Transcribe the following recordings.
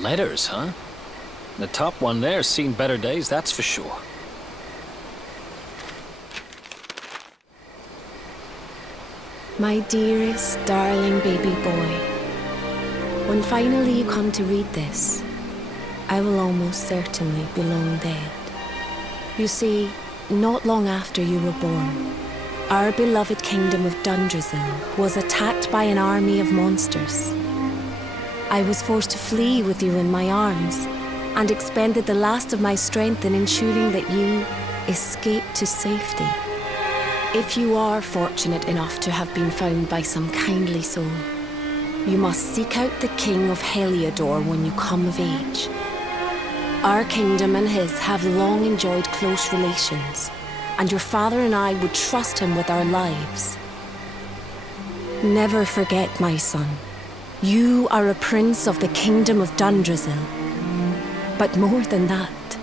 Letters, huh? The top one there's seen better days, that's for sure. My dearest, darling baby boy, when finally you come to read this, I will almost certainly be long dead. You see, not long after you were born, our beloved kingdom of Dundrasil was attacked by an army of monsters. I was forced to flee with you in my arms and expended the last of my strength in ensuring that you escaped to safety. If you are fortunate enough to have been found by some kindly soul, you must seek out the King of Heliodor when you come of age. Our kingdom and his have long enjoyed close relations, and your father and I would trust him with our lives. Never forget, my son, you are a prince of the kingdom of Dundrasil. But more than that,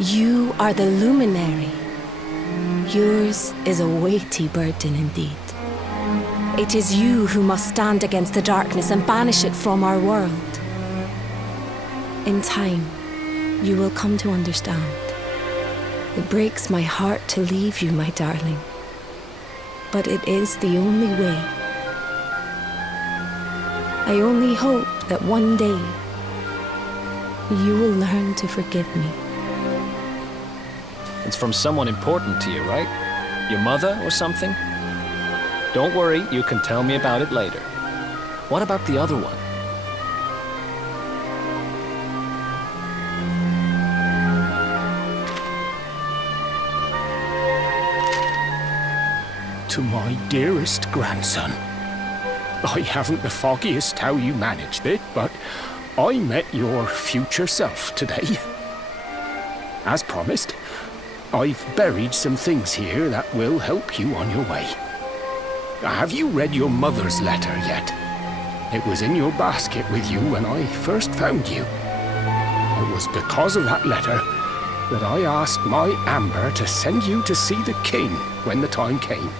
you are the luminary. Yours is a weighty burden indeed. It is you who must stand against the darkness and banish it from our world. In time, you will come to understand. It breaks my heart to leave you, my darling, but it is the only way. I only hope that one day you will learn to forgive me. It's from someone important to you, right? Your mother or something? Don't worry, you can tell me about it later. What about the other one? To my dearest grandson. I haven't the foggiest how you managed it, but I met your future self today. As promised, I've buried some things here that will help you on your way. Have you read your mother's letter yet? It was in your basket with you when I first found you. It was because of that letter that I asked my Amber to send you to see the king when the time came.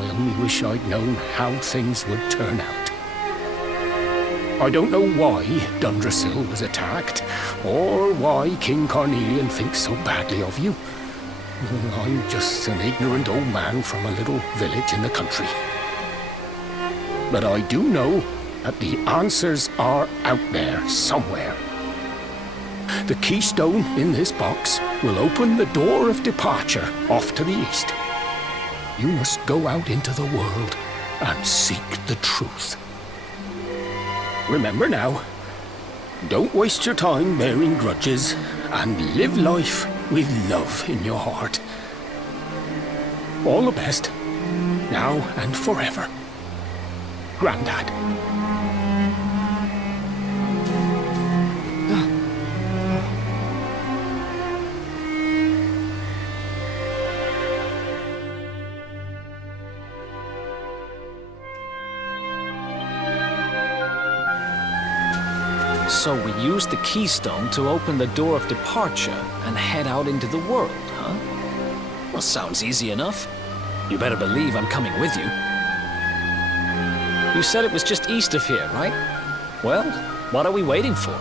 I only wish I'd known how things would turn out. I don't know why Dundrasil was attacked, or why King Carnelian thinks so badly of you. I'm just an ignorant old man from a little village in the country. But I do know that the answers are out there somewhere. The keystone in this box will open the door of departure off to the east. You must go out into the world and seek the truth. Remember now, don't waste your time bearing grudges and live life with love in your heart. All the best, now and forever. Grandad. So we use the keystone to open the door of departure and head out into the world, huh? Well, sounds easy enough. You better believe I'm coming with you. You said it was just east of here, right? Well, what are we waiting for?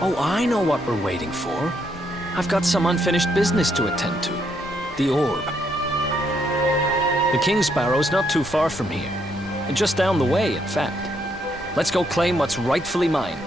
Oh, I know what we're waiting for. I've got some unfinished business to attend to. The orb. The King Sparrow's not too far from here. Just down the way, in fact. Let's go claim what's rightfully mine.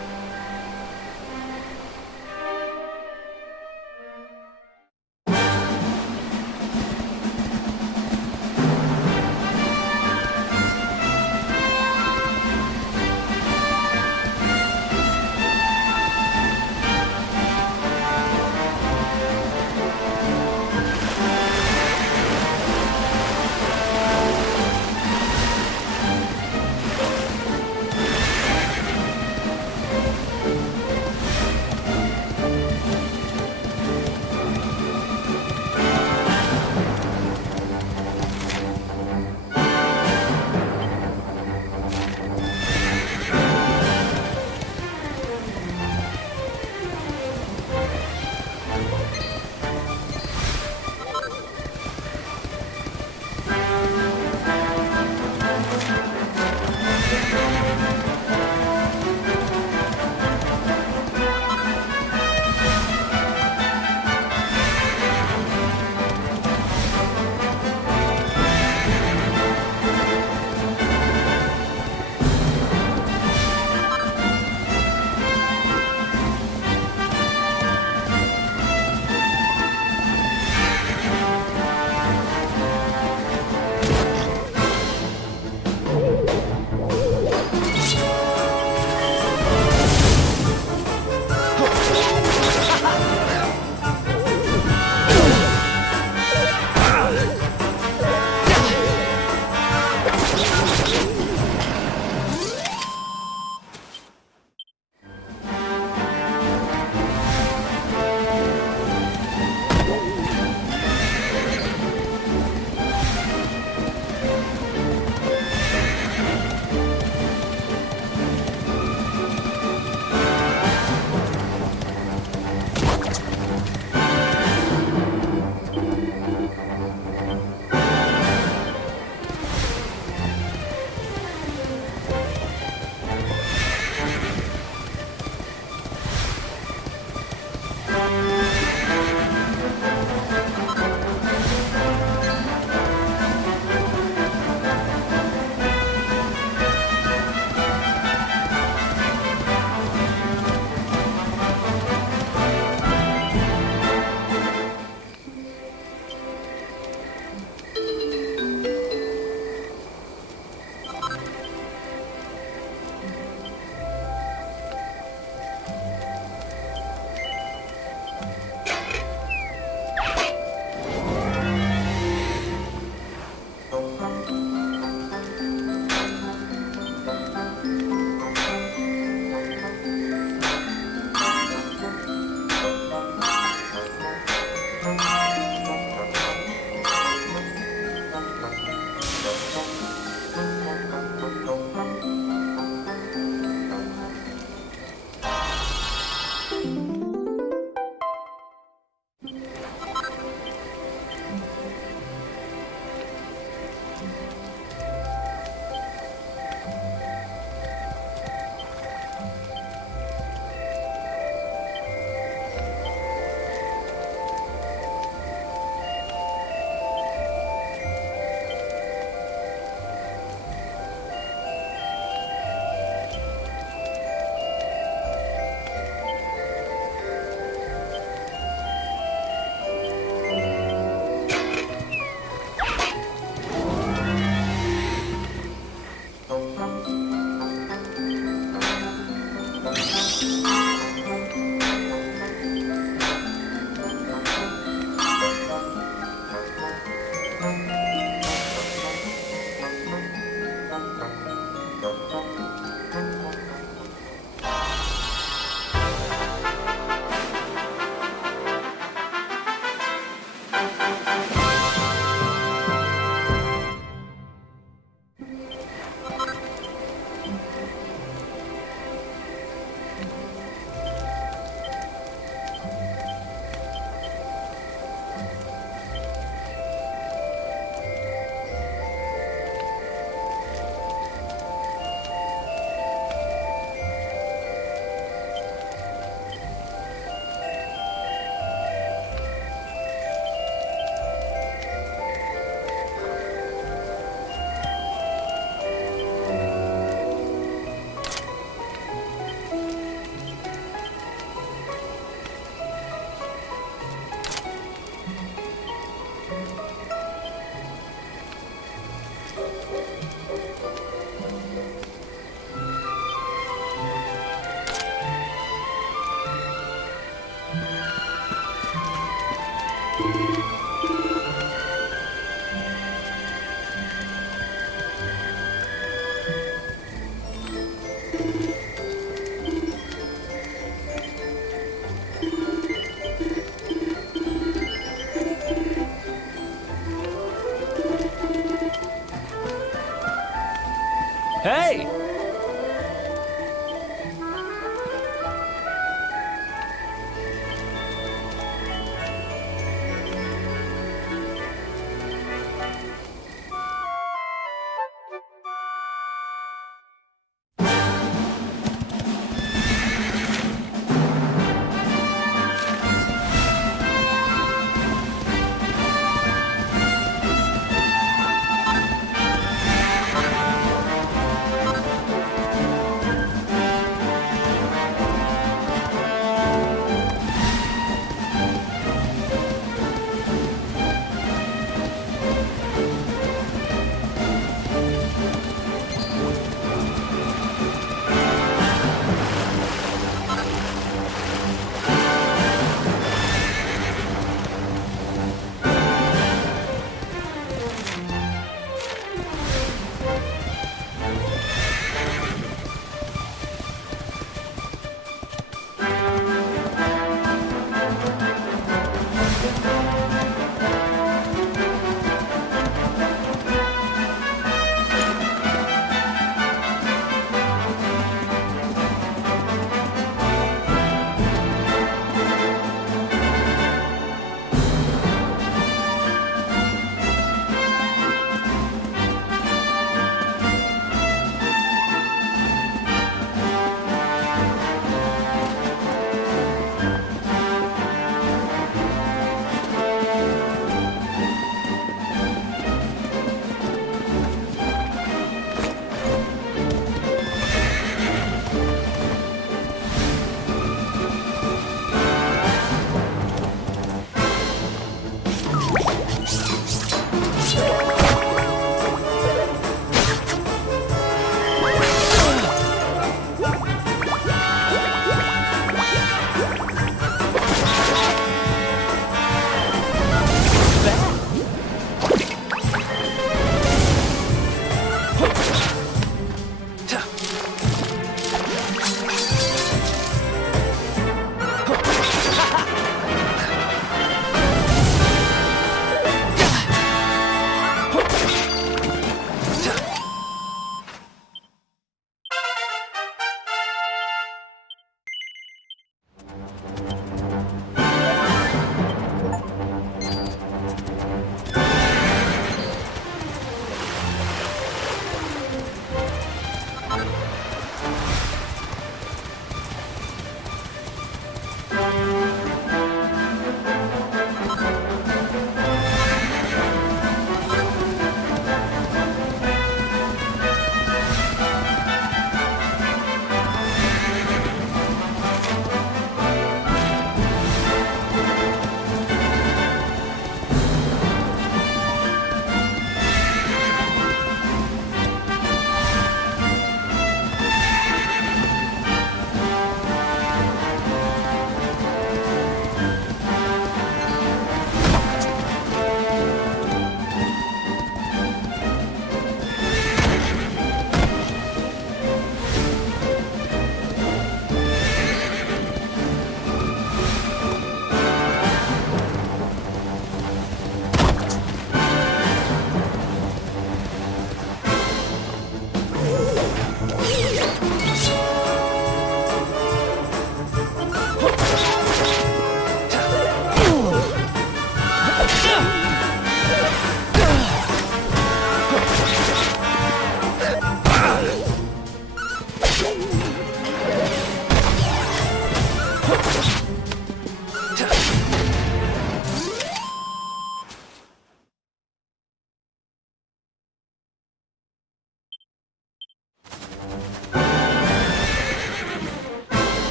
Hey!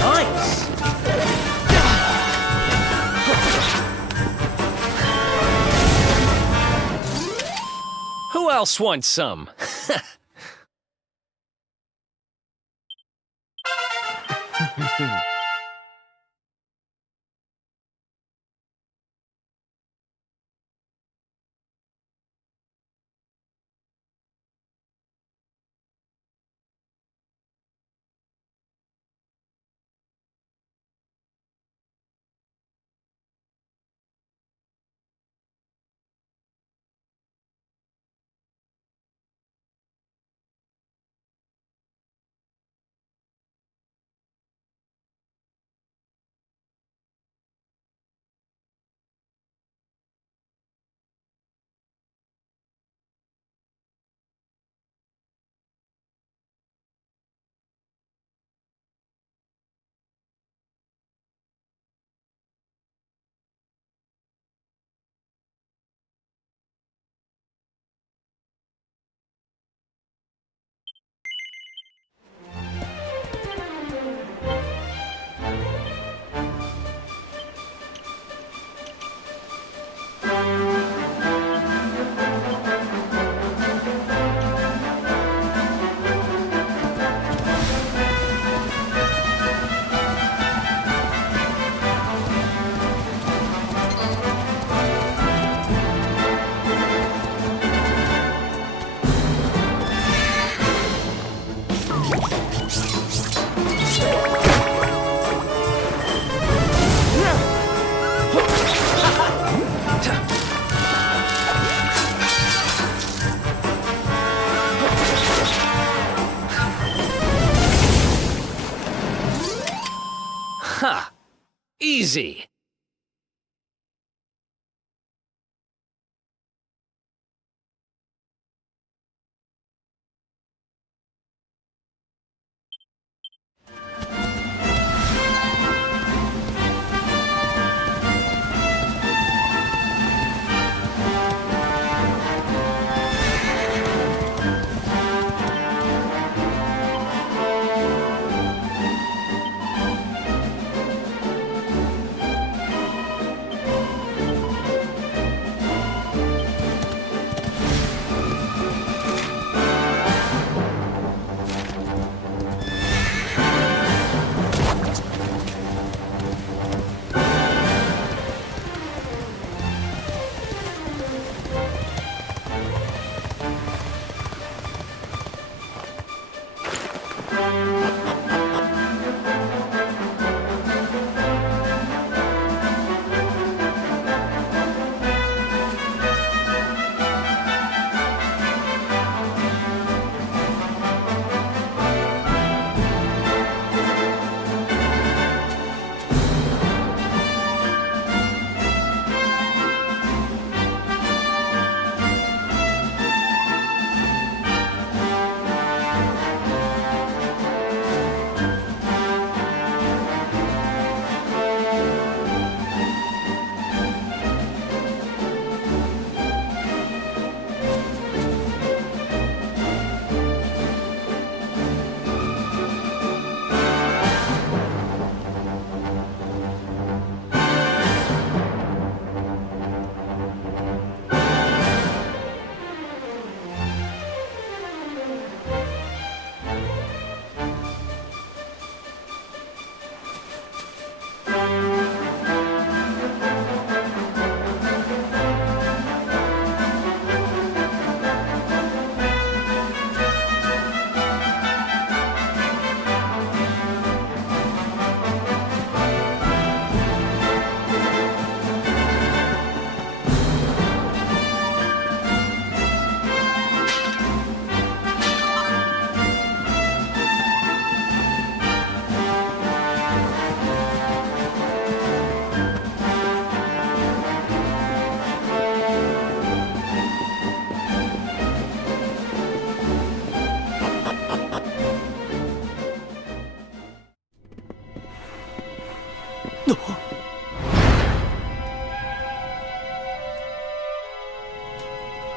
Nice! Who else wants some? Easy.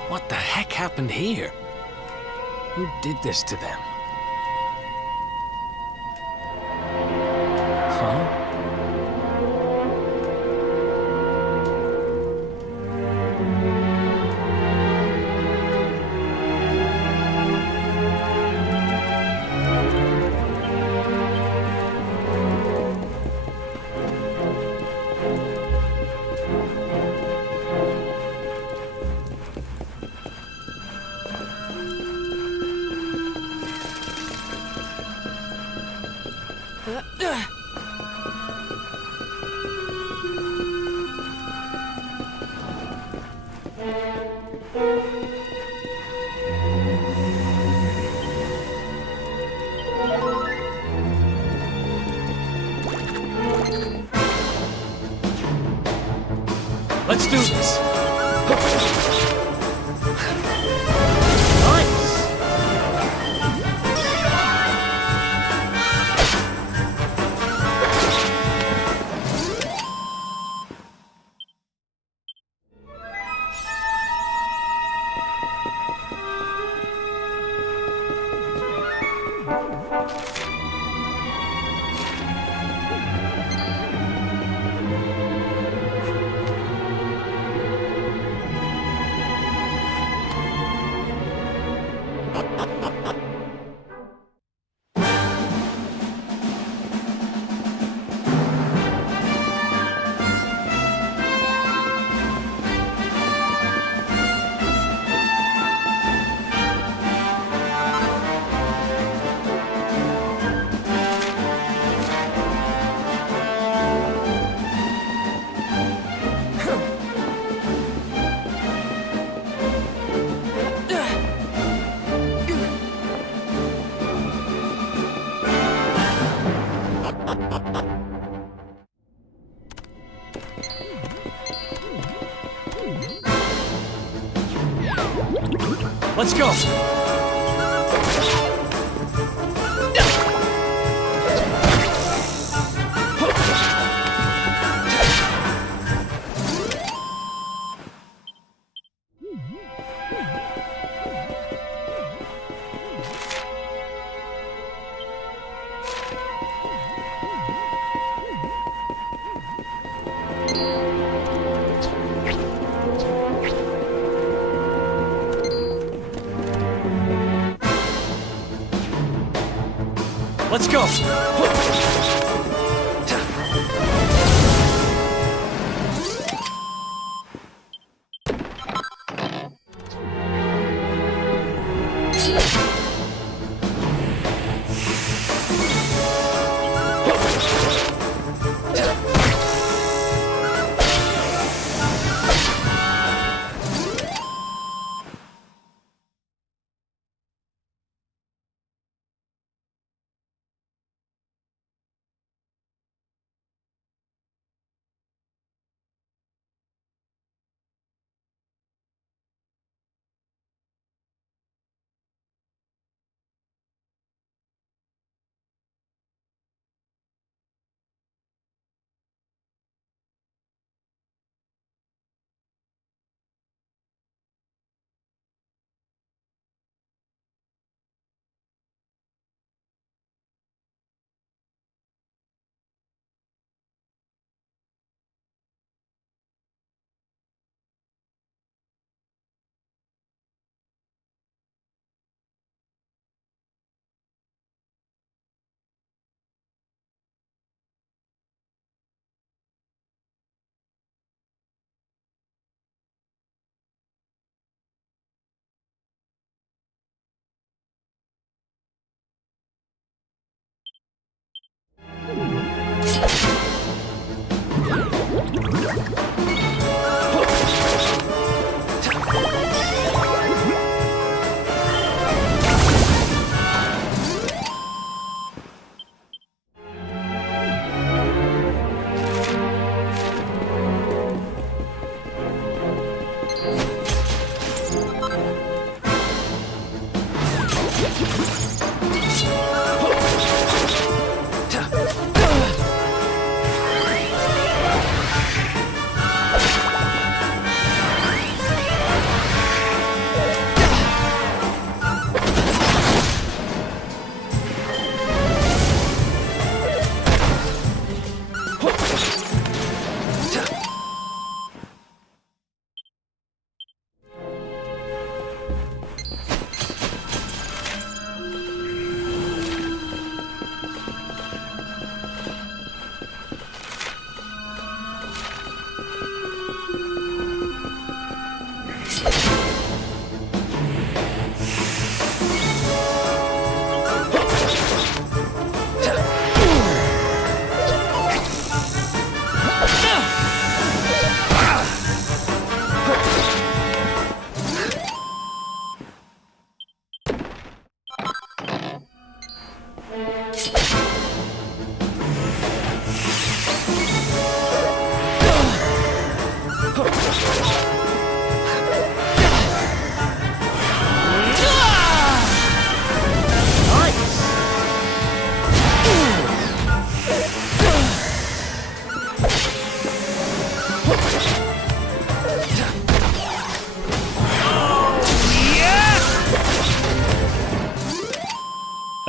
What the heck happened here? Who did this to them? Huh? Let's do this. Nice. Let's go! Let's go!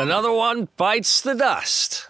Another one bites the dust.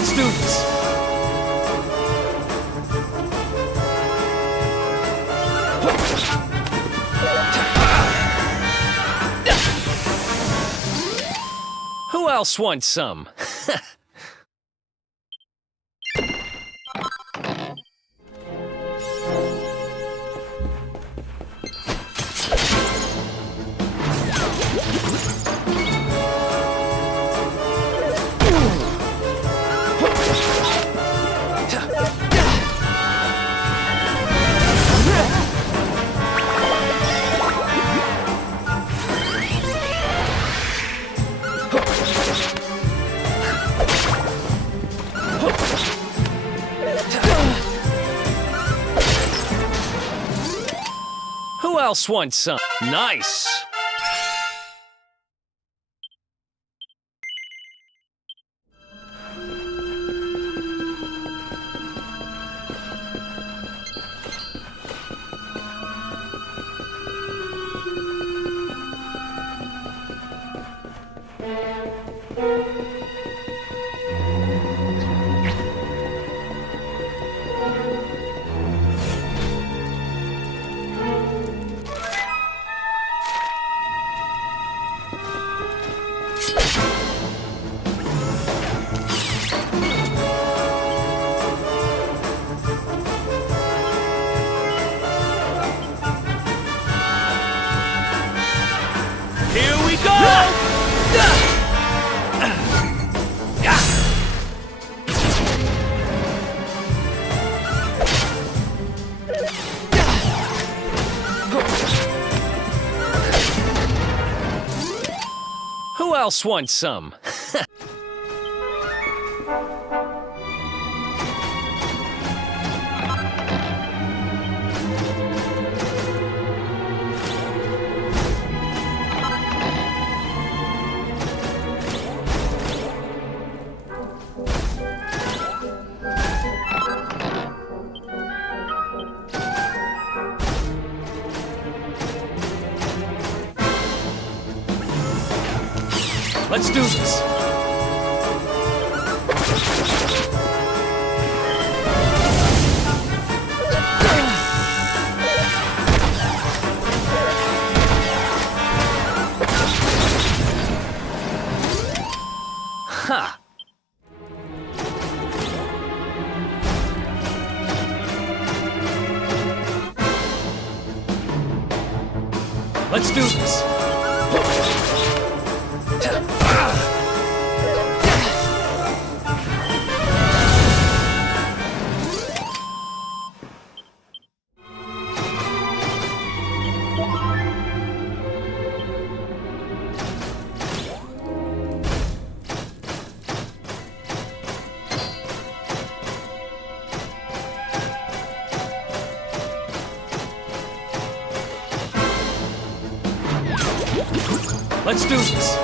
Let's do this. Who else wants some? Who else wants some? Nice! Here we go! Who else wants some? Let's do this. Ha! Let's do this. Let's do this.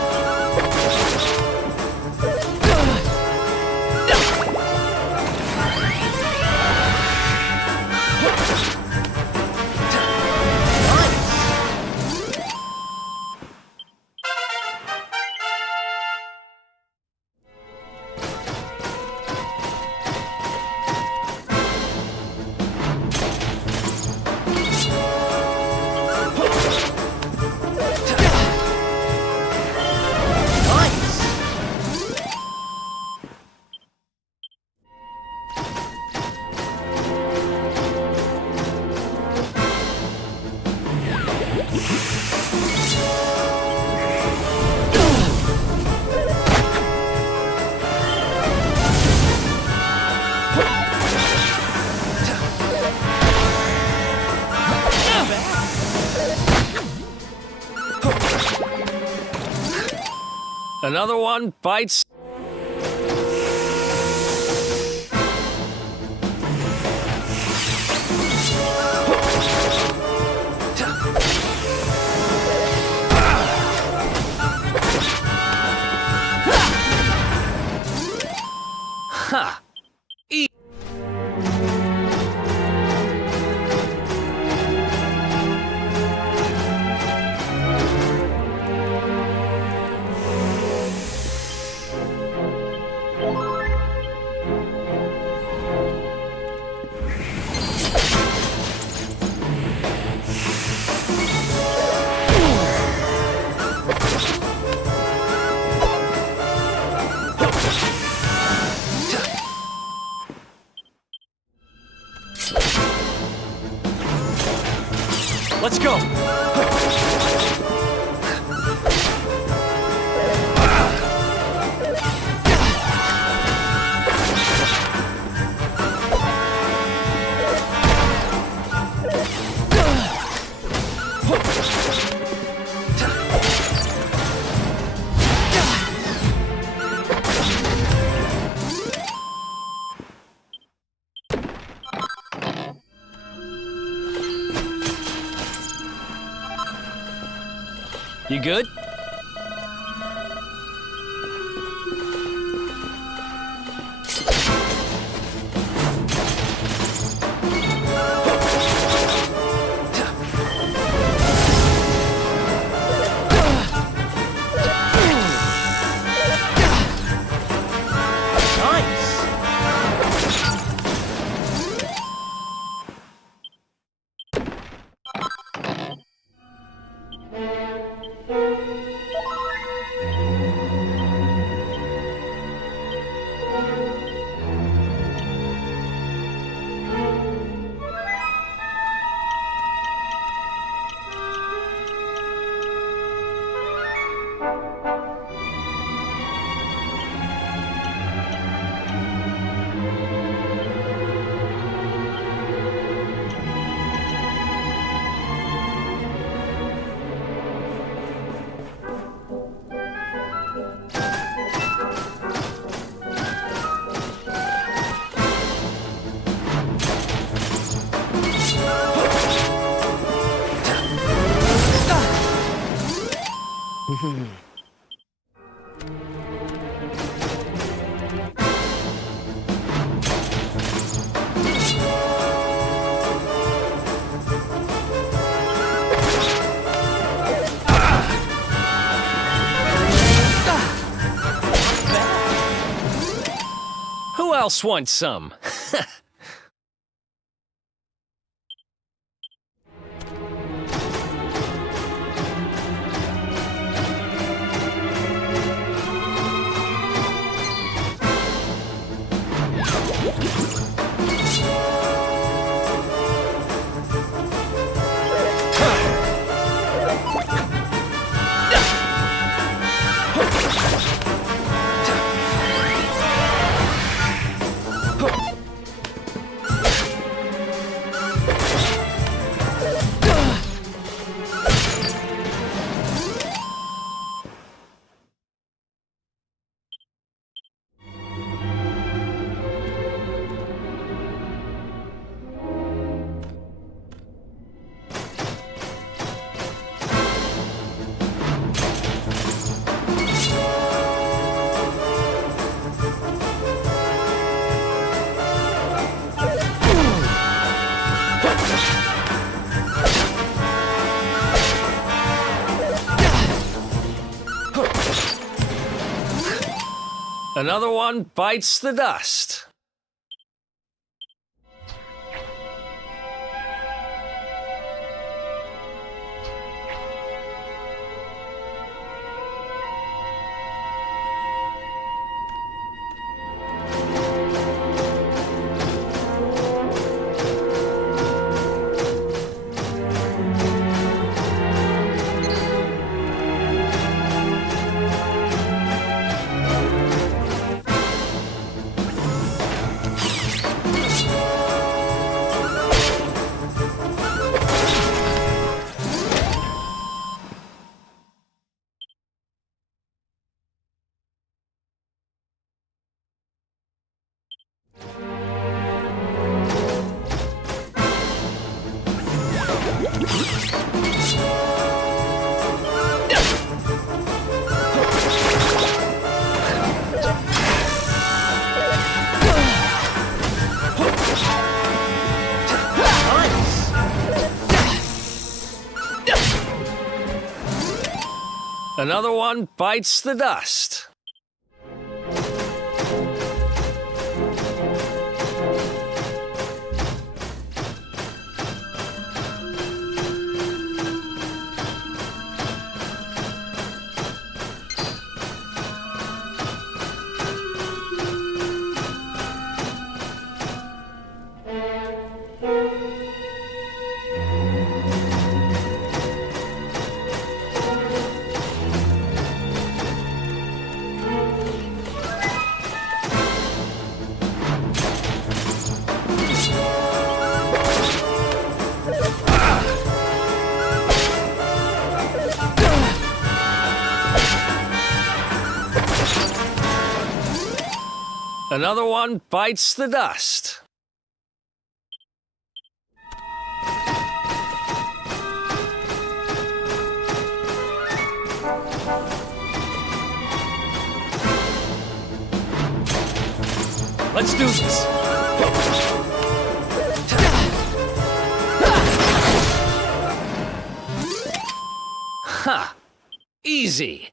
Another one bites. Ha! Let's go! You good? Who else wants some? Another one bites the dust. Another one bites the dust. Another one bites the dust. Let's do this. Ha! Easy.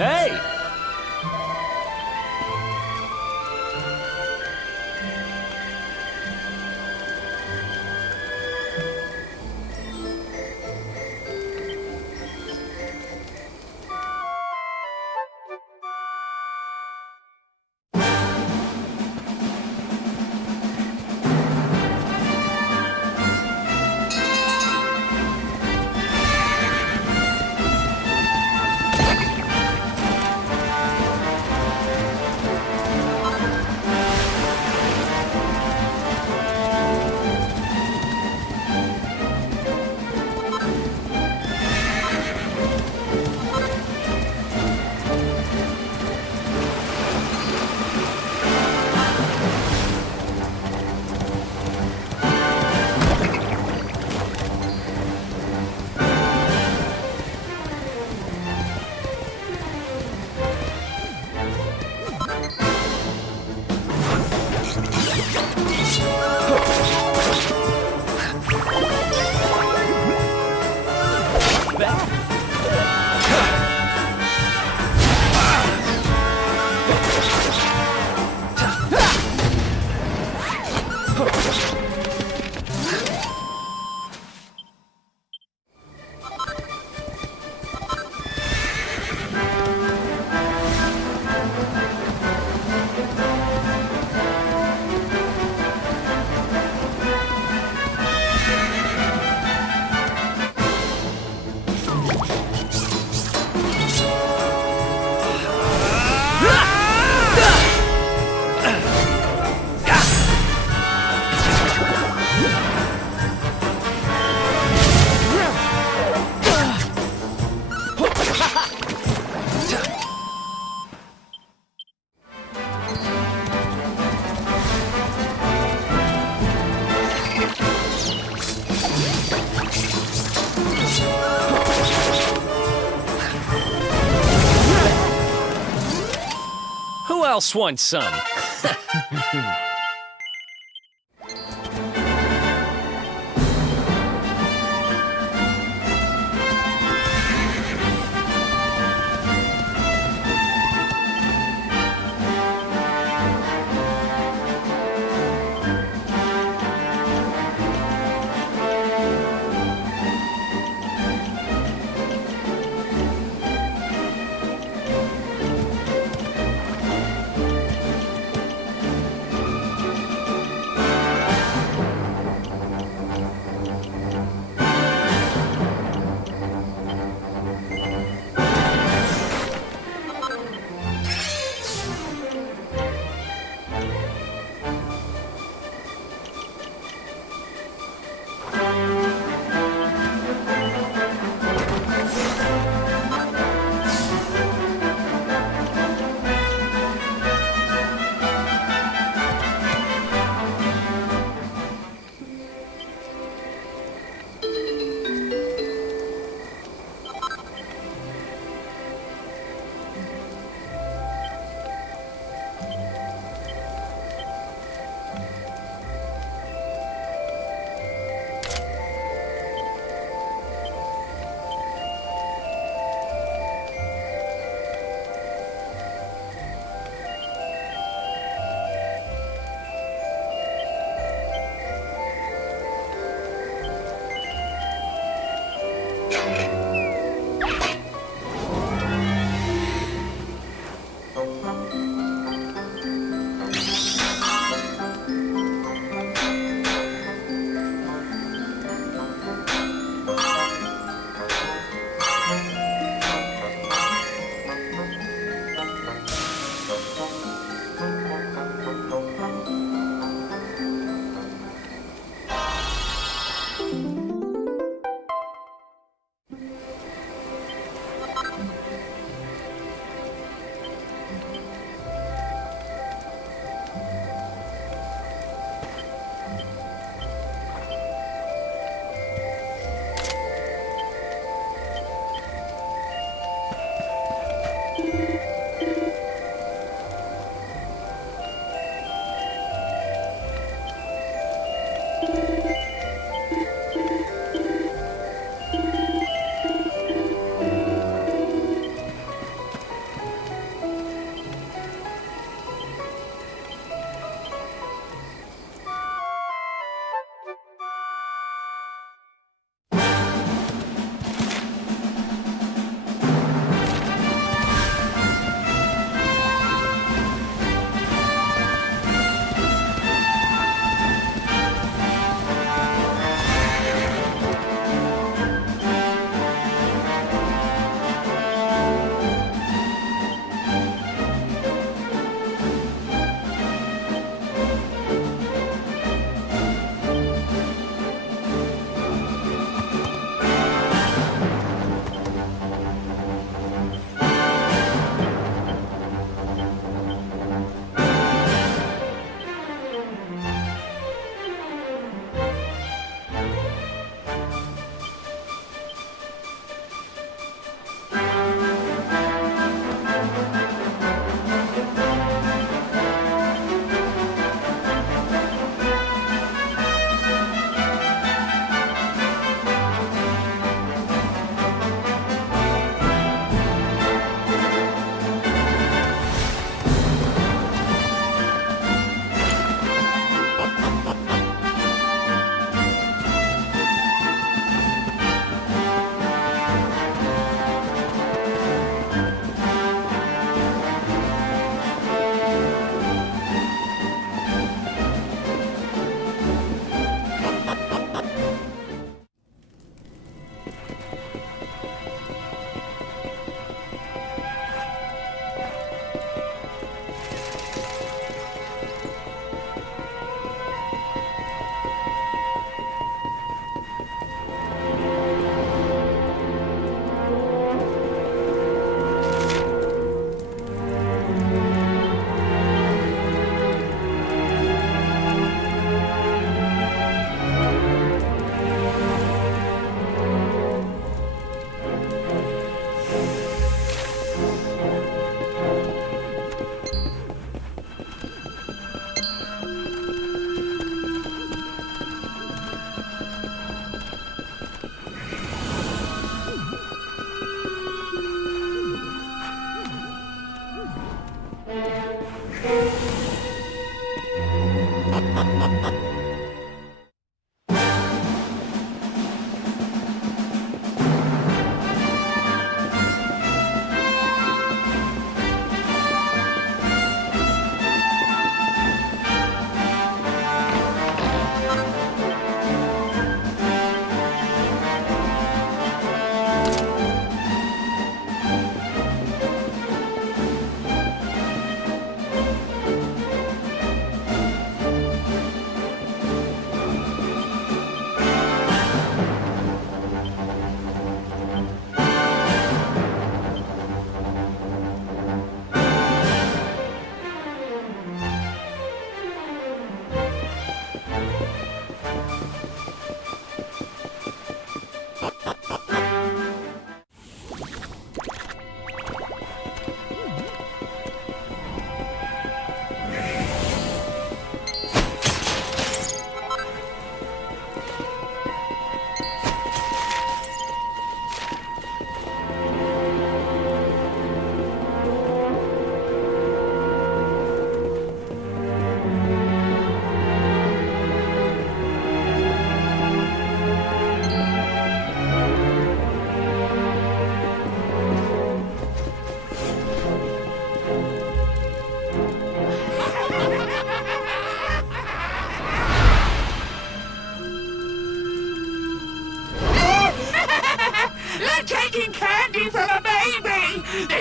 Hey! Who else wants some?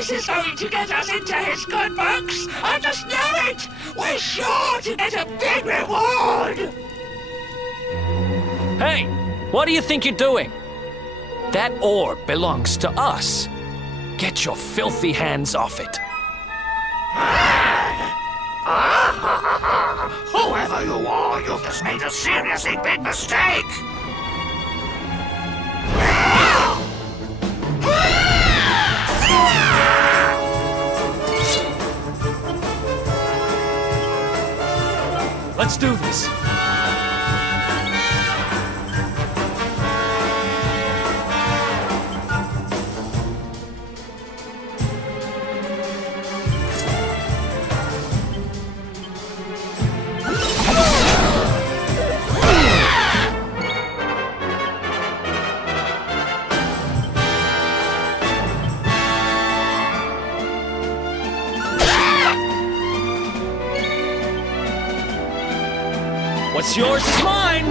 This is going to get us into his good books. I just know it. We're sure to get a big reward. Hey, what do you think you're doing? That orb belongs to us. Get your filthy hands off it. Whoever you are, you've just made a seriously big mistake. Let's do this. What's yours is mine!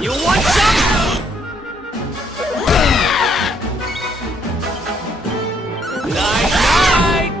You want some? Night, night!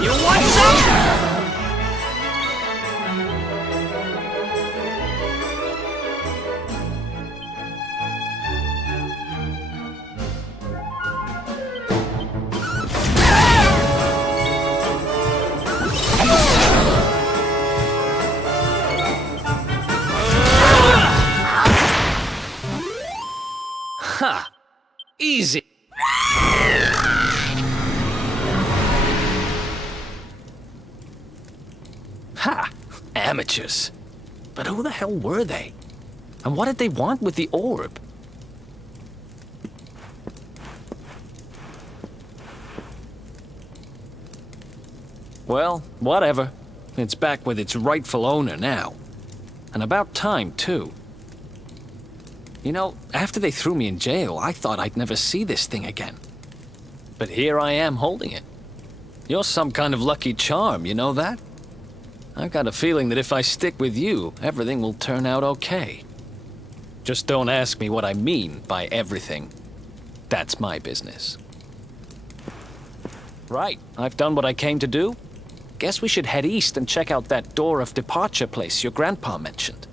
You want some? Ha! Easy. Ha! Amateurs. But who the hell were they? And what did they want with the orb? Well, whatever. It's back with its rightful owner now. And about time, too. You know, after they threw me in jail, I thought I'd never see this thing again. But here I am holding it. You're some kind of lucky charm, you know that? I've got a feeling that if I stick with you, everything will turn out okay. Just don't ask me what I mean by everything. That's my business. Right, I've done what I came to do. Guess we should head east and check out that door of departure place your grandpa mentioned.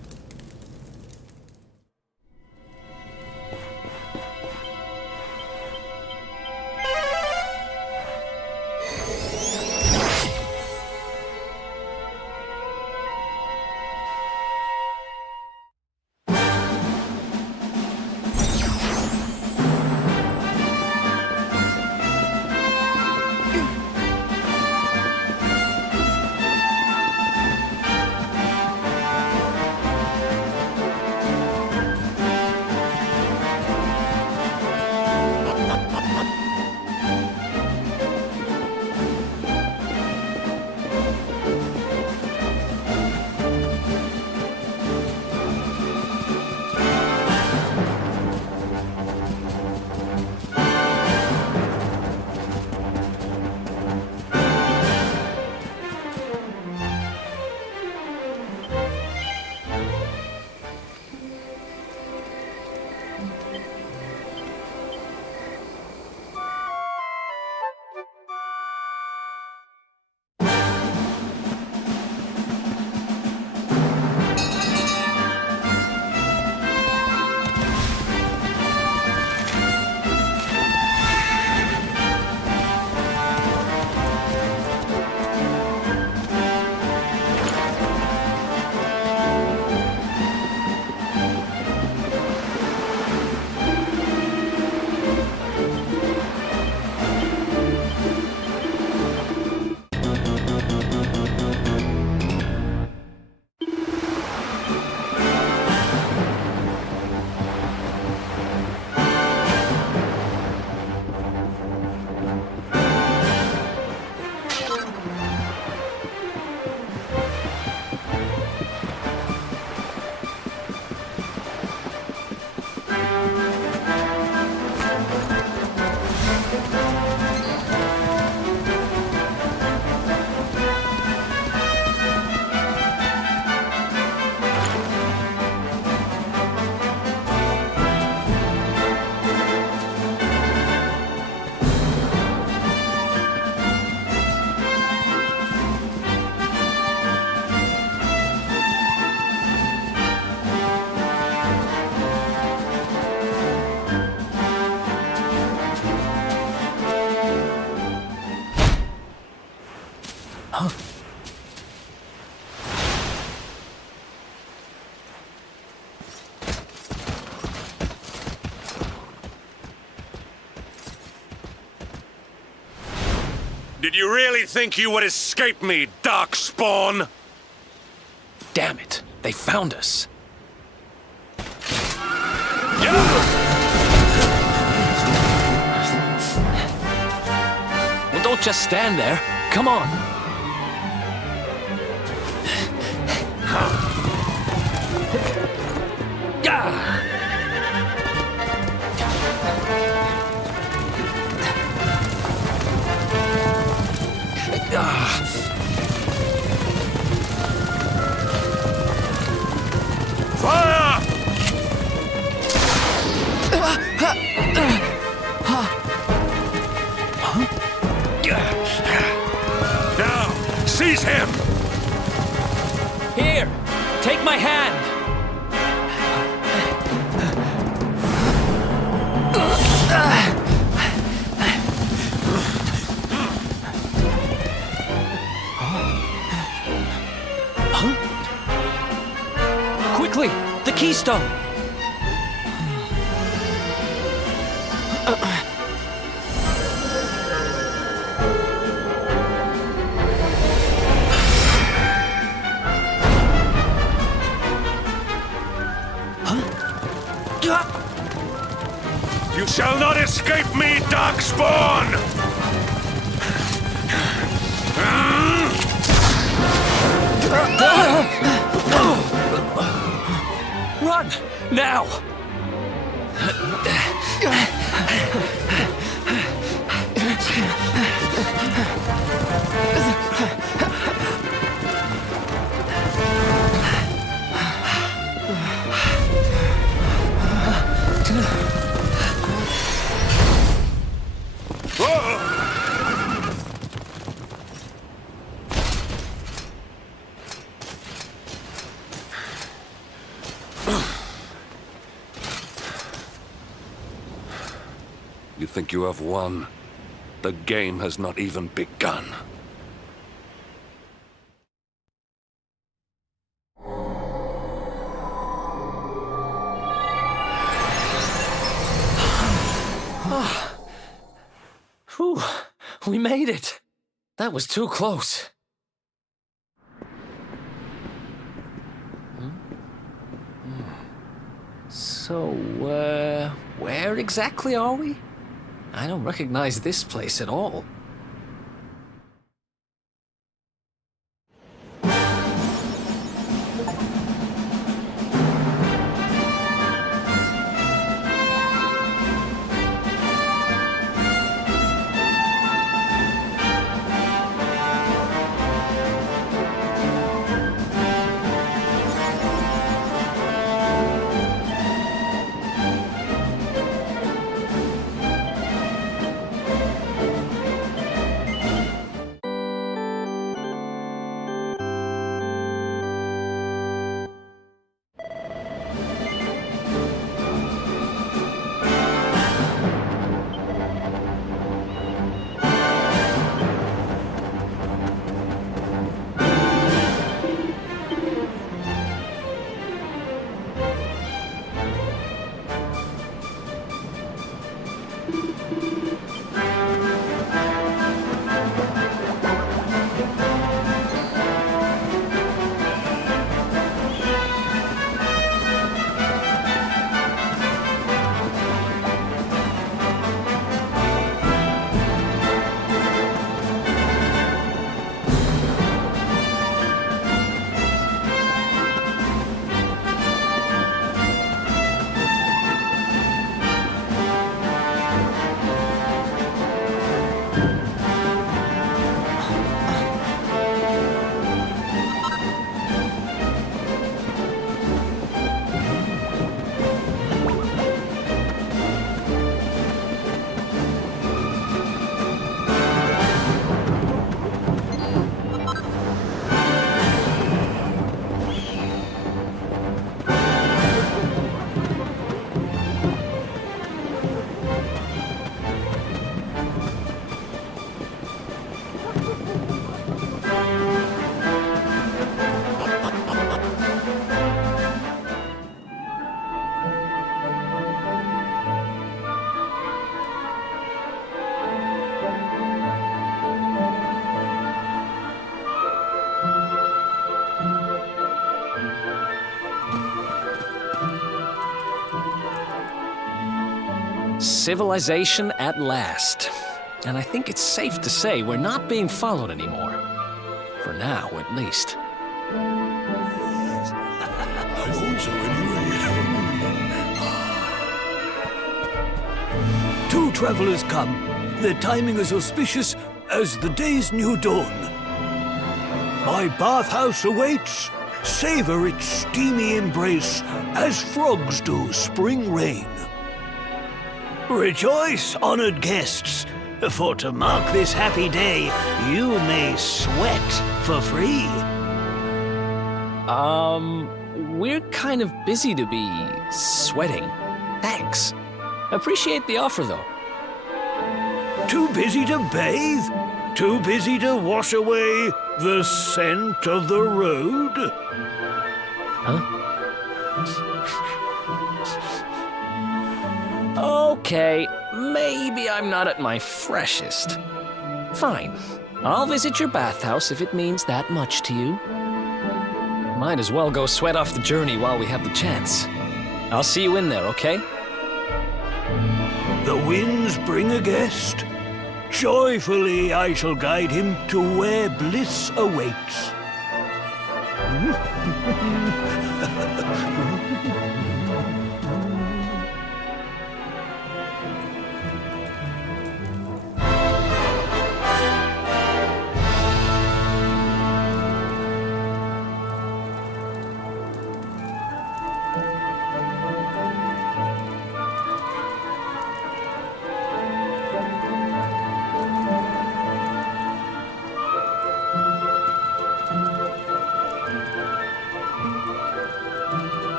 Did you really think you would escape me, Darkspawn? Damn it, they found us. Well, don't just stand there. Come on. Fire! Now, seize him! Here, take my hand. Quickly, the keystone. You shall not escape me, Darkspawn! Run, now. You think you have won? The game has not even begun. Whew, we made it. That was too close. So, where exactly are we? I don't recognize this place at all. Civilization at last. And I think it's safe to say we're not being followed anymore. For now, at least. I thought so anyway. Two travelers come. Their timing is auspicious as the day's new dawn. My bathhouse awaits. Savor its steamy embrace as frogs do spring rain. Rejoice, honored guests, for to mark this happy day, you may sweat for free. We're kind of busy to be sweating. Thanks. Appreciate the offer, though. Too busy to bathe? Too busy to wash away the scent of the road? Okay, maybe I'm not at my freshest. Fine. I'll visit your bathhouse if it means that much to you. Might as well go sweat off the journey while we have the chance. I'll see you in there, okay? The winds bring a guest. Joyfully I shall guide him to where bliss awaits.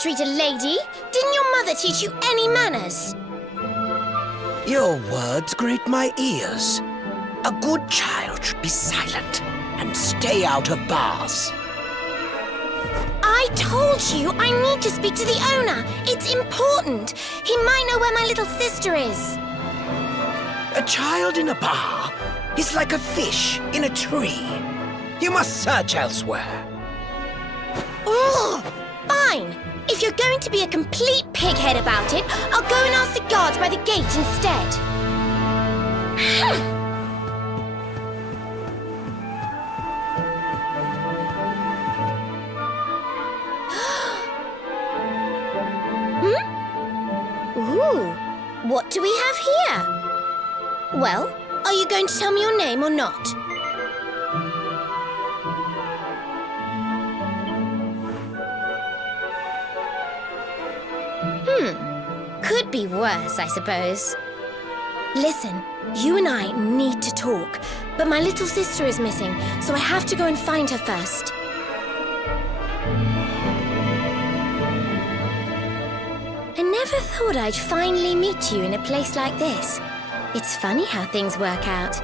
treat a lady. Didn't your mother teach you any manners? Your words grate my ears. A good child should be silent and stay out of bars. I told you I need to speak to the owner. It's important. He might know where my little sister is. A child in a bar is like a fish in a tree. You must search elsewhere. Oh, fine. If you're going to be a complete pighead about it, I'll go and ask the guards by the gate instead. Ooh, what do we have here? Well, are you going to tell me your name or not? Could be worse, I suppose. Listen, you and I need to talk, but my little sister is missing, so I have to go and find her first. I never thought I'd finally meet you in a place like this. It's funny how things work out.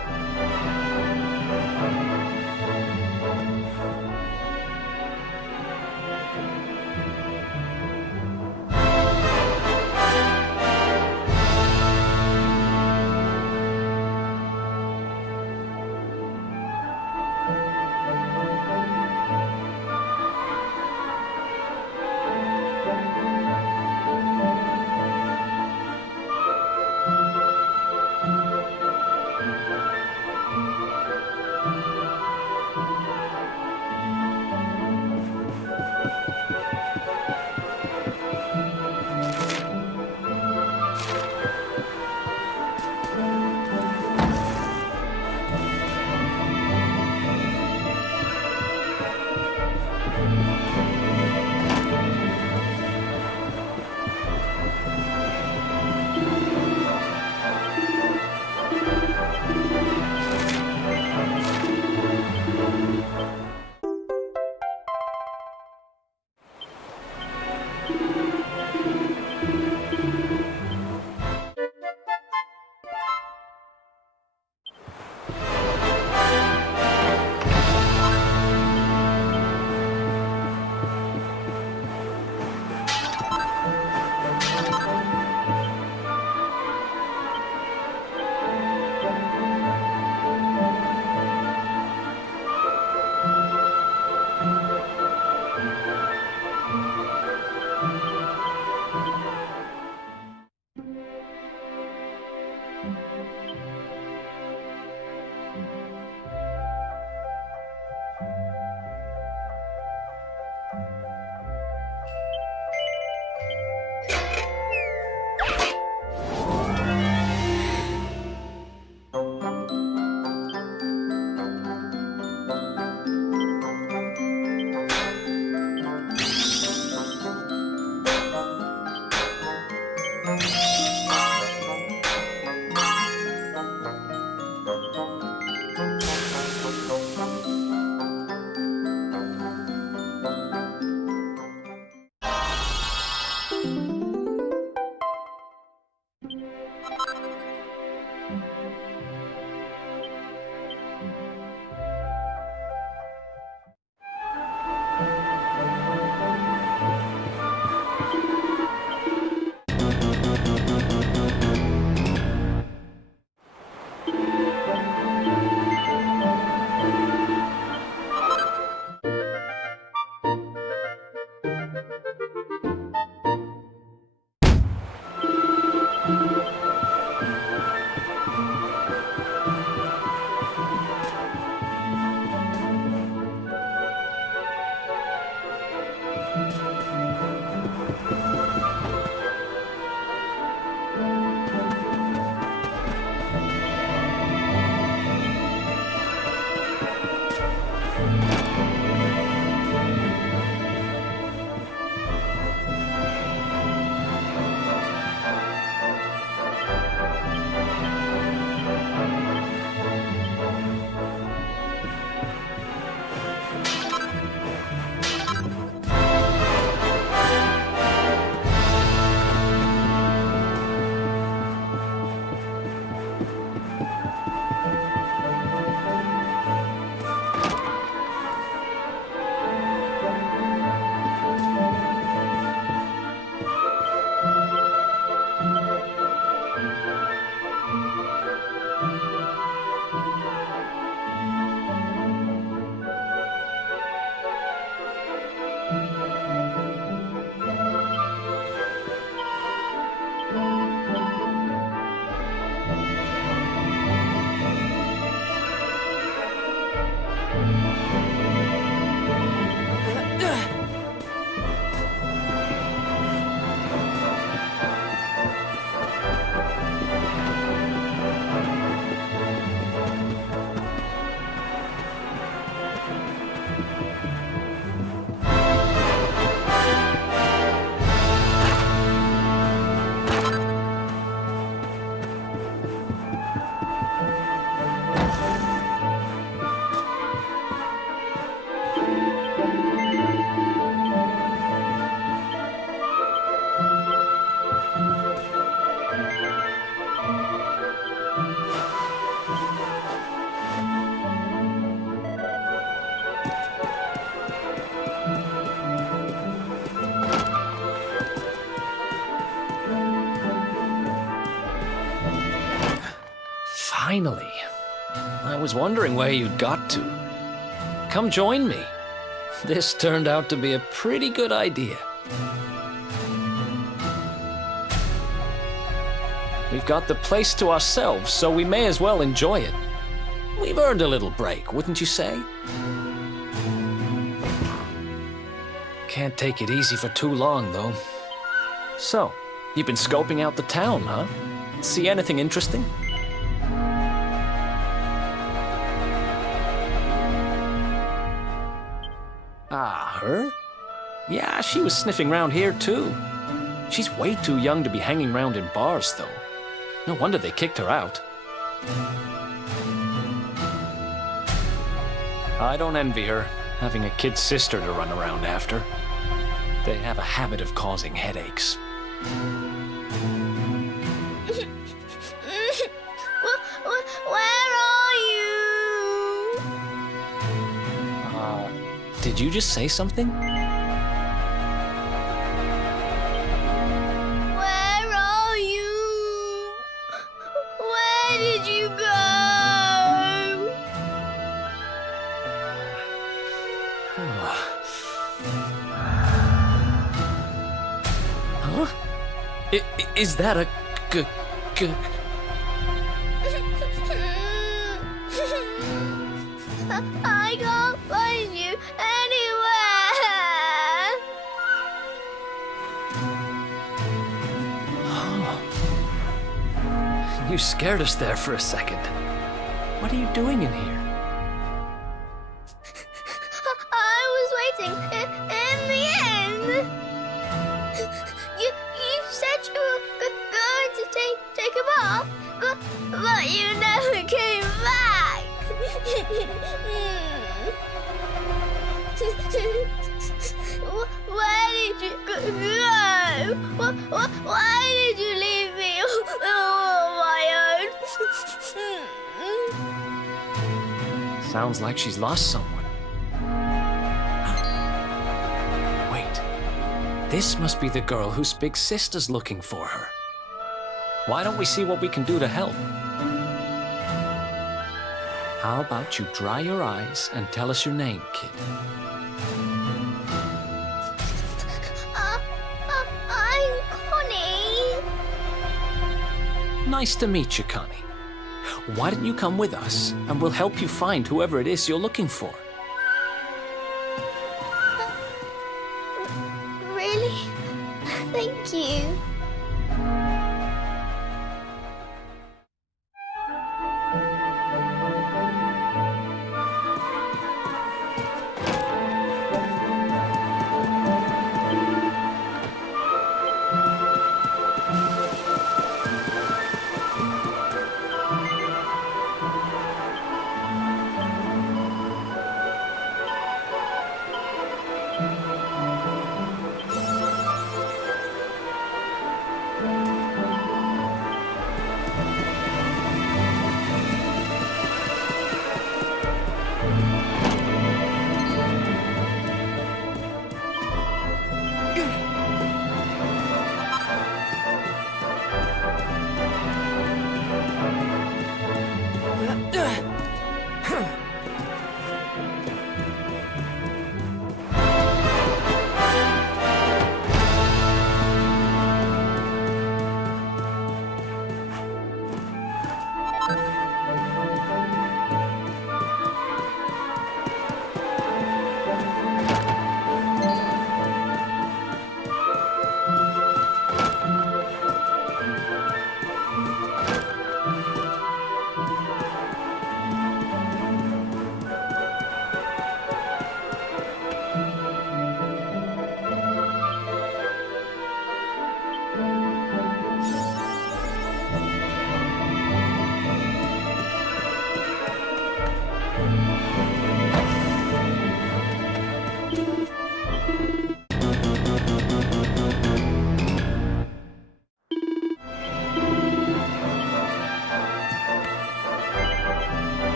Finally. I was wondering where you'd got to. Come join me. This turned out to be a pretty good idea. We've got the place to ourselves, so we may as well enjoy it. We've earned a little break, wouldn't you say? Can't take it easy for too long, though. So, you've been scoping out the town, huh? See anything interesting? Ah, her? Yeah, she was sniffing around here, too. She's way too young to be hanging around in bars, though. No wonder they kicked her out. I don't envy her, having a kid sister to run around after. They have a habit of causing headaches. Where are you? Did you just say something? Where are you? Where did you go? Huh? Is that a I can't find you anywhere. You scared us there for a second. What are you doing in here? I was waiting in the end. You said you were going to take a bath, but you never came back. Where did you go? Why did you leave me all on my own? Sounds like she's lost someone. Wait. This must be the girl whose big sister's looking for her. Why don't we see what we can do to help? How about you dry your eyes and tell us your name, kid? I'm Connie. Nice to meet you, Connie. Why don't you come with us, and we'll help you find whoever it is you're looking for. Really? Thank you.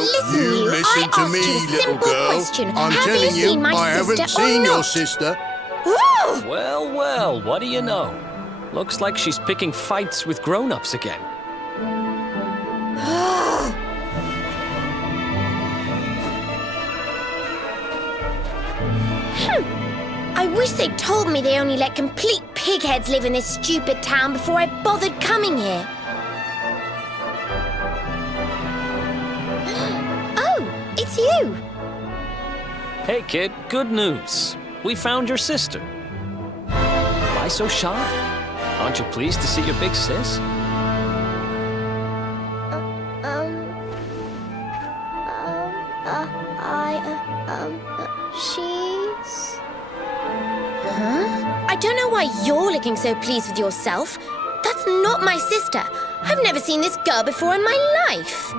Listen, you you, listen I to asked me, you a little simple girl. question. I'm Have telling you seen my I haven't sister or seen your not? sister. Ooh! Well, well, what do you know? Looks like she's picking fights with grown-ups again. I wish they'd told me they only let complete pigheads live in this stupid town before I bothered coming here. Oh, it's you. Hey, kid, good news. We found your sister. Why so shy? Aren't you pleased to see your big sis? She's... Huh? I don't know why you're looking so pleased with yourself. That's not my sister. I've never seen this girl before in my life.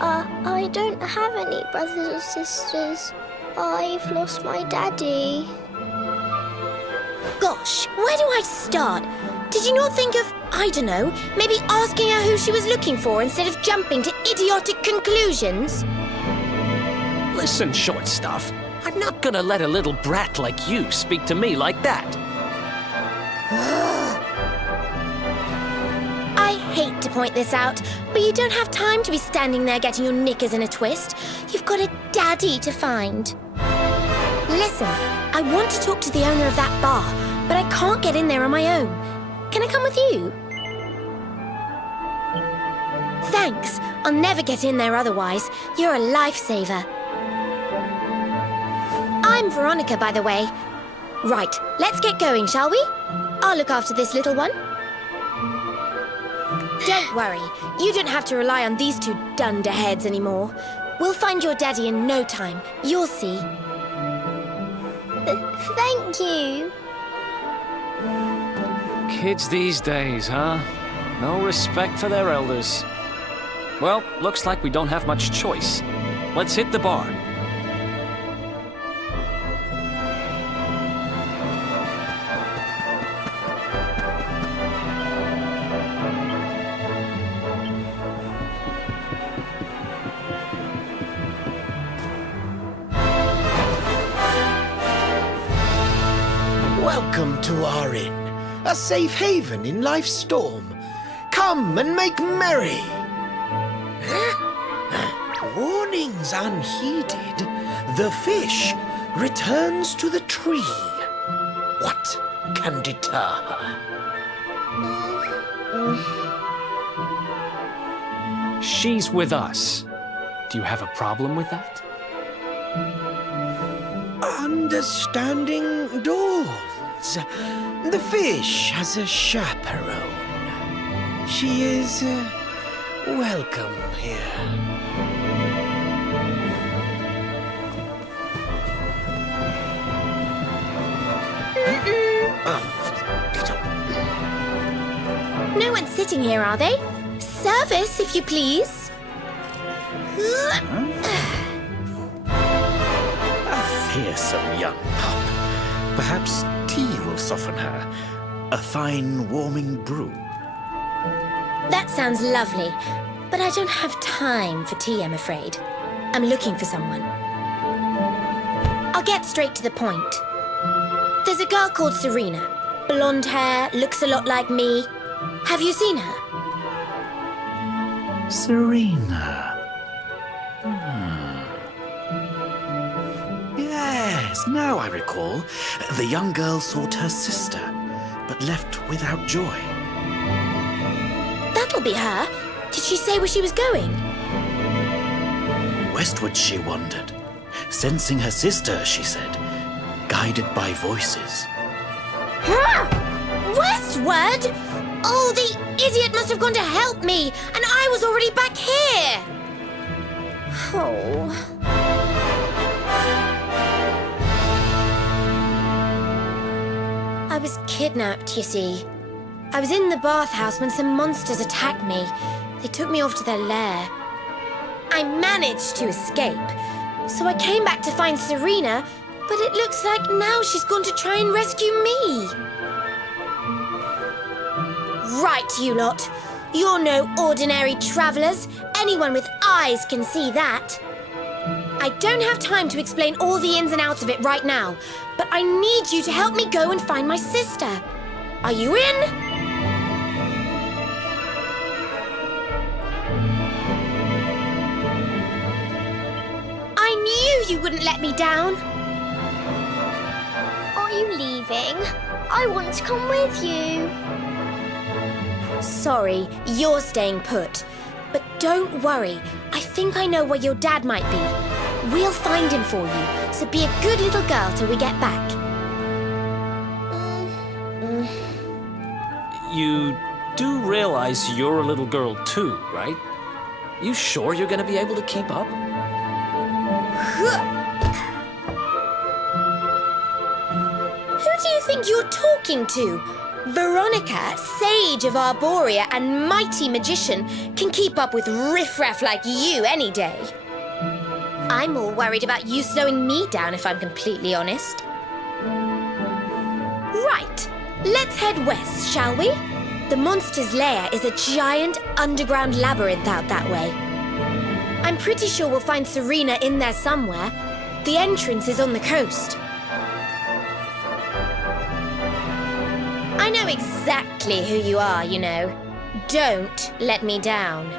I don't have any brothers or sisters. I've lost my daddy. Gosh, where do I start? Did you not think of, I don't know, maybe asking her who she was looking for instead of jumping to idiotic conclusions? Listen, short stuff. I'm not gonna let a little brat like you speak to me like that. I hate to point this out, but you don't have time to be standing there getting your knickers in a twist. You've got a daddy to find. Listen, I want to talk to the owner of that bar, but I can't get in there on my own. Can I come with you? Thanks. I'll never get in there otherwise. You're a lifesaver. I'm Veronica, by the way. Right, let's get going, shall we? I'll look after this little one. Don't worry. You don't have to rely on these two dunderheads anymore. We'll find your daddy in no time. You'll see. Thank you. Kids these days, huh? No respect for their elders. Well, looks like we don't have much choice. Let's hit the bar. Welcome to our inn, a safe haven in life's storm. Come and make merry. Warnings unheeded, the fish returns to the tree. What can deter her? She's with us. Do you have a problem with that? Understanding dawns. The fish has a chaperone. She is welcome here. No one's sitting here, are they? Service, if you please. A fearsome young pup. Perhaps tea will soften her. A fine warming brew. That sounds lovely, but I don't have time for tea, I'm afraid. I'm looking for someone. I'll get straight to the point. There's a girl called Serena. Blonde hair, looks a lot like me. Have you seen her? Serena. Yes, now I recall. The young girl sought her sister, but left without joy. That'll be her. Did she say where she was going? Westward she wandered, sensing her sister, she said, guided by voices. Westward? Oh, the idiot must have gone to help me, and I was already back here. Oh. I was kidnapped, you see. I was in the bathhouse when some monsters attacked me. They took me off to their lair. I managed to escape, so I came back to find Serena, but it looks like now she's gone to try and rescue me. Right, you lot. You're no ordinary travelers. Anyone with eyes can see that. I don't have time to explain all the ins and outs of it right now, but I need you to help me go and find my sister. Are you in? I knew you wouldn't let me down. Are you leaving? I want to come with you. Sorry, you're staying put. But don't worry, I think I know where your dad might be. We'll find him for you, so be a good little girl till we get back. You do realize you're a little girl too, right? You sure you're gonna be able to keep up? Who do you think you're talking to? Veronica, sage of Arborea and mighty magician, can keep up with riffraff like you any day. I'm more worried about you slowing me down, if I'm completely honest. Right, let's head west, shall we? The monster's lair is a giant underground labyrinth out that way. I'm pretty sure we'll find Serena in there somewhere. The entrance is on the coast. I know exactly who you are, you know. Don't let me down.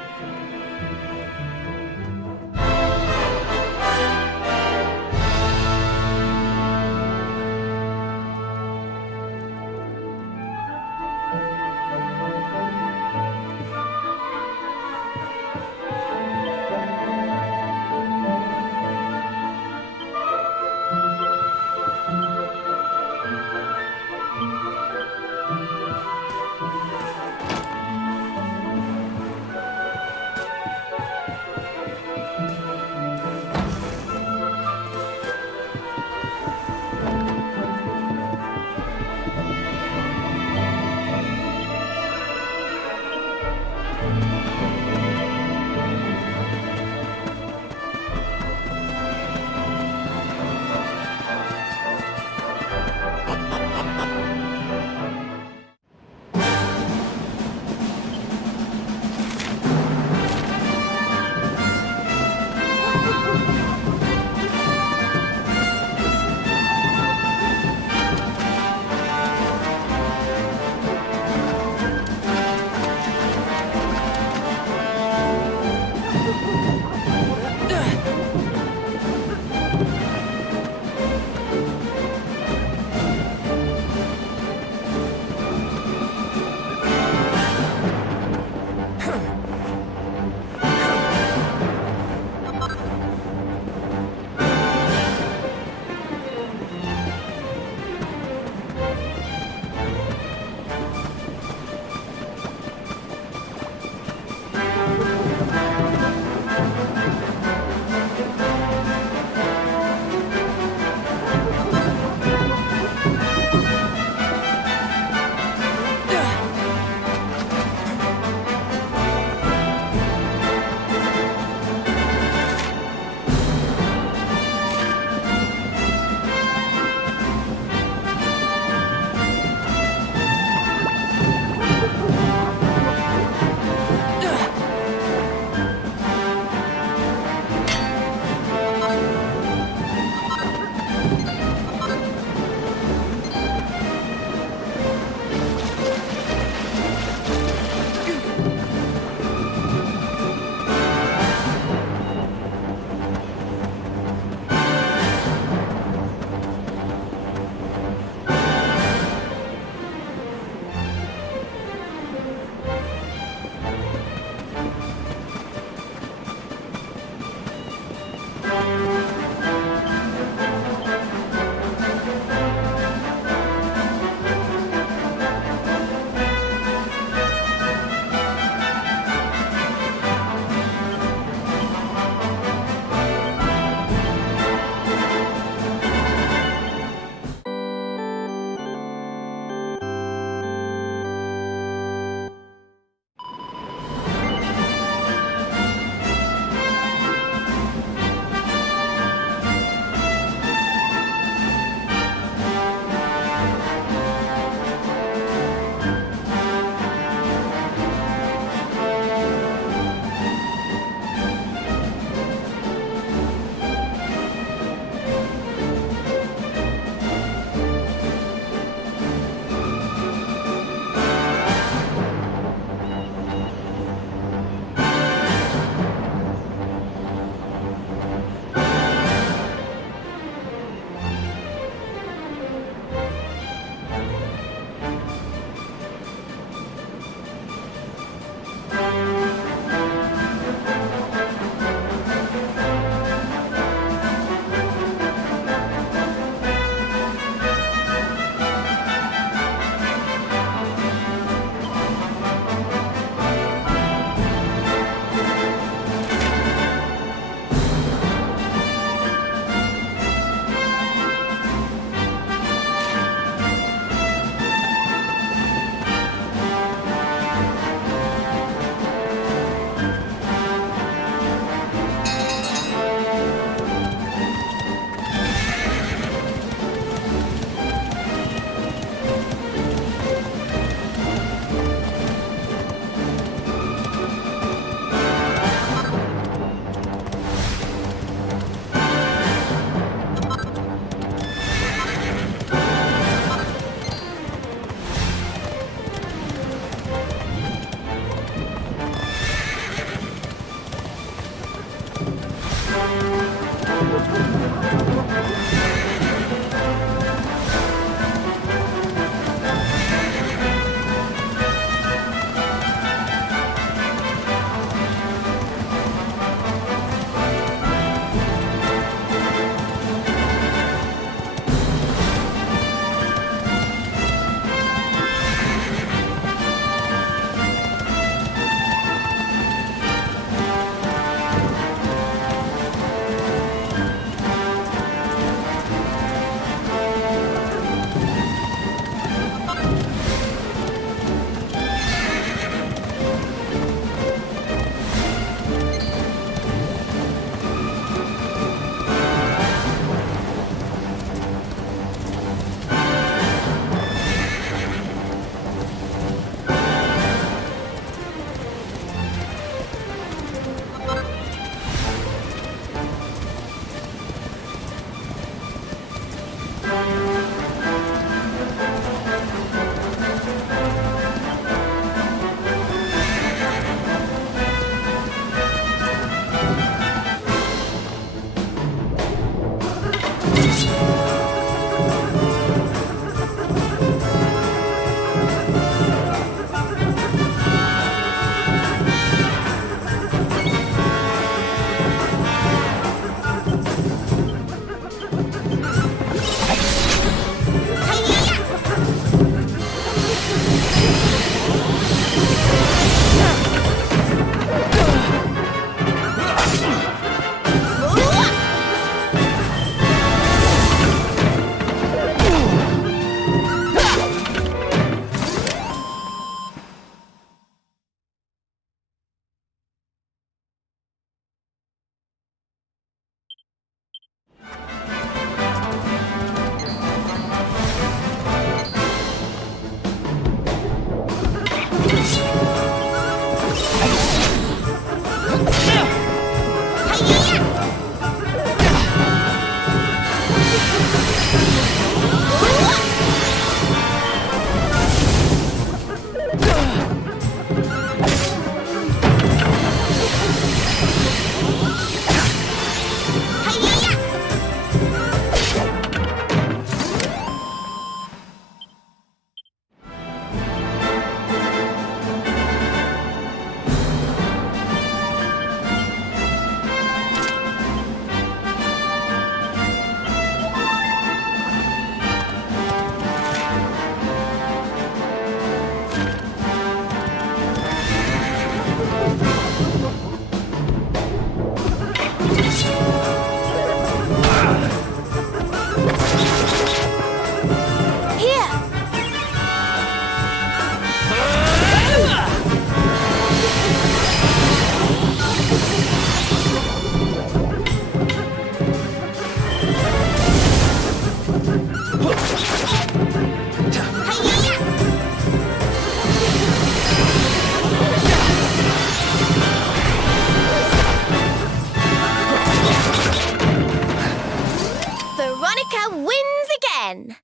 Veronica wins again.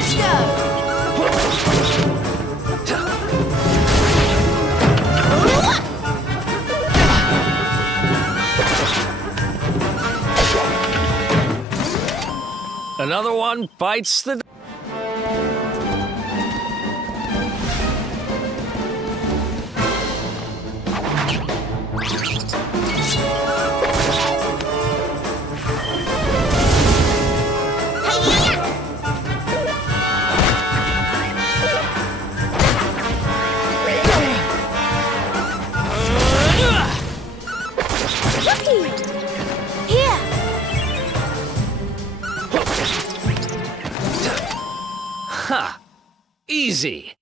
Let's go! Another one bites the... Here! Ha! Easy.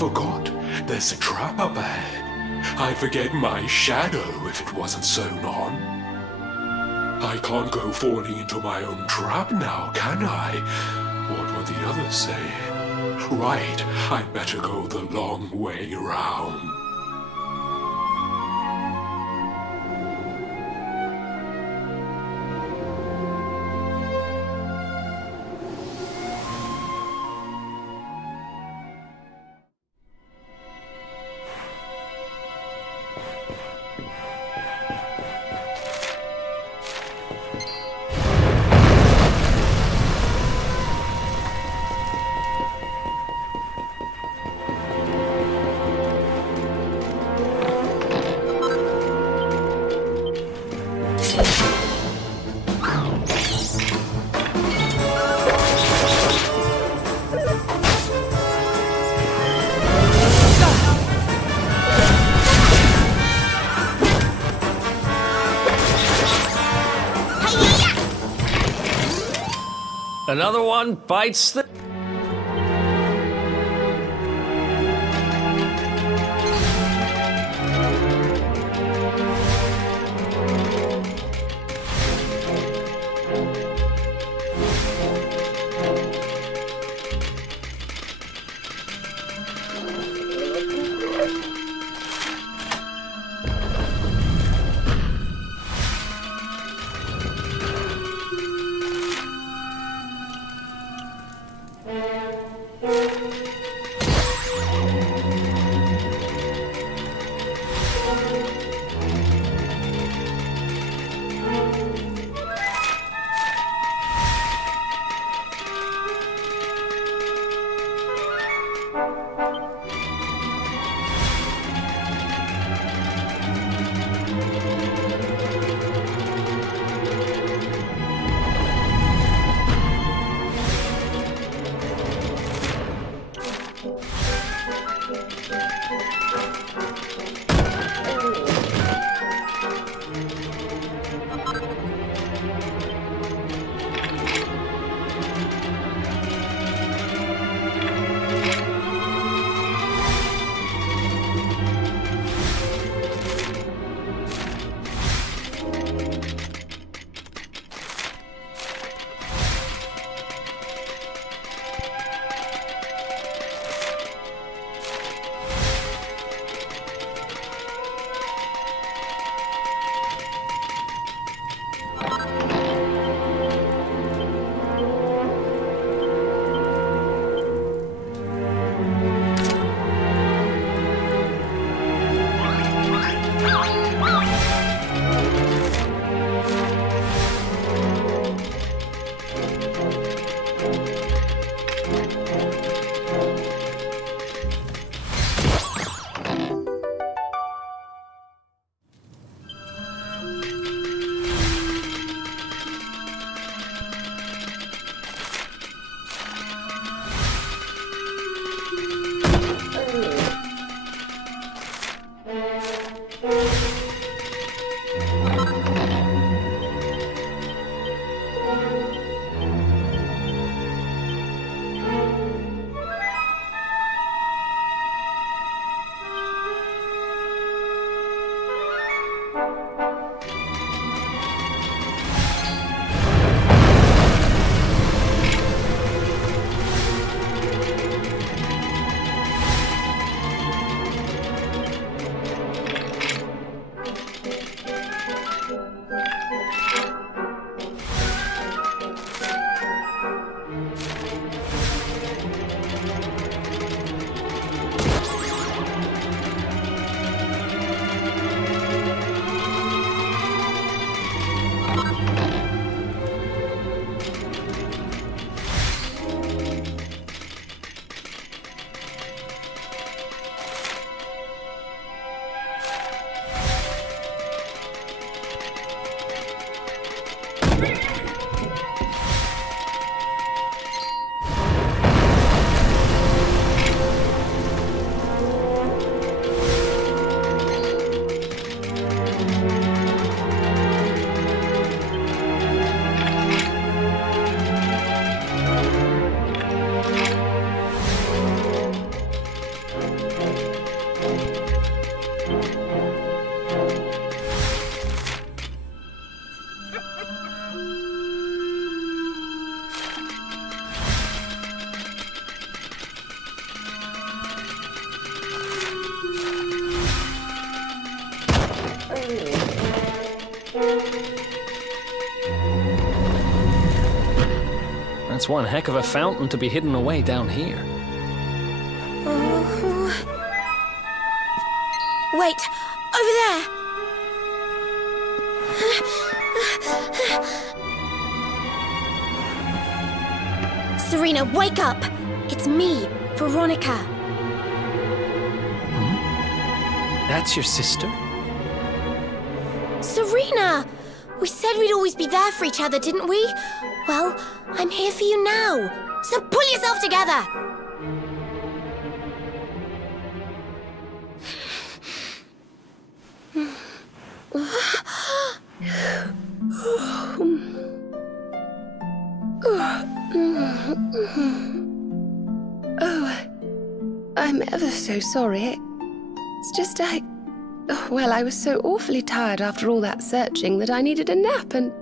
almost forgot. There's a trap up ahead. I'd forget my shadow if it wasn't sewn on. I can't go falling into my own trap now, can I? What would the others say? Right, I'd better go the long way round. Another one bites the... That's one heck of a fountain to be hidden away down here. Oh. Wait, over there! Serena, wake up! It's me, Veronica. That's your sister? Serena! We said we'd always be there for each other, didn't we? Well, I'm here for you now. So pull yourself together! Oh, I'm ever so sorry. It's just well, I was so awfully tired after all that searching that I needed a nap and...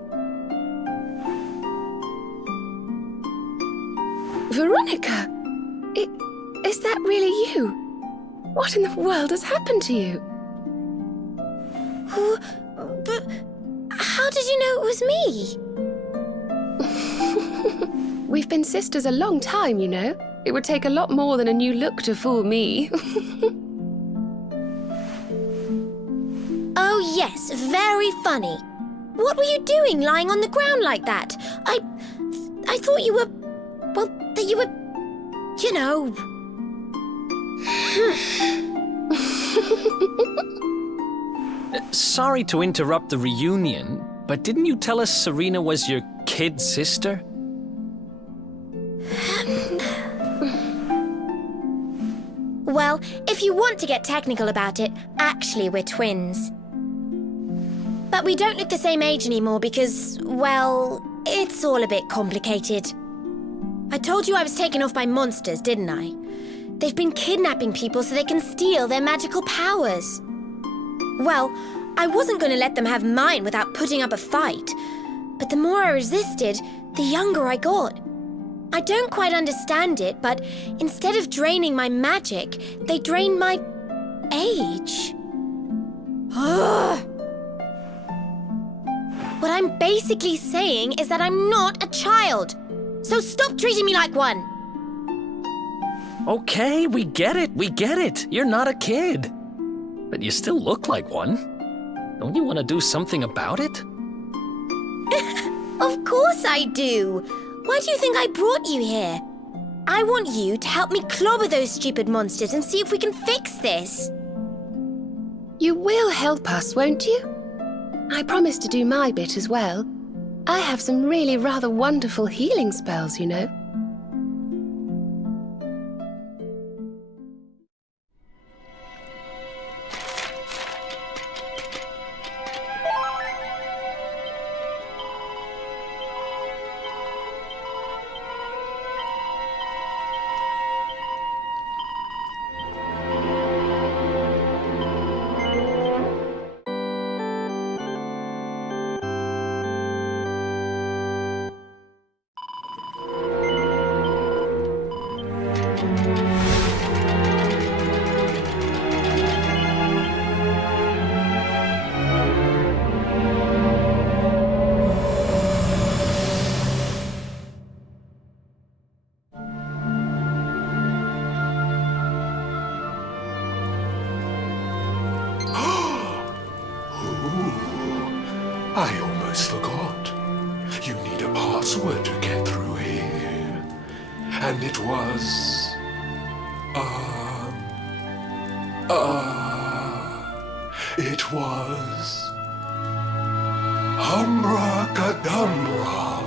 Veronica! Is that really you? What in the world has happened to you? But how did you know it was me? We've been sisters a long time, you know. It would take a lot more than a new look to fool me. Oh, yes, very funny. What were you doing lying on the ground like that? I thought you were... Well, that you were... You know... Sorry to interrupt the reunion, but didn't you tell us Serena was your kid sister? Well, if you want to get technical about it, actually we're twins. But we don't look the same age anymore because, well, it's all a bit complicated. I told you I was taken off by monsters, didn't I? They've been kidnapping people so they can steal their magical powers. Well, I wasn't going to let them have mine without putting up a fight. But the more I resisted, the younger I got. I don't quite understand it, but instead of draining my magic, they drain my age. What I'm basically saying is that I'm not a child. So stop treating me like one. Okay, we get it. You're not a kid. But you still look like one. Don't you want to do something about it? Of course I do. Why do you think I brought you here? I want you to help me clobber those stupid monsters and see if we can fix this. You will help us, won't you? I promise to do my bit as well. I have some really rather wonderful healing spells, you know. I almost forgot. You need a password to get through here. And it was... It was... Umbracadabra.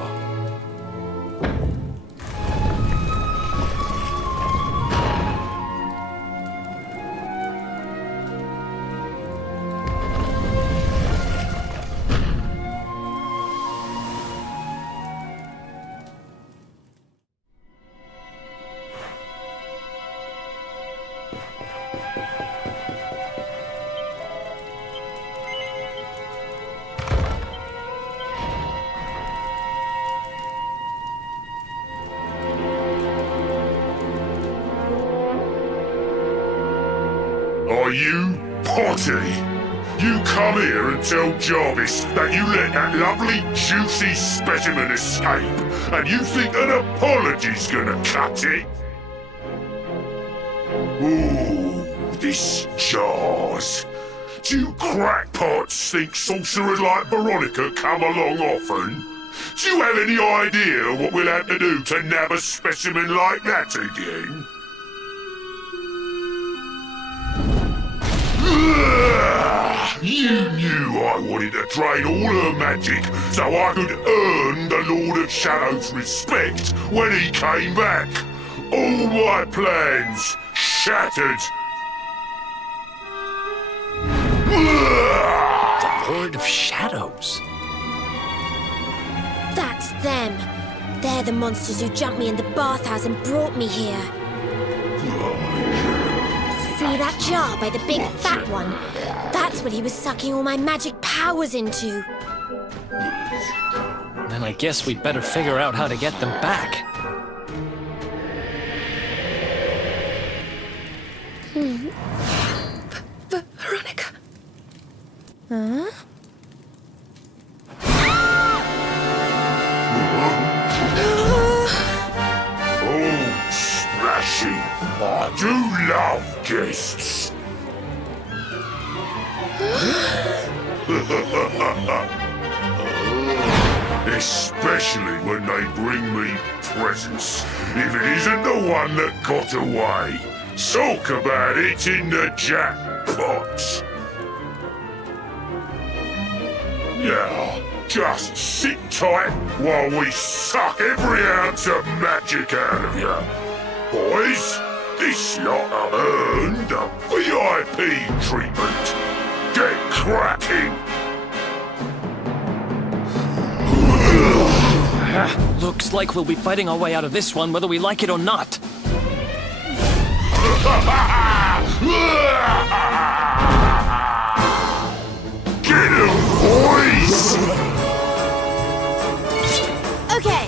Are you potty? You come here and tell Jarvis that you let that lovely, juicy specimen escape, and you think an apology's gonna cut it? Ooh, this jars. Do you crackpots think sorcerers like Veronica come along often? Do you have any idea what we'll have to do to nab a specimen like that again? You knew I wanted to drain all her magic so I could earn the Lord of Shadow's respect when he came back. All my plans shattered. The Lord of Shadows? That's them. They're the monsters who jumped me in the bathhouse and brought me here. See that jar by the big fat one? That's what he was sucking all my magic powers into. Then I guess we'd better figure out how to get them back. Veronica. Huh? Oh, smashing! I do love guests. Especially when they bring me presents, if it isn't the one that got away. Talk about it in the jackpot. Now, just sit tight while we suck every ounce of magic out of you. Boys, this lot have earned a VIP treatment. Get cracking! Looks like we'll be fighting our way out of this one whether we like it or not. Get him, boys! Okay.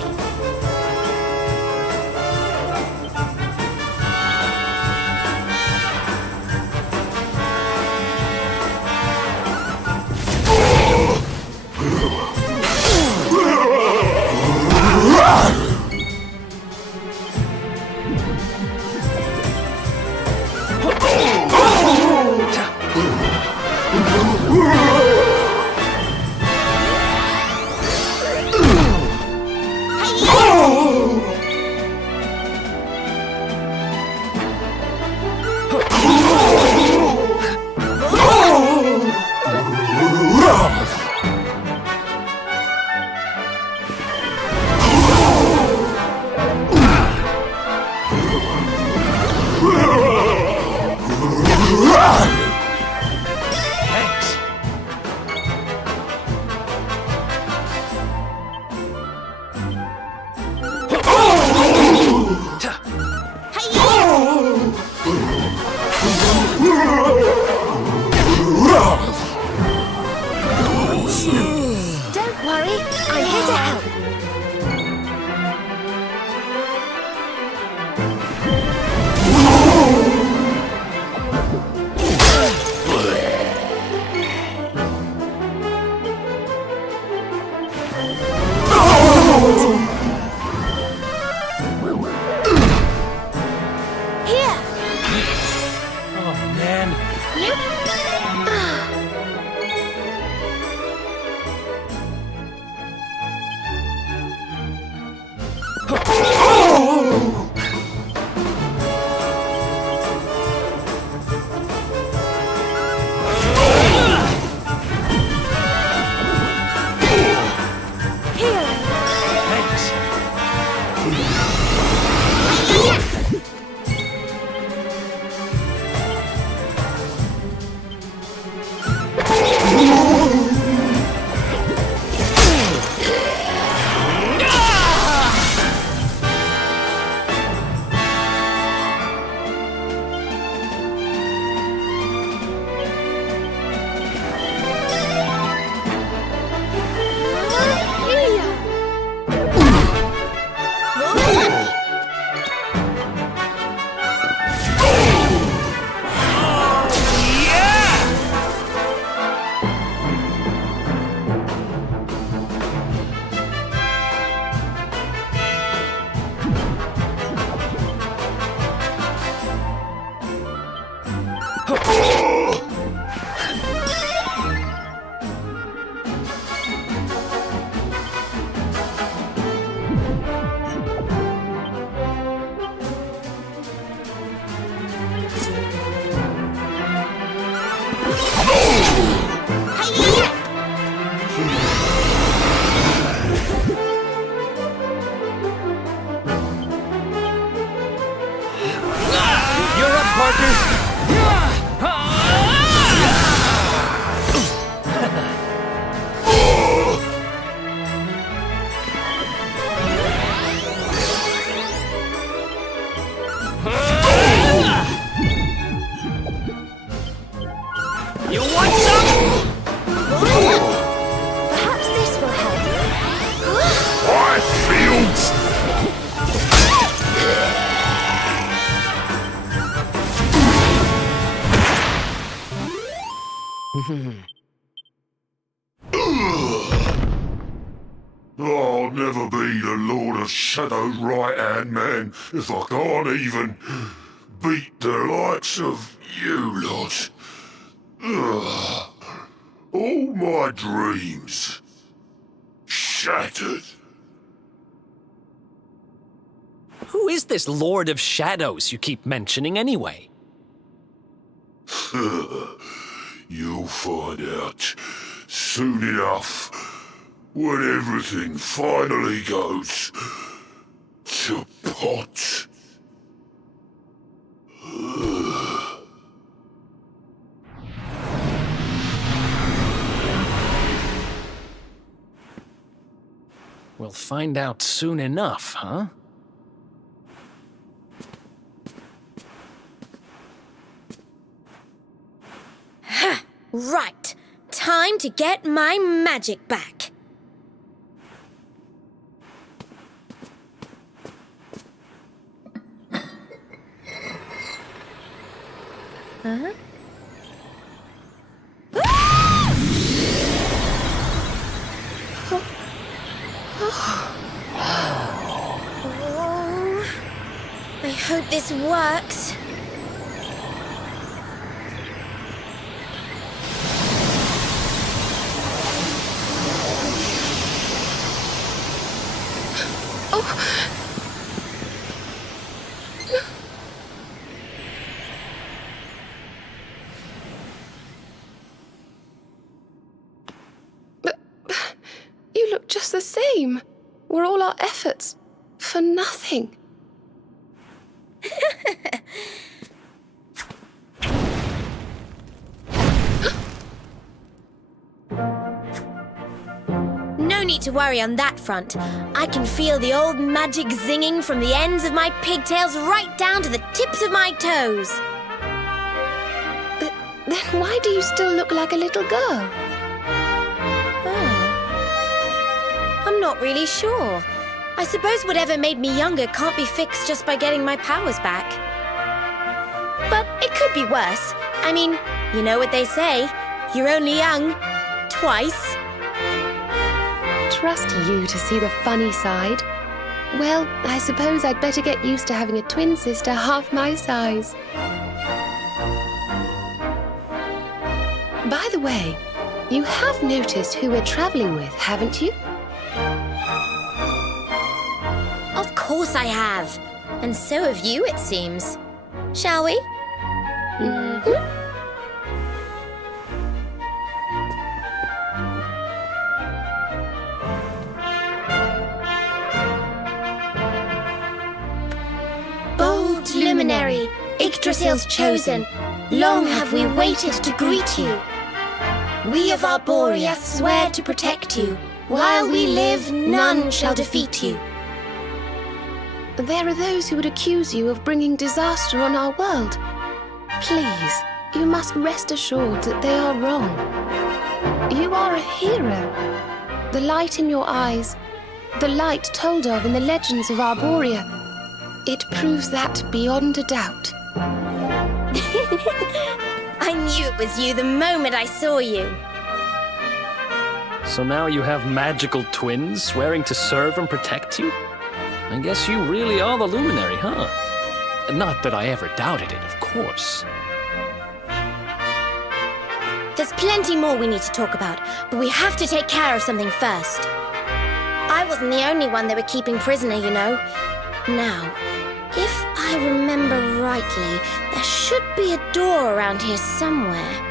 Don't worry, I'm here to help. Here. Oh, man. Thanks. I'll never be the Lord of Shadow's right-hand man if I can't even beat the likes of you lot. Ugh. All my dreams shattered. Who is this Lord of Shadows you keep mentioning anyway? You'll find out soon enough when everything finally goes to pot. We'll find out soon enough, huh? Right. Time to get my magic back. Huh? Oh, I hope this works. You look just the same. Were all our efforts for nothing? No need to worry on that front. I can feel the old magic zinging from the ends of my pigtails right down to the tips of my toes. Then why do you still look like a little girl? I'm not really sure. I suppose whatever made me younger can't be fixed just by getting my powers back. But it could be worse. I mean, you know what they say. You're only young twice. Trust you to see the funny side. Well, I suppose I'd better get used to having a twin sister half my size. By the way, you have noticed who we're traveling with, haven't you? Of course I have. And so have you, it seems. Shall we? Mm-hmm. Bold luminary, Yggdrasil's chosen, long have we waited to greet you. We of Arborea swear to protect you. While we live, none shall defeat you. There are those who would accuse you of bringing disaster on our world. Please, you must rest assured that they are wrong. You are a hero. The light in your eyes, the light told of in the legends of Arborea, it proves that beyond a doubt. I knew it was you the moment I saw you. So now you have magical twins swearing to serve and protect you? I guess you really are the Luminary, huh? Not that I ever doubted it, of course. There's plenty more we need to talk about, but we have to take care of something first. I wasn't the only one they were keeping prisoner, you know. Now, if I remember rightly, there should be a door around here somewhere.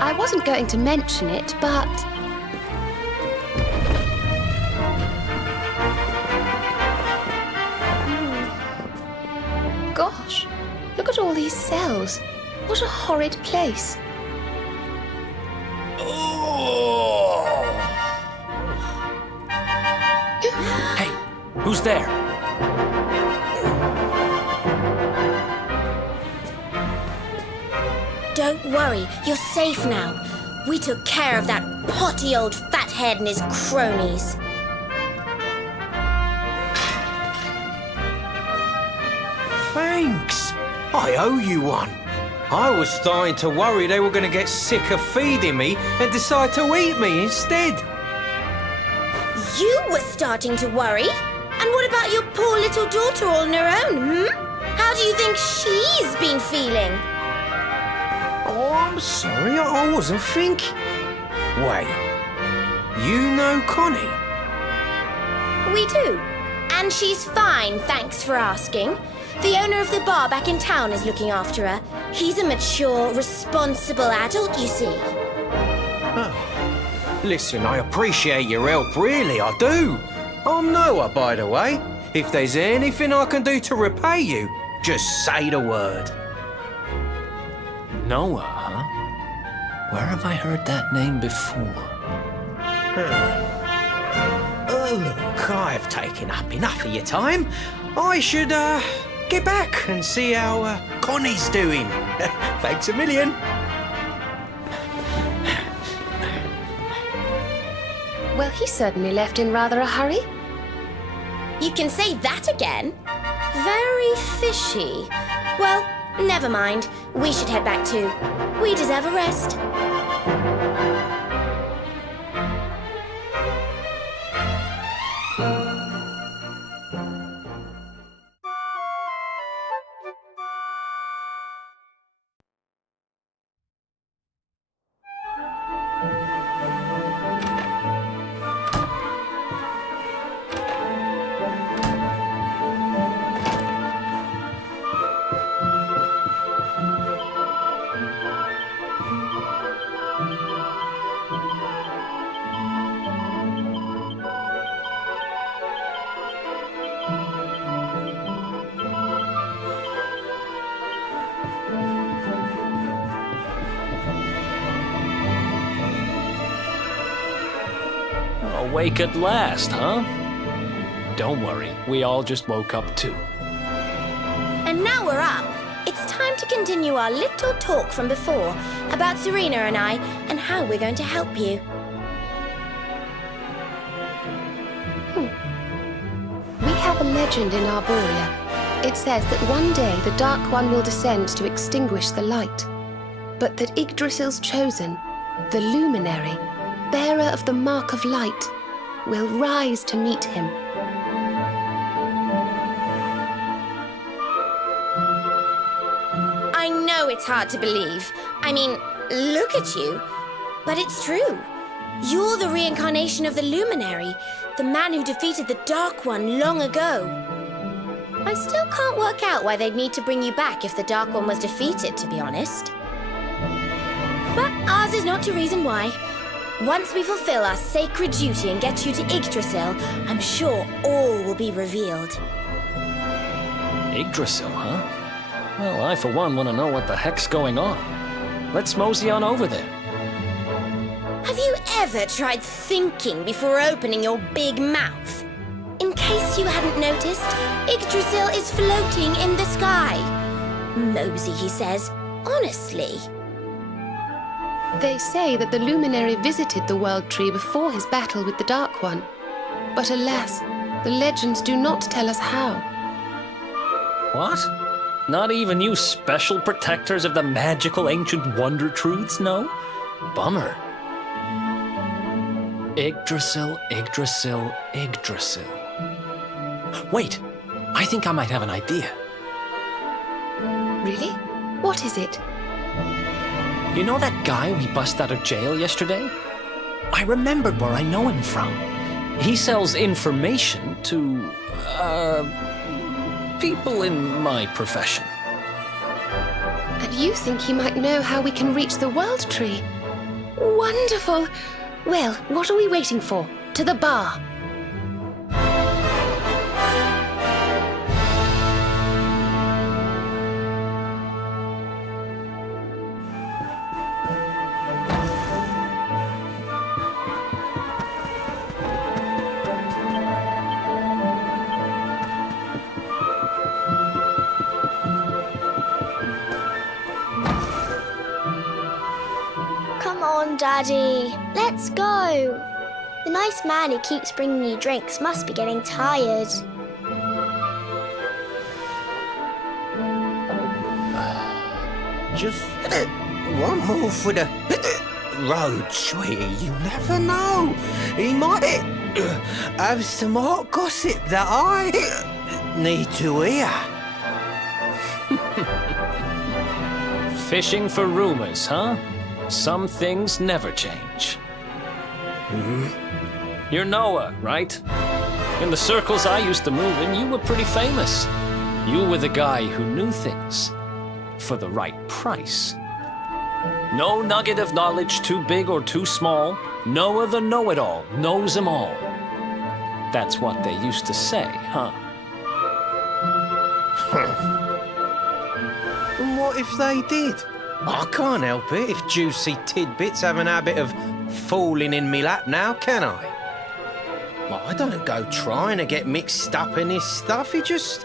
I wasn't going to mention it, but... Gosh, look at all these cells. What a horrid place. Hey, Who's there? Don't worry, you're safe now. We took care of that potty old fathead and his cronies. Thanks. I owe you one. I was starting to worry they were going to get sick of feeding me and decide to eat me instead. You were starting to worry? And what about your poor little daughter all on her own, How do you think she's been feeling? Oh, I'm sorry, I wasn't thinking. Wait, you know Connie? We do. And she's fine, thanks for asking. The owner of the bar back in town is looking after her. He's a mature, responsible adult, you see. Oh. Listen, I appreciate your help, really, I do. I'm Noah, by the way. If there's anything I can do to repay you, just say the word. Noah, huh? Where have I heard that name before? Oh, look, I've taken up enough of your time. I should, get back and see how, Connie's doing. Thanks a million. Well, he certainly left in rather a hurry. You can say that again. Very fishy. Well, never mind. We should head back too. We deserve a rest. Awake at last, huh? Don't worry, we all just woke up too. And now we're up. It's time to continue our little talk from before about Serena and I and how we're going to help you. We have a legend in Arborea. It says that one day the Dark One will descend to extinguish the light, but that Yggdrasil's chosen, the Luminary, bearer of the Mark of Light, will rise to meet him. I know it's hard to believe. I mean, look at you. But it's true. You're the reincarnation of the Luminary, the man who defeated the Dark One long ago. I still can't work out why they'd need to bring you back if the Dark One was defeated, to be honest. But ours is not to reason why. Once we fulfill our sacred duty and get you to Yggdrasil, I'm sure all will be revealed. Yggdrasil, huh? Well, I for one want to know what the heck's going on. Let's mosey on over there. Have you ever tried thinking before opening your big mouth? In case you hadn't noticed, Yggdrasil is floating in the sky. Mosey, he says. Honestly. They say that the Luminary visited the World Tree before his battle with the Dark One. But alas, the legends do not tell us how. What? Not even you special protectors of the magical ancient wonder truths know? Bummer. Yggdrasil, Yggdrasil, Yggdrasil. Wait, I think I might have an idea. Really? What is it? You know that guy we bust out of jail yesterday? I remembered where I know him from. He sells information to, people in my profession. And you think he might know how we can reach the World Tree? Wonderful! Well, what are we waiting for? To the bar! Daddy. Let's go. The nice man who keeps bringing you drinks must be getting tired. Just one more for the road, sweetie. You never know. He might have some hot gossip that I need to hear. Fishing for rumors, huh? Some things never change. You're Noah, right? In the circles I used to move in, you were pretty famous. You were the guy who knew things for the right price. No nugget of knowledge too big or too small. Noah the know-it-all knows them all. That's what they used to say, huh? And what if they did? I can't help it if juicy tidbits have an habit of falling in me lap now, can I? Well, I don't go trying to get mixed up in this stuff, it just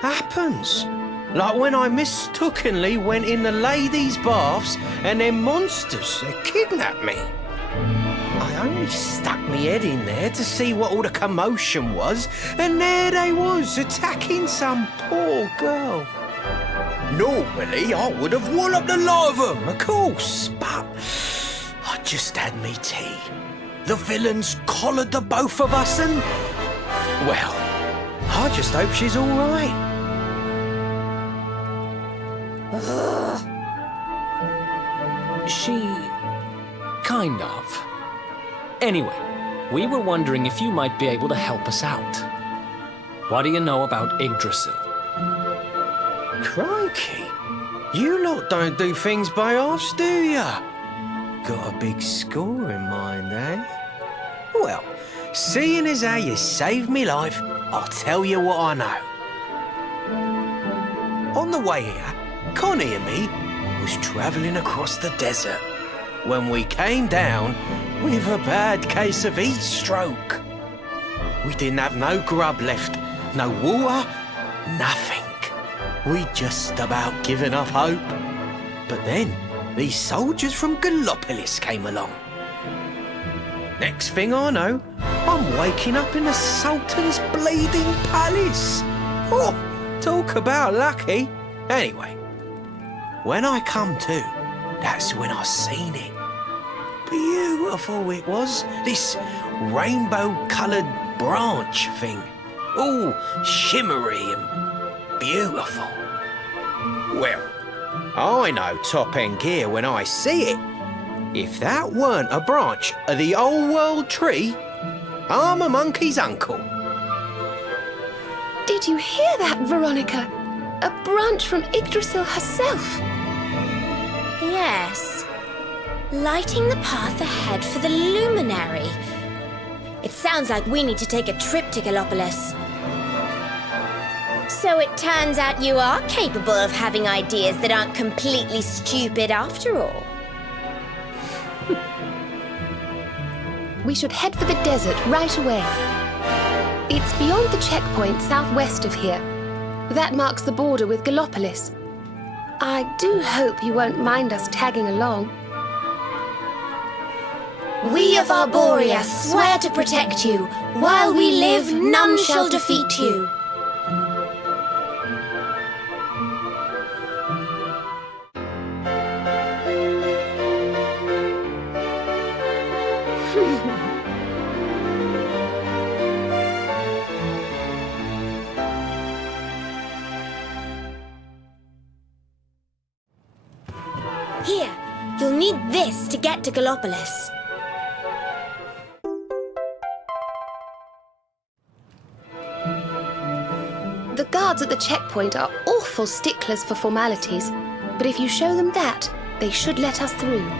happens. Like when I mistakenly went in the ladies' baths and them monsters, they kidnapped me. I only stuck me head in there to see what all the commotion was, and there they was, attacking some poor girl. Normally, I would have walloped the lot of them, of course, but I just had me tea. The villains collared the both of us and, well, I just hope she's all right. She... kind of. Anyway, we were wondering if you might be able to help us out. What do you know about Yggdrasil? Crikey, you lot don't do things by halves, do ya? Got a big score in mind, eh? Well, seeing as how you saved me life, I'll tell you what I know. On the way here, Connie and me was travelling across the desert when we came down with a bad case of heat stroke. We didn't have no grub left, no water, nothing. We'd just about given up hope. But then, these soldiers from Gallopolis came along. Next thing I know, I'm waking up in the Sultan's bleeding palace. Oh, talk about lucky. Anyway, when I come to, that's when I seen it. Beautiful it was, this rainbow-coloured branch thing. All shimmery and beautiful. Well, I know top-end gear when I see it. If that weren't a branch of the old world tree, I'm a monkey's uncle. Did you hear that, Veronica? A branch from Yggdrasil herself. Yes. Lighting the path ahead for the luminary. It sounds like we need to take a trip to Gallopolis. So it turns out you are capable of having ideas that aren't completely stupid after all. We should head for the desert right away. It's beyond the checkpoint southwest of here. That marks the border with Gallopolis. I do hope you won't mind us tagging along. We of Arborea swear to protect you. While we live, none shall defeat you. Here, you'll need this to get to Gallopolis. The guards at the checkpoint are awful sticklers for formalities, but if you show them that, they should let us through.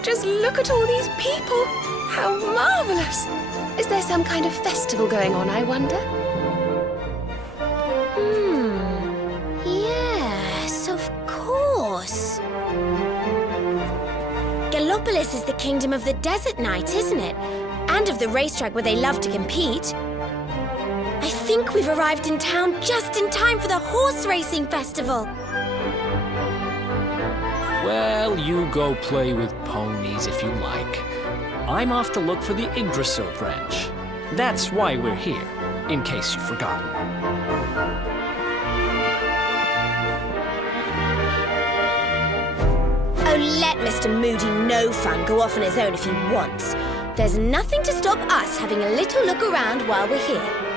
Just look at all these people! How marvelous! Is there some kind of festival going on, I wonder? Yeah, so Metropolis is the kingdom of the desert knight, isn't it? And of the racetrack where they love to compete. I think we've arrived in town just in time for the horse racing festival. Well, you go play with ponies if you like. I'm off to look for the Yggdrasil branch. That's why we're here, in case you've forgotten. Oh, let Mr. Moody No Fun go off on his own if he wants. There's nothing to stop us having a little look around while we're here.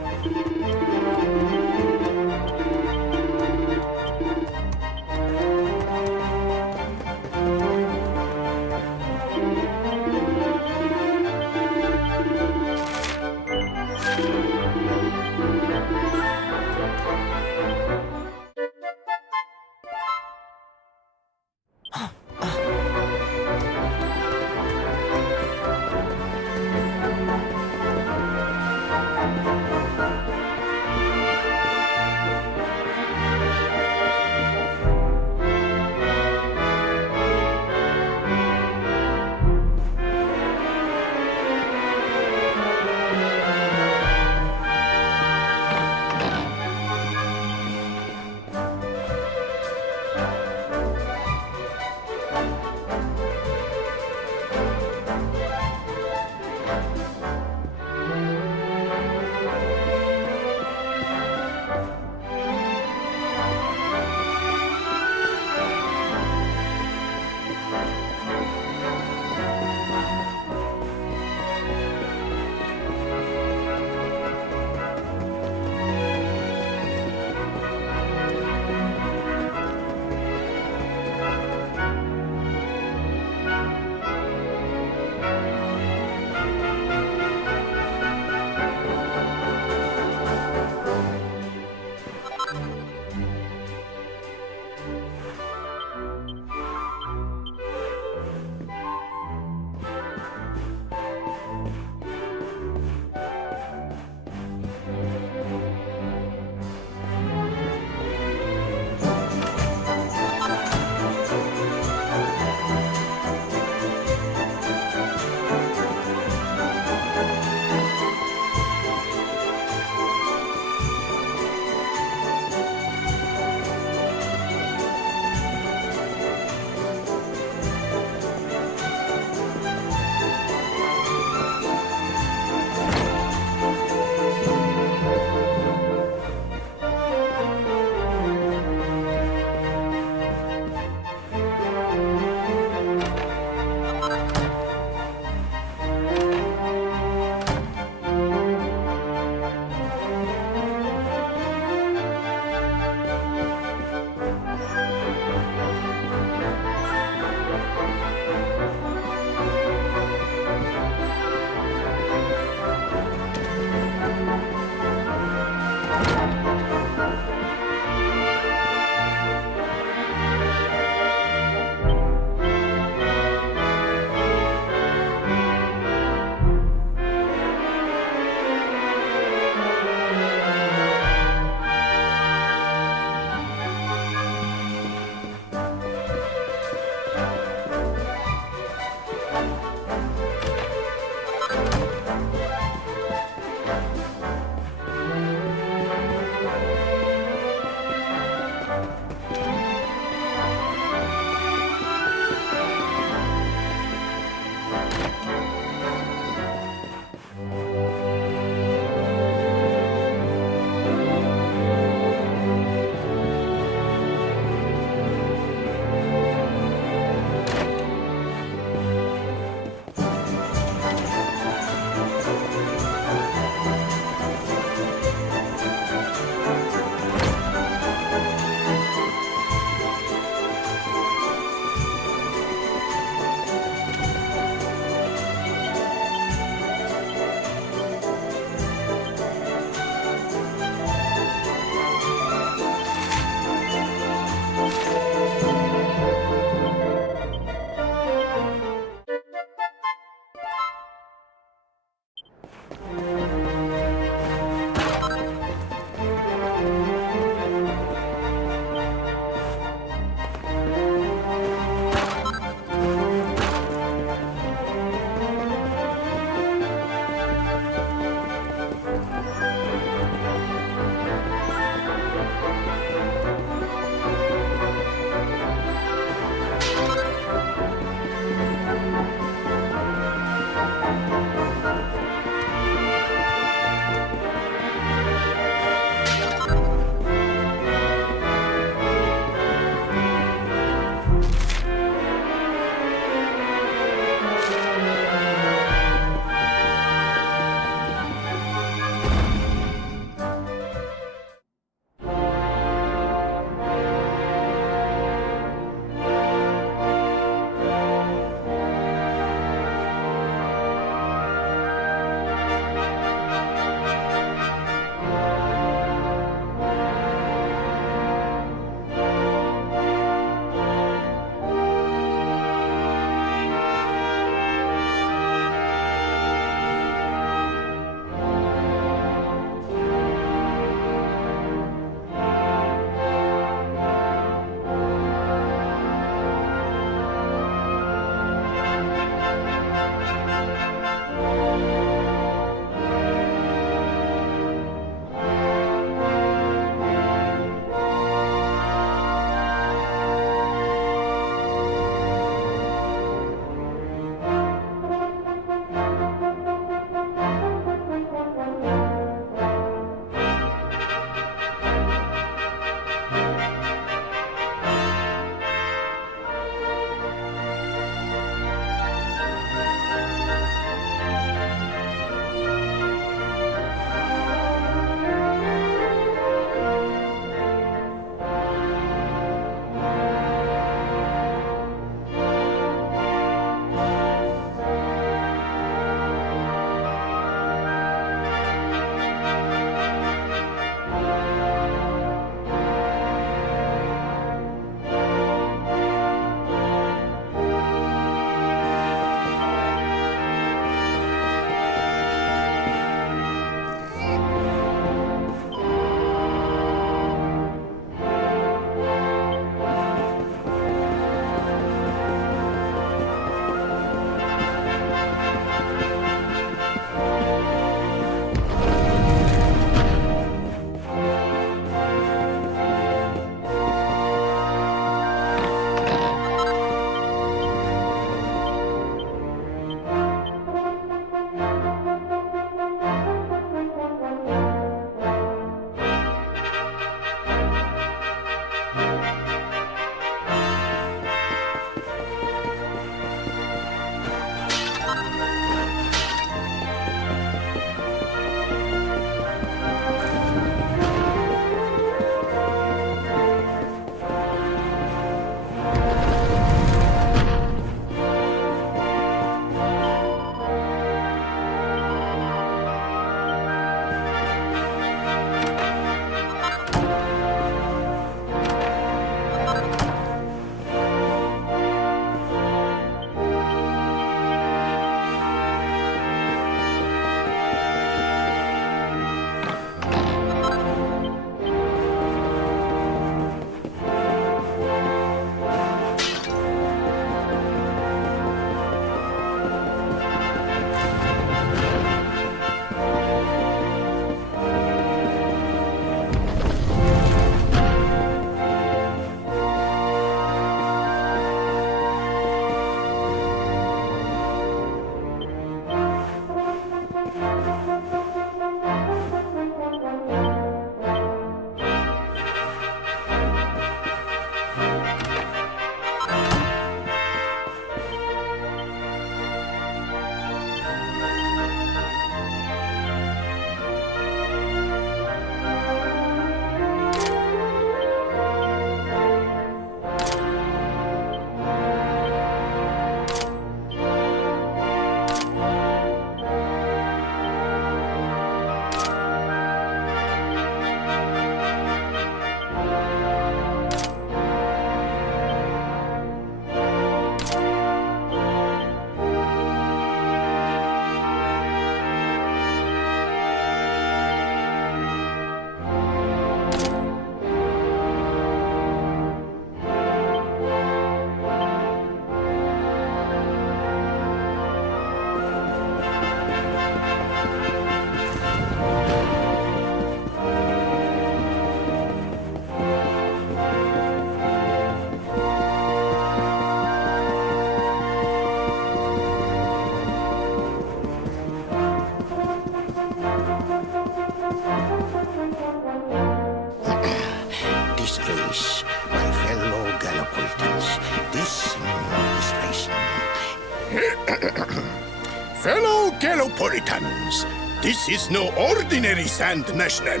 Fellow Gallopolitans, this is no ordinary Sand National.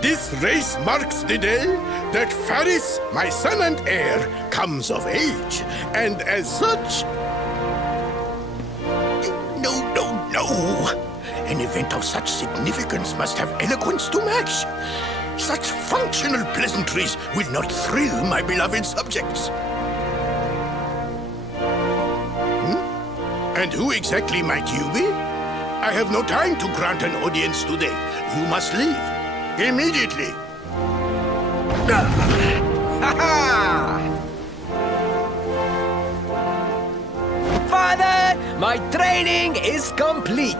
This race marks the day that Faris, my son and heir, comes of age. And as such... No. An event of such significance must have eloquence to match. Such functional pleasantries will not thrill my beloved subjects. And who exactly might you be? I have no time to grant an audience today. You must leave. Immediately. Father, my training is complete.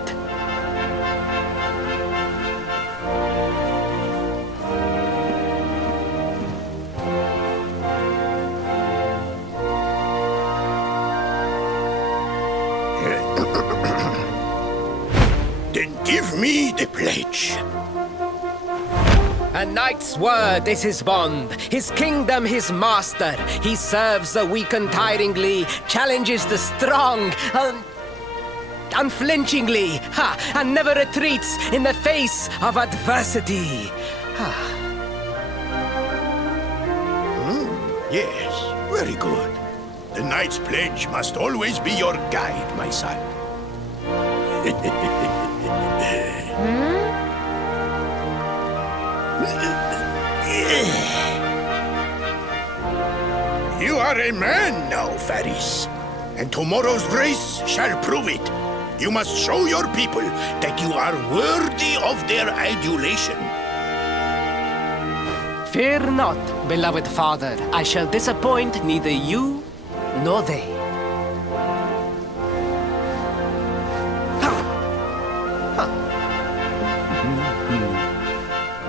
Then give me the pledge. A knight's word is his bond, his kingdom his master. He serves the weak untiringly, challenges the strong unflinchingly, and never retreats in the face of adversity. Yes, very good. The knight's pledge must always be your guide, my son. You are a man now, Faris. And tomorrow's race shall prove it. You must show your people that you are worthy of their adulation. Fear not, beloved father. I shall disappoint neither you nor they.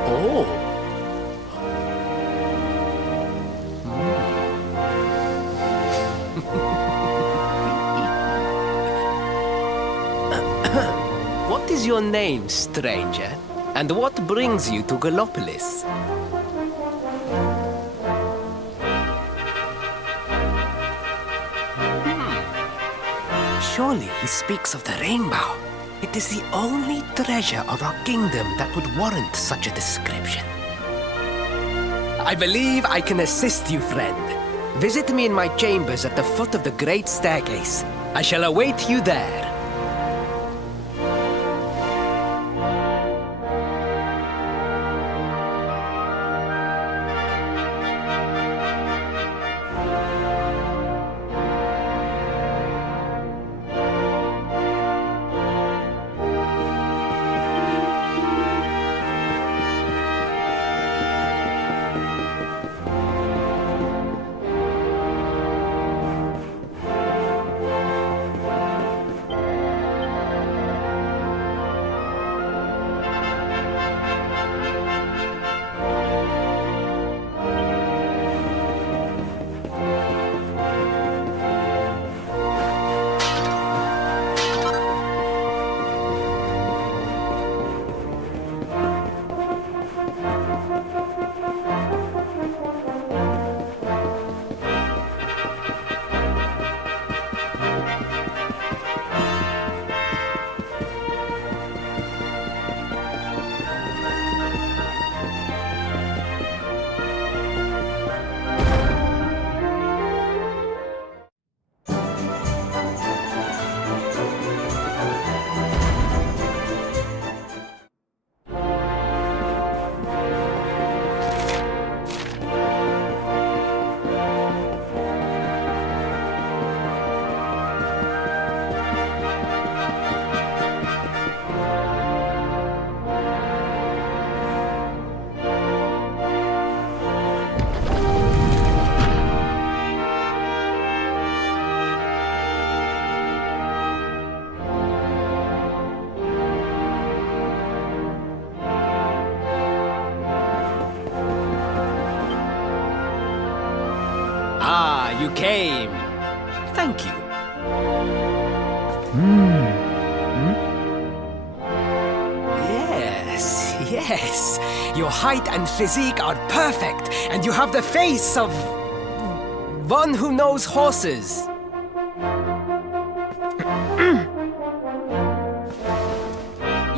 Oh. What is your name, stranger? And what brings you to Gallopolis? Surely he speaks of the rainbow. It is the only treasure of our kingdom that would warrant such a description. I believe I can assist you, friend. Visit me in my chambers at the foot of the great staircase. I shall await you there. You came. Thank you. Yes. Your height and physique are perfect, and you have the face of one who knows horses.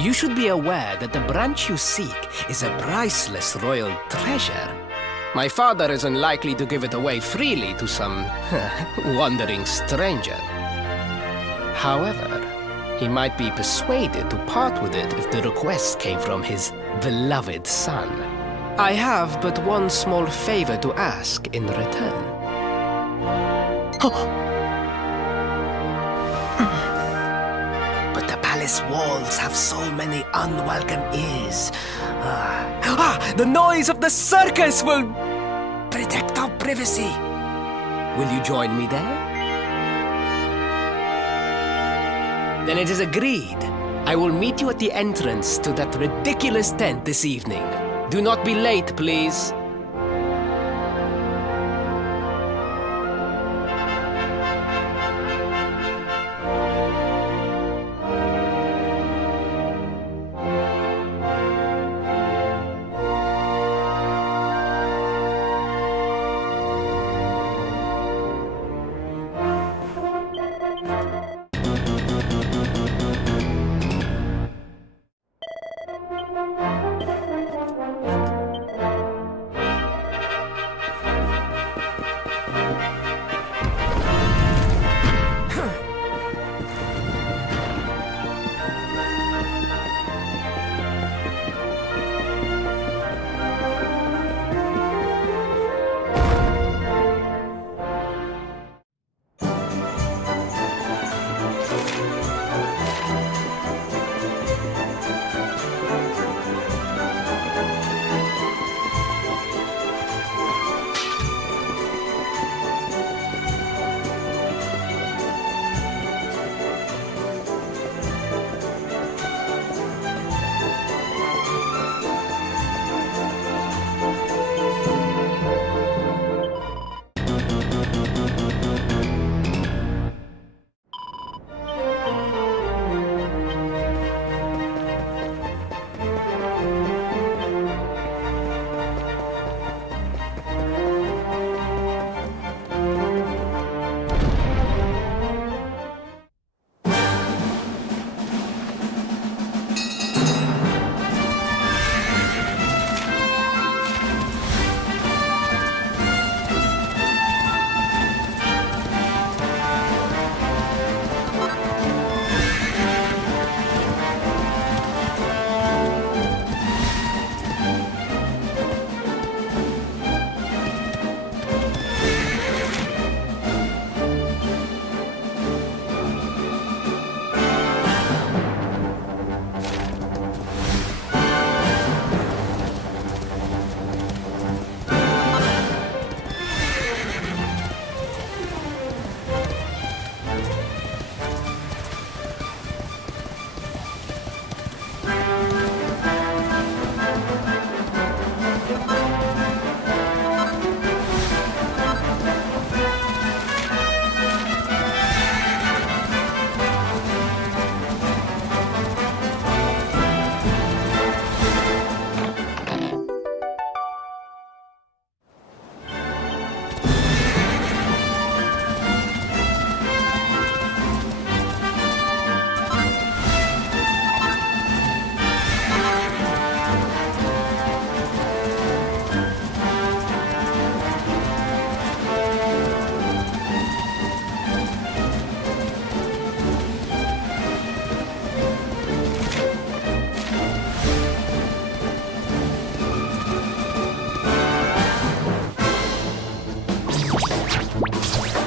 You should be aware that the branch you seek is a priceless royal treasure. My father is unlikely to give it away freely to some wandering stranger. However, he might be persuaded to part with it if the request came from his beloved son. I have but one small favor to ask in return. But the palace walls have so many unwelcome ears. The noise of the circus will protect our privacy. Will you join me there? Then it is agreed. I will meet you at the entrance to that ridiculous tent this evening. Do not be late, please.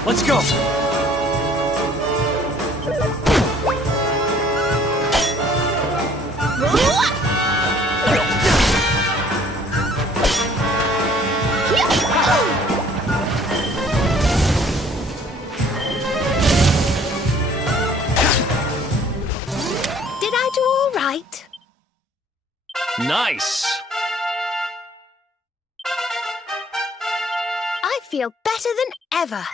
Let's go! Did I do all right? Nice! I feel better than ever.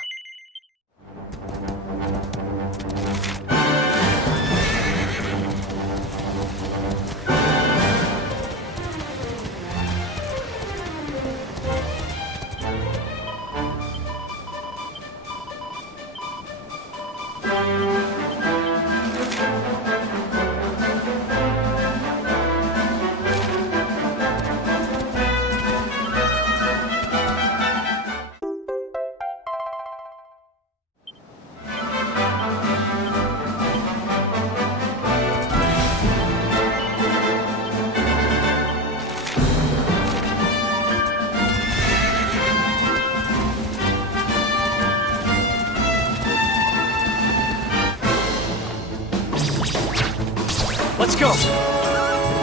Let's go.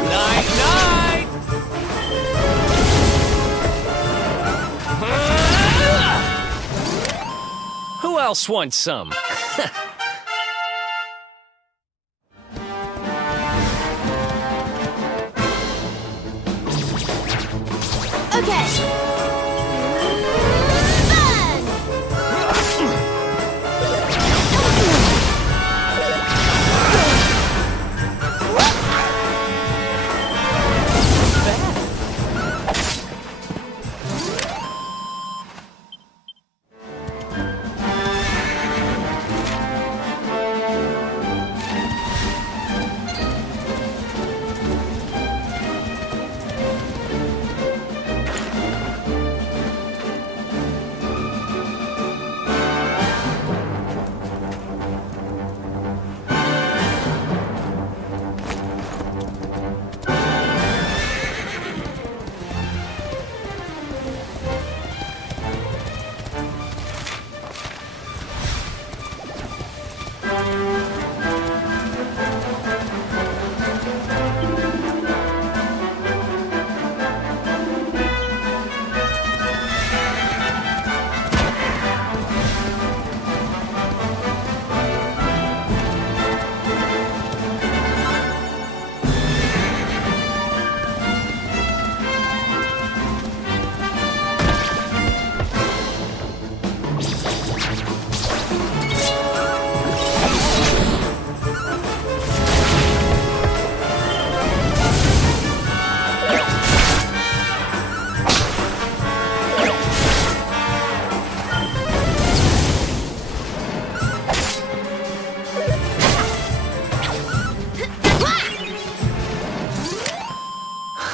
Night, night. Who else wants some? Okay.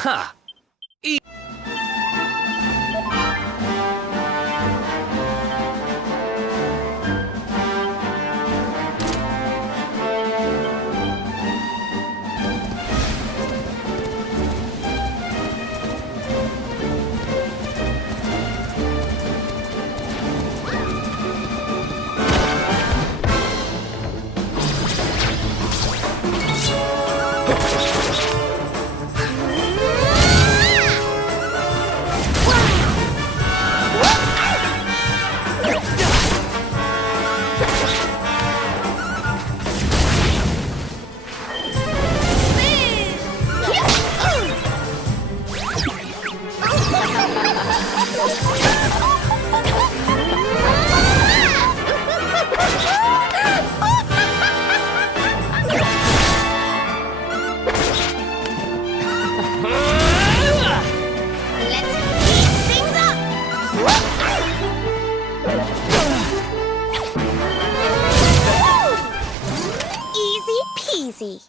Ha! Easy.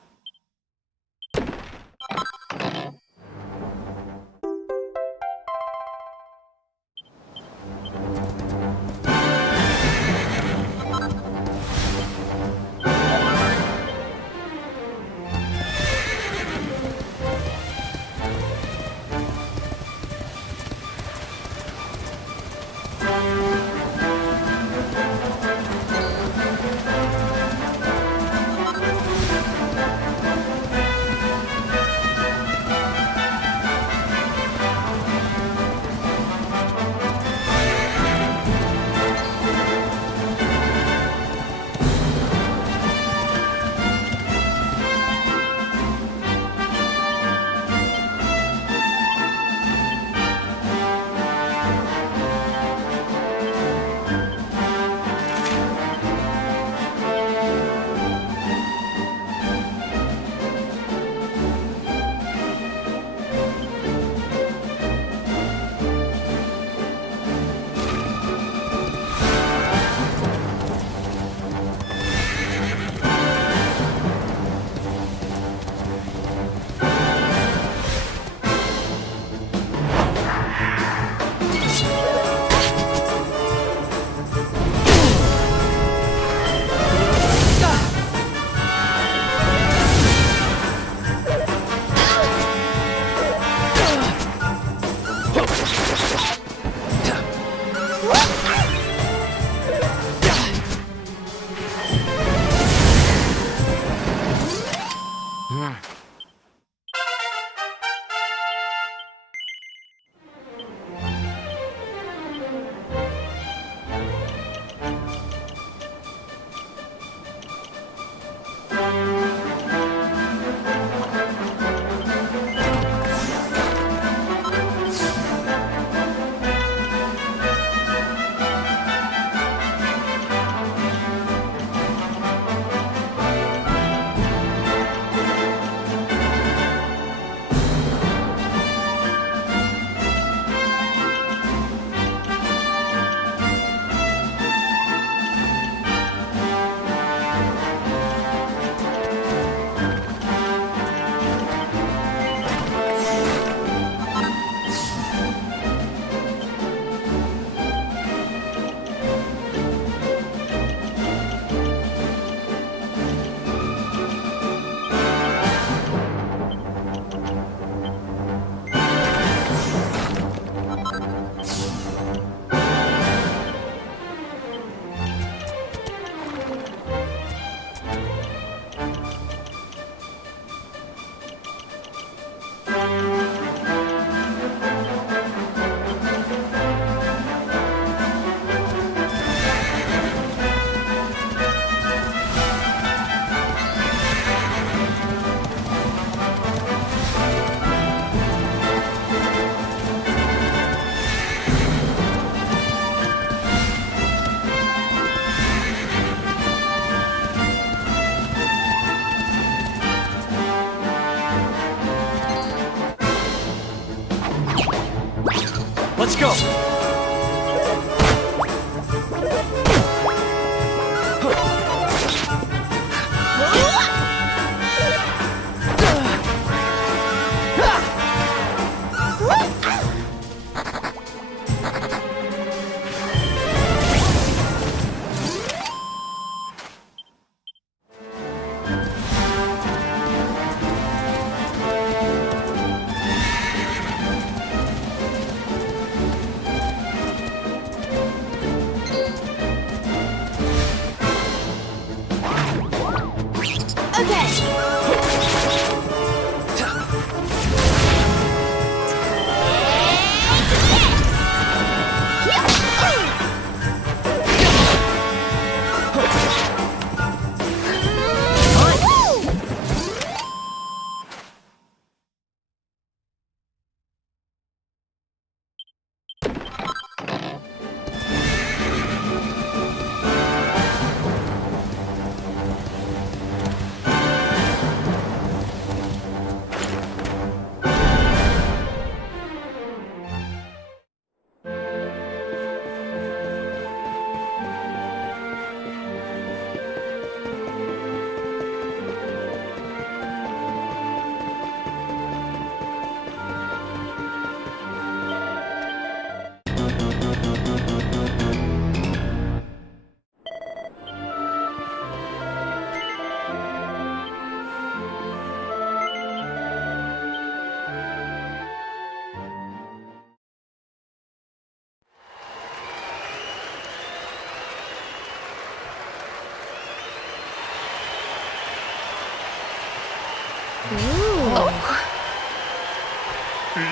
Let's go!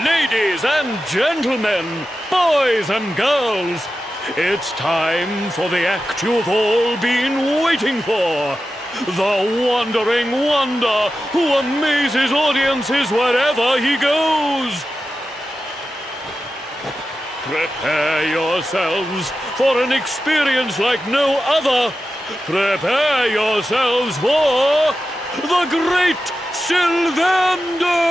Ladies and gentlemen, boys and girls, it's time for the act you've all been waiting for. The Wandering Wonder, who amazes audiences wherever he goes. Prepare yourselves for an experience like no other. Prepare yourselves for the Great Sylvando!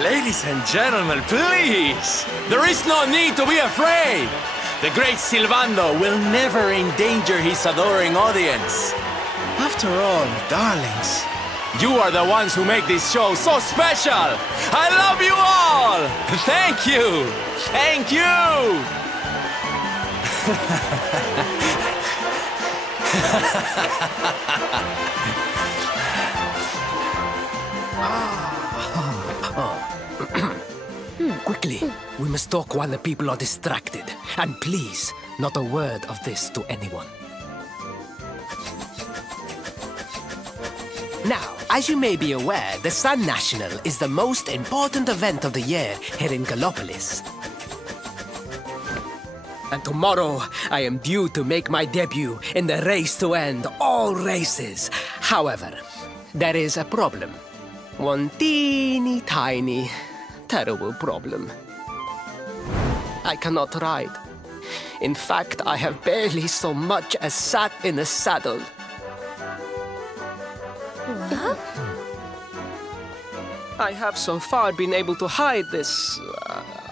Ladies and gentlemen, please! There is no need to be afraid! The great Sylvando will never endanger his adoring audience. After all, darlings, you are the ones who make this show so special! I love you all! Thank you! Thank you! Quickly, we must talk while the people are distracted. And please, not a word of this to anyone. Now, as you may be aware, the Sun National is the most important event of the year here in Gallopolis. And tomorrow, I am due to make my debut in the race to end all races. However, there is a problem. One teeny tiny, terrible problem. I cannot ride. In fact, I have barely so much as sat in a saddle. What? I have so far been able to hide this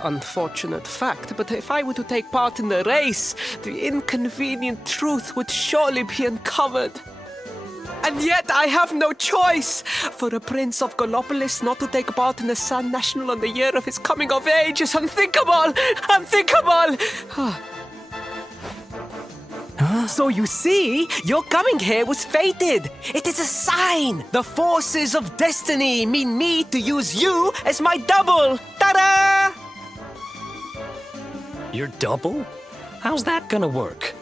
unfortunate fact, but if I were to take part in the race, the inconvenient truth would surely be uncovered. And yet I have no choice! For a prince of Gallopolis not to take part in the Sun National on the year of his coming of age is unthinkable! Unthinkable! So you see, your coming here was fated. It is a sign. The forces of destiny mean me to use you as my double. Ta-da! Your double? How's that gonna work?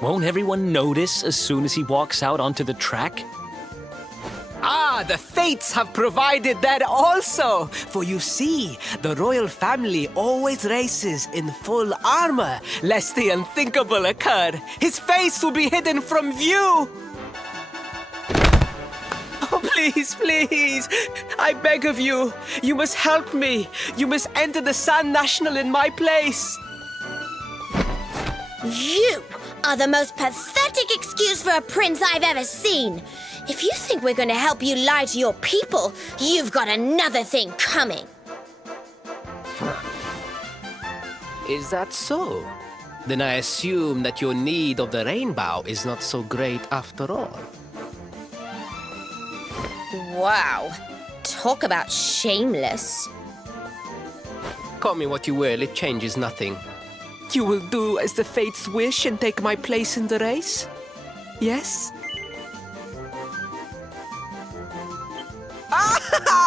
Won't everyone notice as soon as he walks out onto the track? Ah, the fates have provided that also. For you see, the royal family always races in full armor, lest the unthinkable occur. His face will be hidden from view. Oh, please, please. I beg of you. You must help me. You must enter the Sun National in my place. You are the most pathetic excuse for a prince I've ever seen. If you think we're going to help you lie to your people, you've got another thing coming. Is that so? Then I assume that your need of the rainbow is not so great after all. Wow. Talk about shameless. Call me what you will, it changes nothing. You will do as the fates wish and take my place in the race? Yes?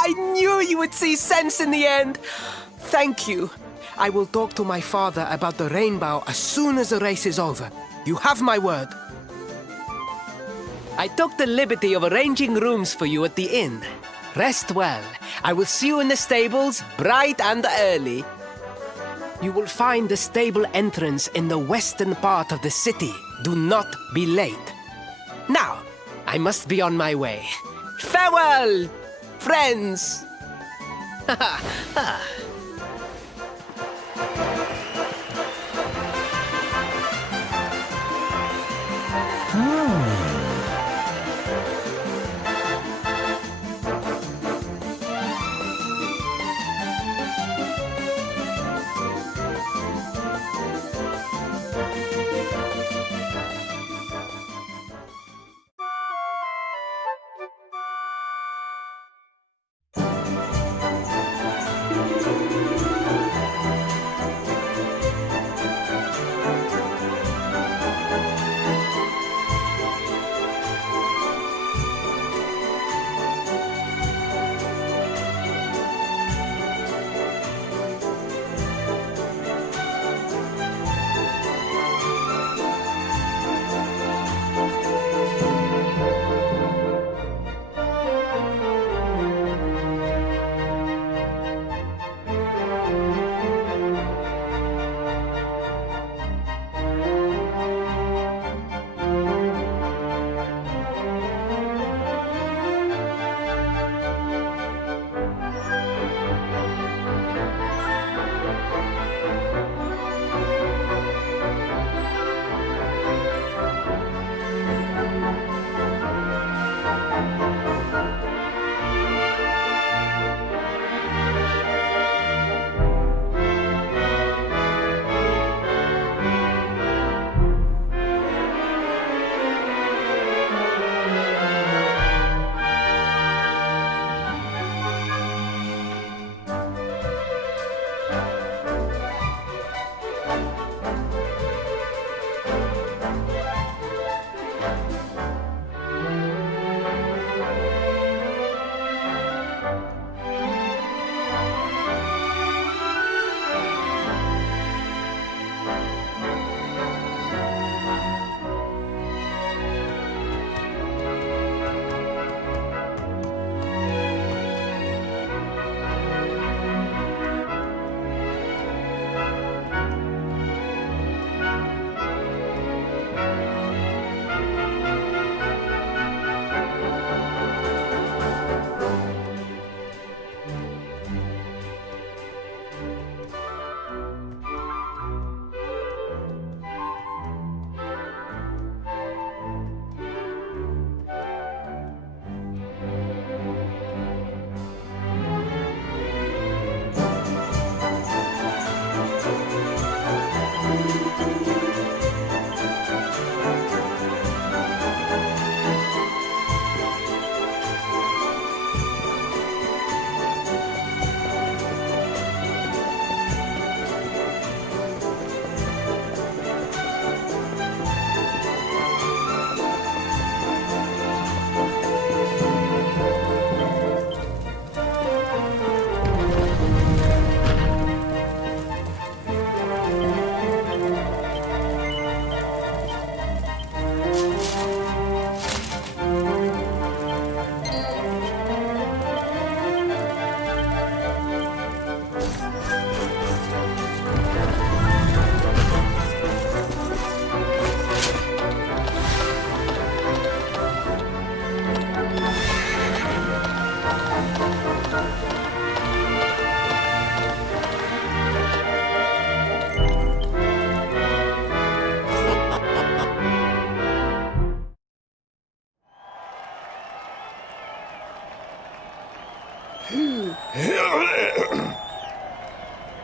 I knew you would see sense in the end. Thank you. I will talk to my father about the rainbow as soon as the race is over. You have my word. I took the liberty of arranging rooms for you at the inn. Rest well. I will see you in the stables, bright and early. You will find the stable entrance in the western part of the city. Do not be late. Now, I must be on my way. Farewell, friends!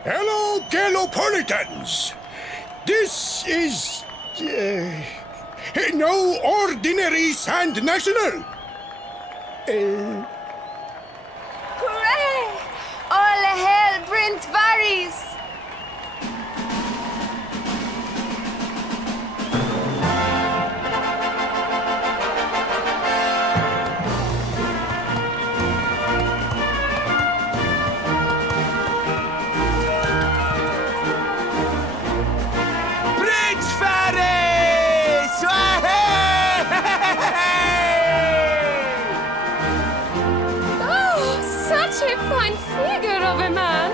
Hello, Galopolitans! This is no ordinary Sand National. Hooray! All hail Prince Varys! Prince Varys! Oh, such a fine figure of a man!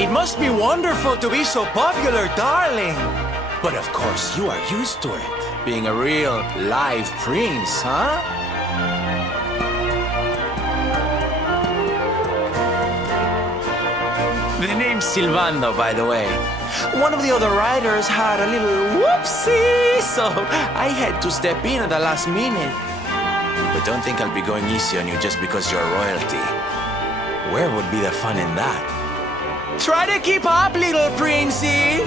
It must be wonderful to be so popular, darling. But of course, you are used to it. Being a real live prince, huh? The name's Silvando, by the way. One of the other riders had a little whoopsie, so I had to step in at the last minute. But don't think I'll be going easy on you just because you're royalty. Where would be the fun in that? Try to keep up, little princey!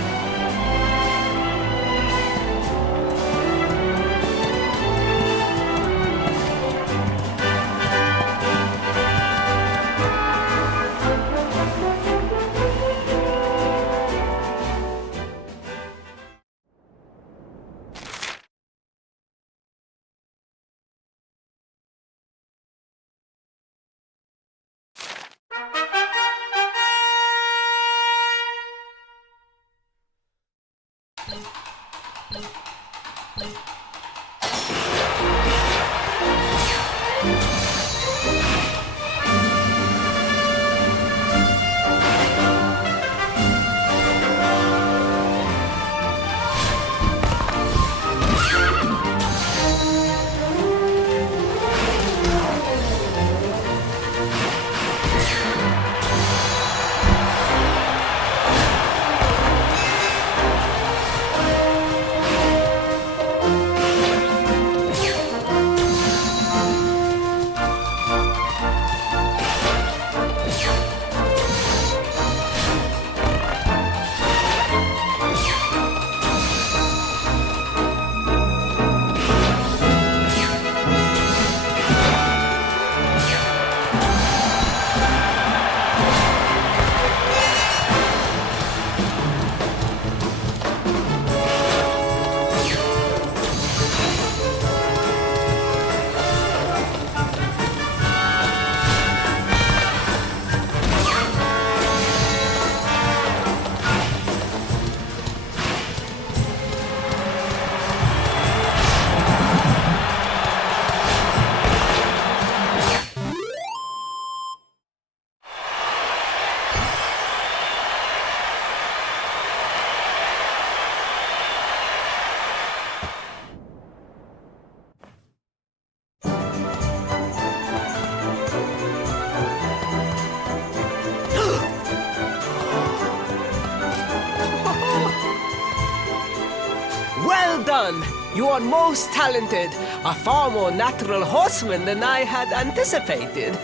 Well done! You are most talented. A far more natural horseman than I had anticipated.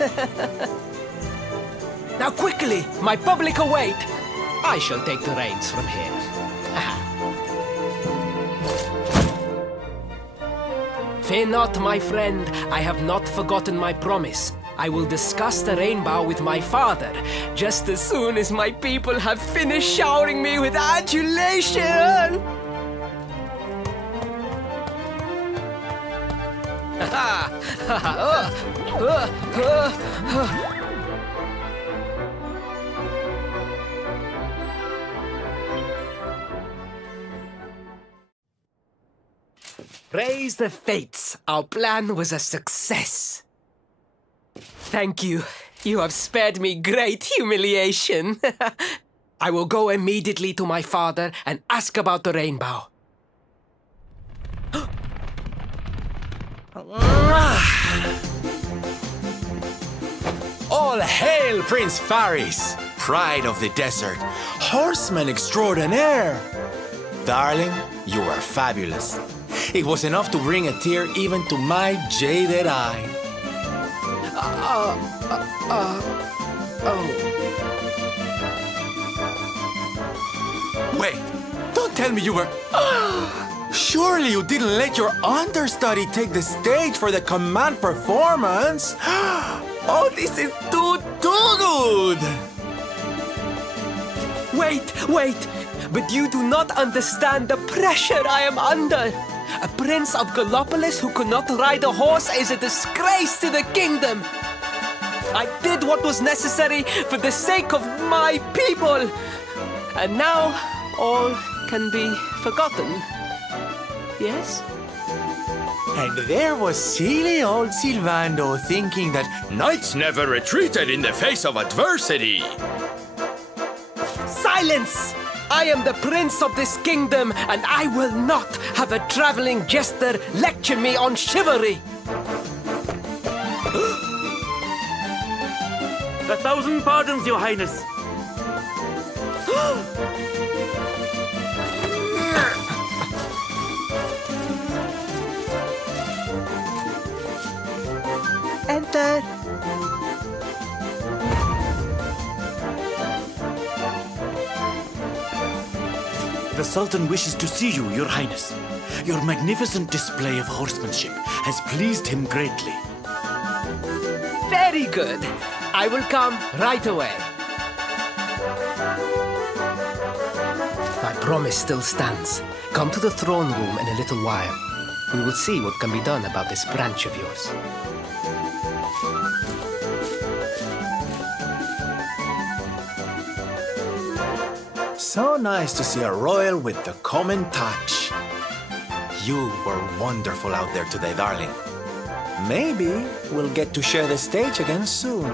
Now quickly, my public await. I shall take the reins from here. Fear not, my friend. I have not forgotten my promise. I will discuss the rainbow with my father just as soon as my people have finished showering me with adulation. Praise the fates. Our plan was a success. Thank you. You have spared me great humiliation. I will go immediately to my father and ask about the rainbow. All hail Prince Faris, pride of the desert, horseman extraordinaire. Darling, you are fabulous. It was enough to bring a tear even to my jaded eye. Wait, don't tell me you were... Surely you didn't let your understudy take the stage for the command performance? Oh, this is too good! Wait! But you do not understand the pressure I am under. A prince of Gallopolis who could not ride a horse is a disgrace to the kingdom. I did what was necessary for the sake of my people. And now all can be forgotten. Yes? And there was silly old Silvando thinking that knights never retreated in the face of adversity. Silence! I am the prince of this kingdom, and I will not have a traveling jester lecture me on chivalry. 1,000 pardons, Your Highness. Enter. The Sultan wishes to see you, Your Highness. Your magnificent display of horsemanship has pleased him greatly. Very good. I will come right away. My promise still stands. Come to the throne room in a little while. We will see what can be done about this branch of yours. so nice to see a royal with the common touch. You were wonderful out there today, darling. Maybe we'll get to share the stage again soon.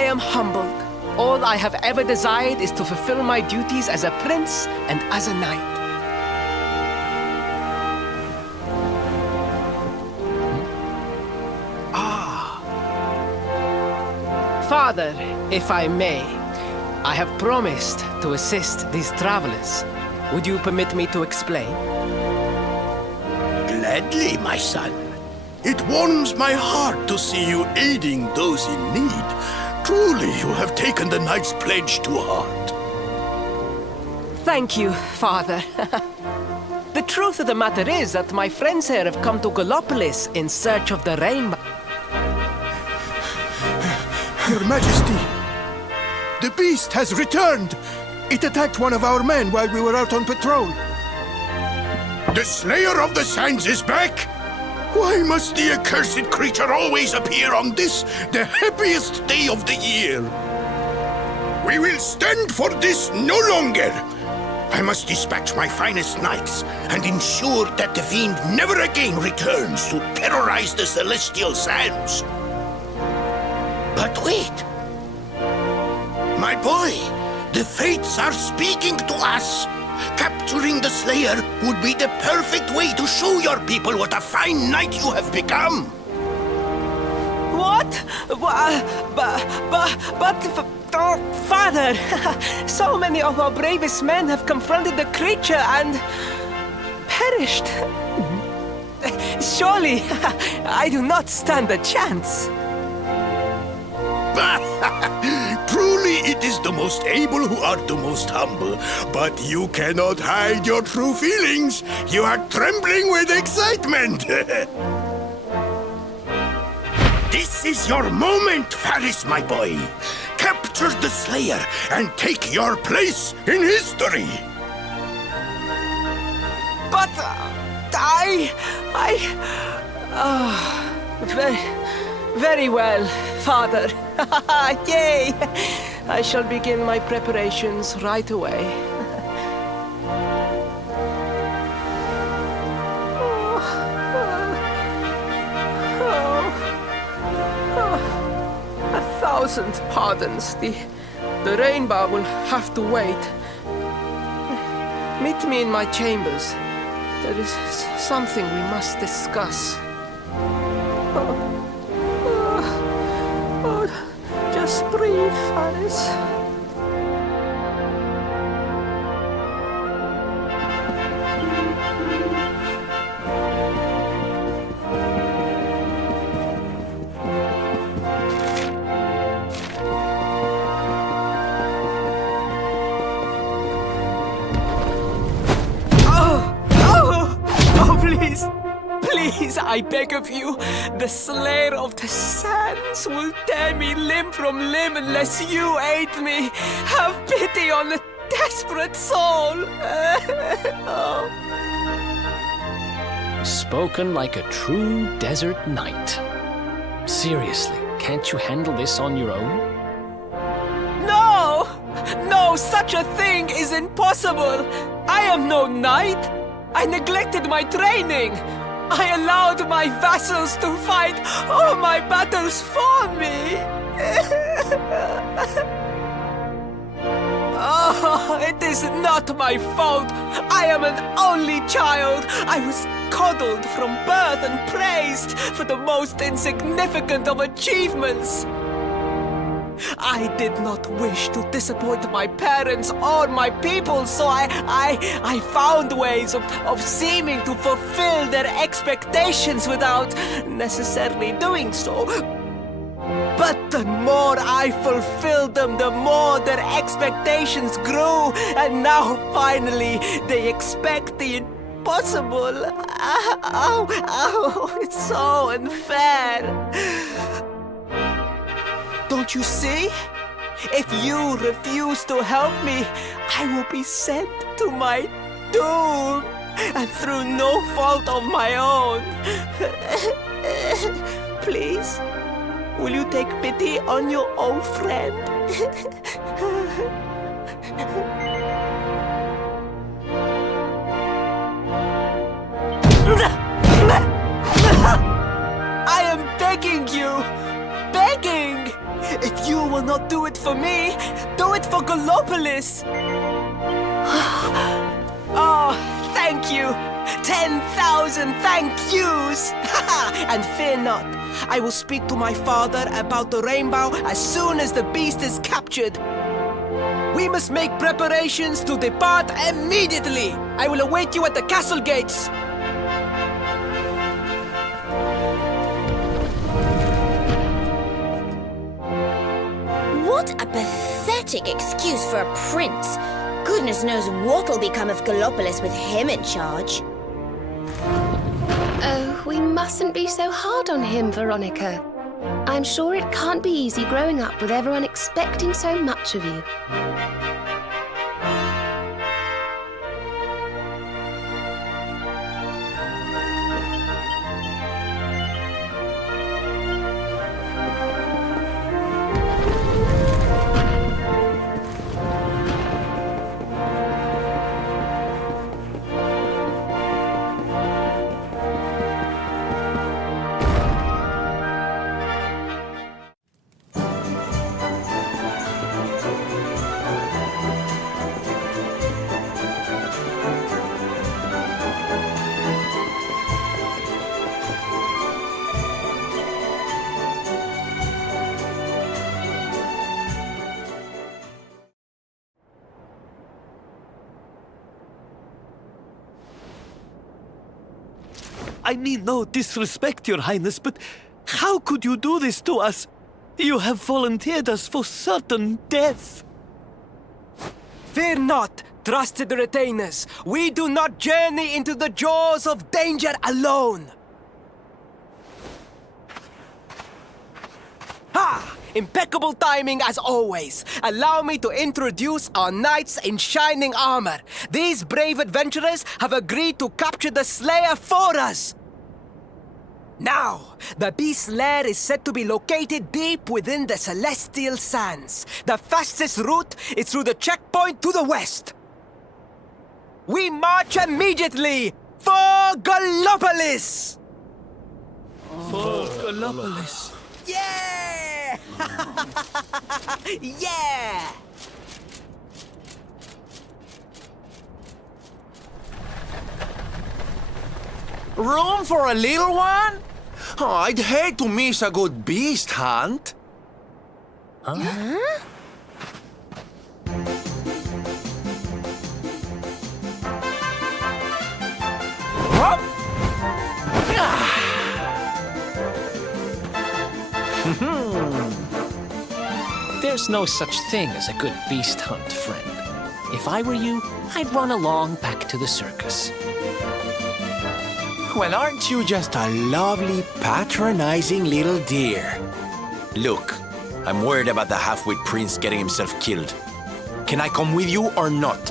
I am humbled. All I have ever desired is to fulfill my duties as a prince and as a knight. Father, if I may, I have promised to assist these travelers. Would you permit me to explain? Gladly, my son. It warms my heart to see you aiding those in need. Truly, you have taken the knight's pledge to heart. Thank you, Father. The truth of the matter is that my friends here have come to Gallopolis in search of the rainbow. Your Majesty, the beast has returned. It attacked one of our men while we were out on patrol. The Slayer of the Sands is back! Why must the accursed creature always appear on this, the happiest day of the year? We will stand for this no longer. I must dispatch my finest knights and ensure that the fiend never again returns to terrorize the celestial sands. But wait! My boy, the fates are speaking to us. Capturing the Slayer would be the perfect way to show your people what a fine knight you have become. What? Father! So many of our bravest men have confronted the creature and perished. Surely, I do not stand a chance. Truly, it is the most able who are the most humble. But you cannot hide your true feelings. You are trembling with excitement. This is your moment, Faris, my boy. Capture the Slayer and take your place in history. But very well, Father. Yay! I shall begin my preparations right away. A thousand pardons. The rainbow will have to wait. Meet me in my chambers. There is something we must discuss. Just breathe, Faris. Please, I beg of you, the Slayer of the Sands will tear me limb from limb unless you aid me. Have pity on the desperate soul. Spoken like a true desert knight. Seriously, can't you handle this on your own? No! No, such a thing is impossible. I am no knight. I neglected my training. I allowed my vassals to fight all my battles for me. Oh, it is not my fault. I am an only child. I was coddled from birth and praised for the most insignificant of achievements. I did not wish to disappoint my parents or my people, so I found ways of seeming to fulfill their expectations without necessarily doing so. But the more I fulfilled them, the more their expectations grew, and now finally they expect the impossible. Oh, it's so unfair. Don't you see? If you refuse to help me, I will be sent to my doom, and through no fault of my own. Please, will you take pity on your old friend? I am begging you, begging! If you will not do it for me, do it for Gallopolis! Oh, thank you! 10,000 thank yous! And fear not, I will speak to my father about the rainbow as soon as the beast is captured. We must make preparations to depart immediately! I will await you at the castle gates! What a pathetic excuse for a prince. Goodness knows what'll become of Gallopolis with him in charge. Oh, we mustn't be so hard on him, Veronica. I'm sure it can't be easy growing up with everyone expecting so much of you. I mean no disrespect, Your Highness, but how could you do this to us? You have volunteered us for certain death. Fear not, trusted retainers. We do not journey into the jaws of danger alone. Ha! Impeccable timing as always. Allow me to introduce our knights in shining armor. These brave adventurers have agreed to capture the Slayer for us. Now, the beast's lair is said to be located deep within the Celestial Sands. The fastest route is through the checkpoint to the west. We march immediately for Gallopolis! For Gallopolis. Yeah! Yeah! Room for a little one? Oh, I'd hate to miss a good beast hunt. Huh? There's no such thing as a good beast hunt, friend. If I were you, I'd run along back to the circus. Well, aren't you just a lovely, patronizing little dear? Look, I'm worried about the half-wit prince getting himself killed. Can I come with you or not?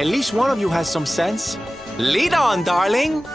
At least one of you has some sense. Lead on, darling!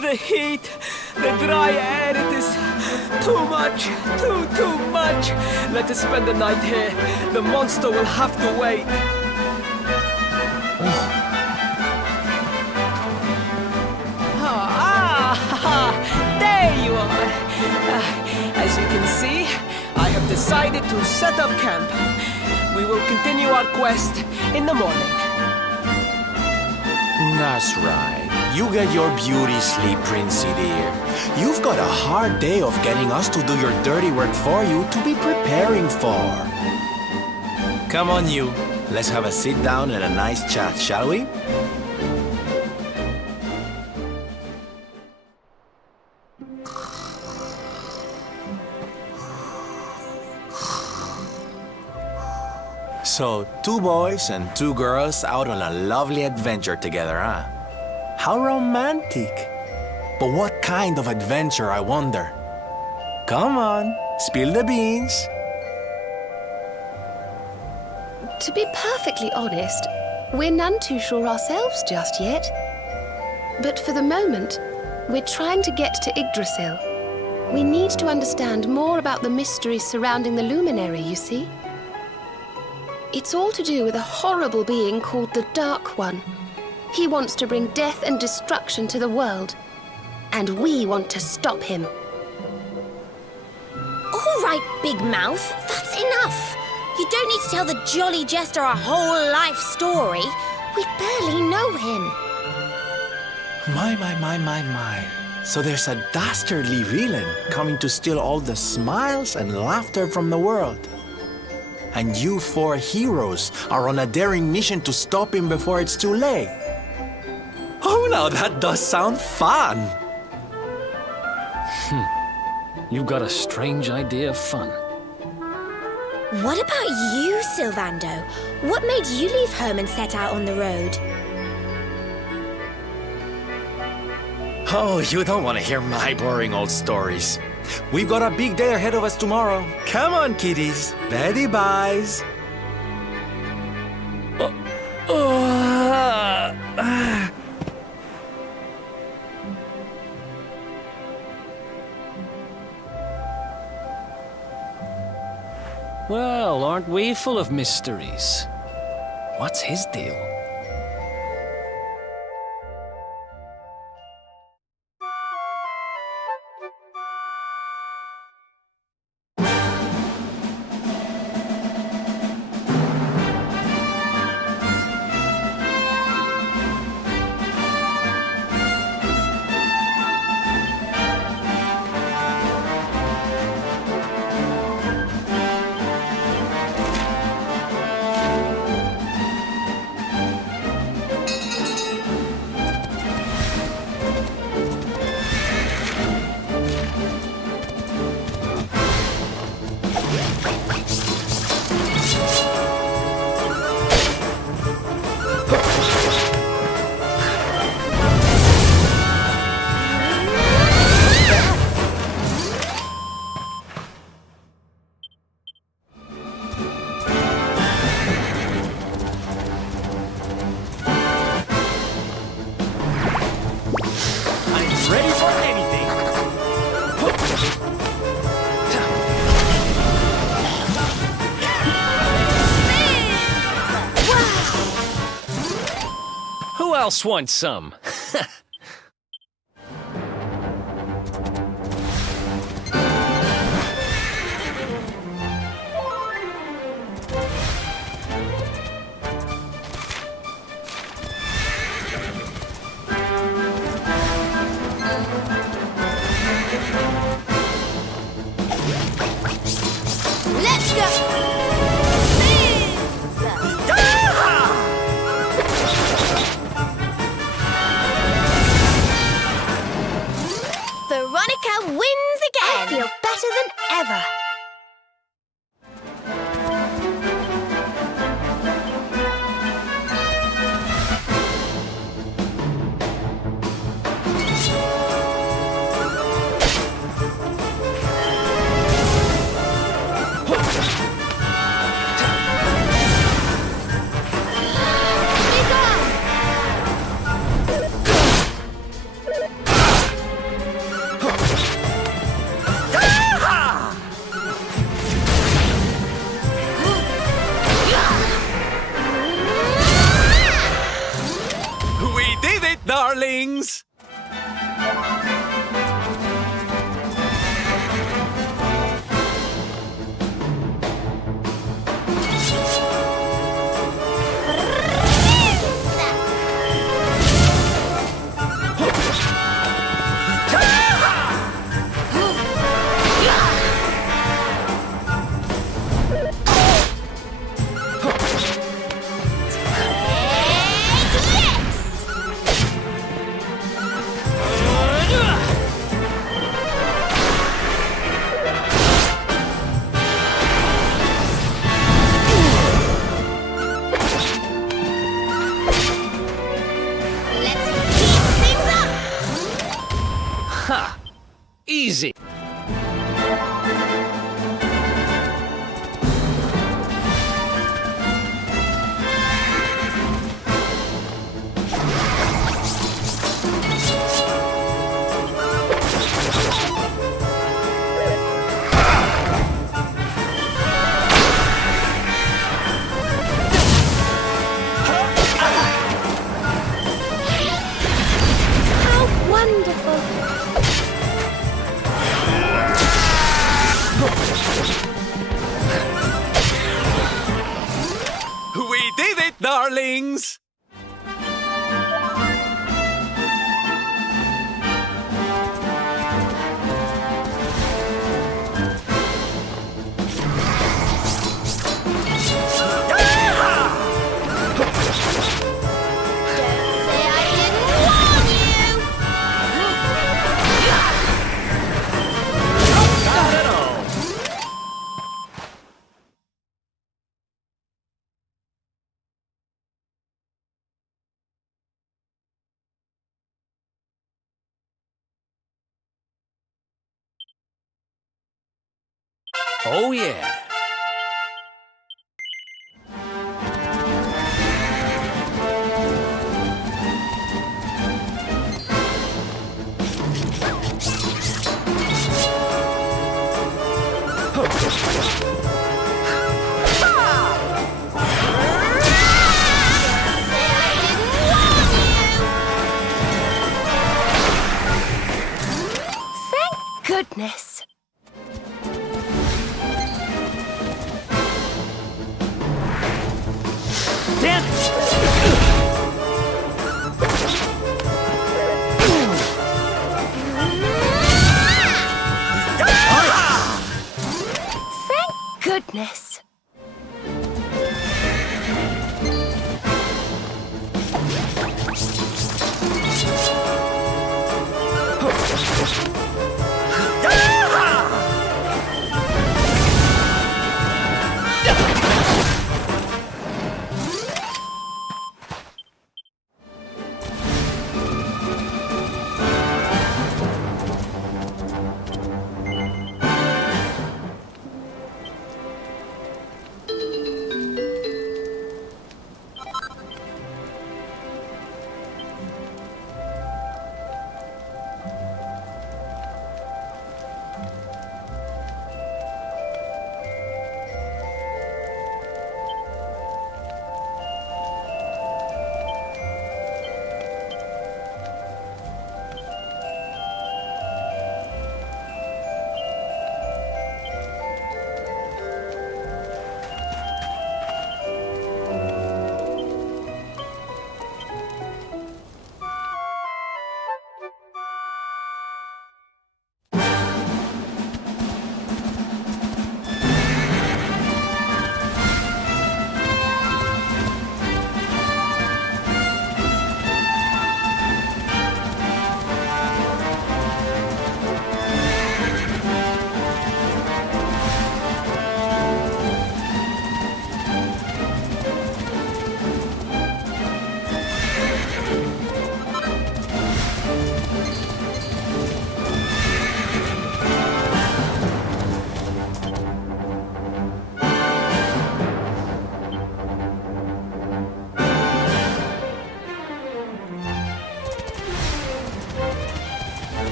The heat, the dry air, it is Too much! Too much! Let us spend the night here. The monster will have to wait. There you are! As you can see, I have decided to set up camp. We will continue our quest in the morning. That's right. You get your beauty sleep, Princey dear. You've got a hard day of getting us to do your dirty work for you to be preparing for. Come on, you. Let's have a sit down and a nice chat, shall we? So, 2 boys and 2 girls out on a lovely adventure together, huh? How romantic. But what kind of adventure, I wonder? Come on, spill the beans. To be perfectly honest, we're none too sure ourselves just yet. But for the moment, we're trying to get to Yggdrasil. We need to understand more about the mysteries surrounding the Luminary, you see. It's all to do with a horrible being called the Dark One. He wants to bring death and destruction to the world. And we want to stop him. All right, Big Mouth, that's enough. You don't need to tell the Jolly Jester our whole life story. We barely know him. My. So there's a dastardly villain coming to steal all the smiles and laughter from the world. And you 4 heroes are on a daring mission to stop him before it's too late. Oh, now that does sound fun. You've got a strange idea of fun. What about you, Sylvando? What made you leave home and set out on the road? Oh, you don't want to hear my boring old stories. We've got a big day ahead of us tomorrow. Come on, kiddies. Betty buys. Well, aren't we full of mysteries? What's his deal? Ready for anything. Who else wants some? Let's go! Veronica wins again! I feel better than ever. Easy. How wonderful! We did it, darlings! Oh, yeah. Thank goodness. Damn it! Thank goodness.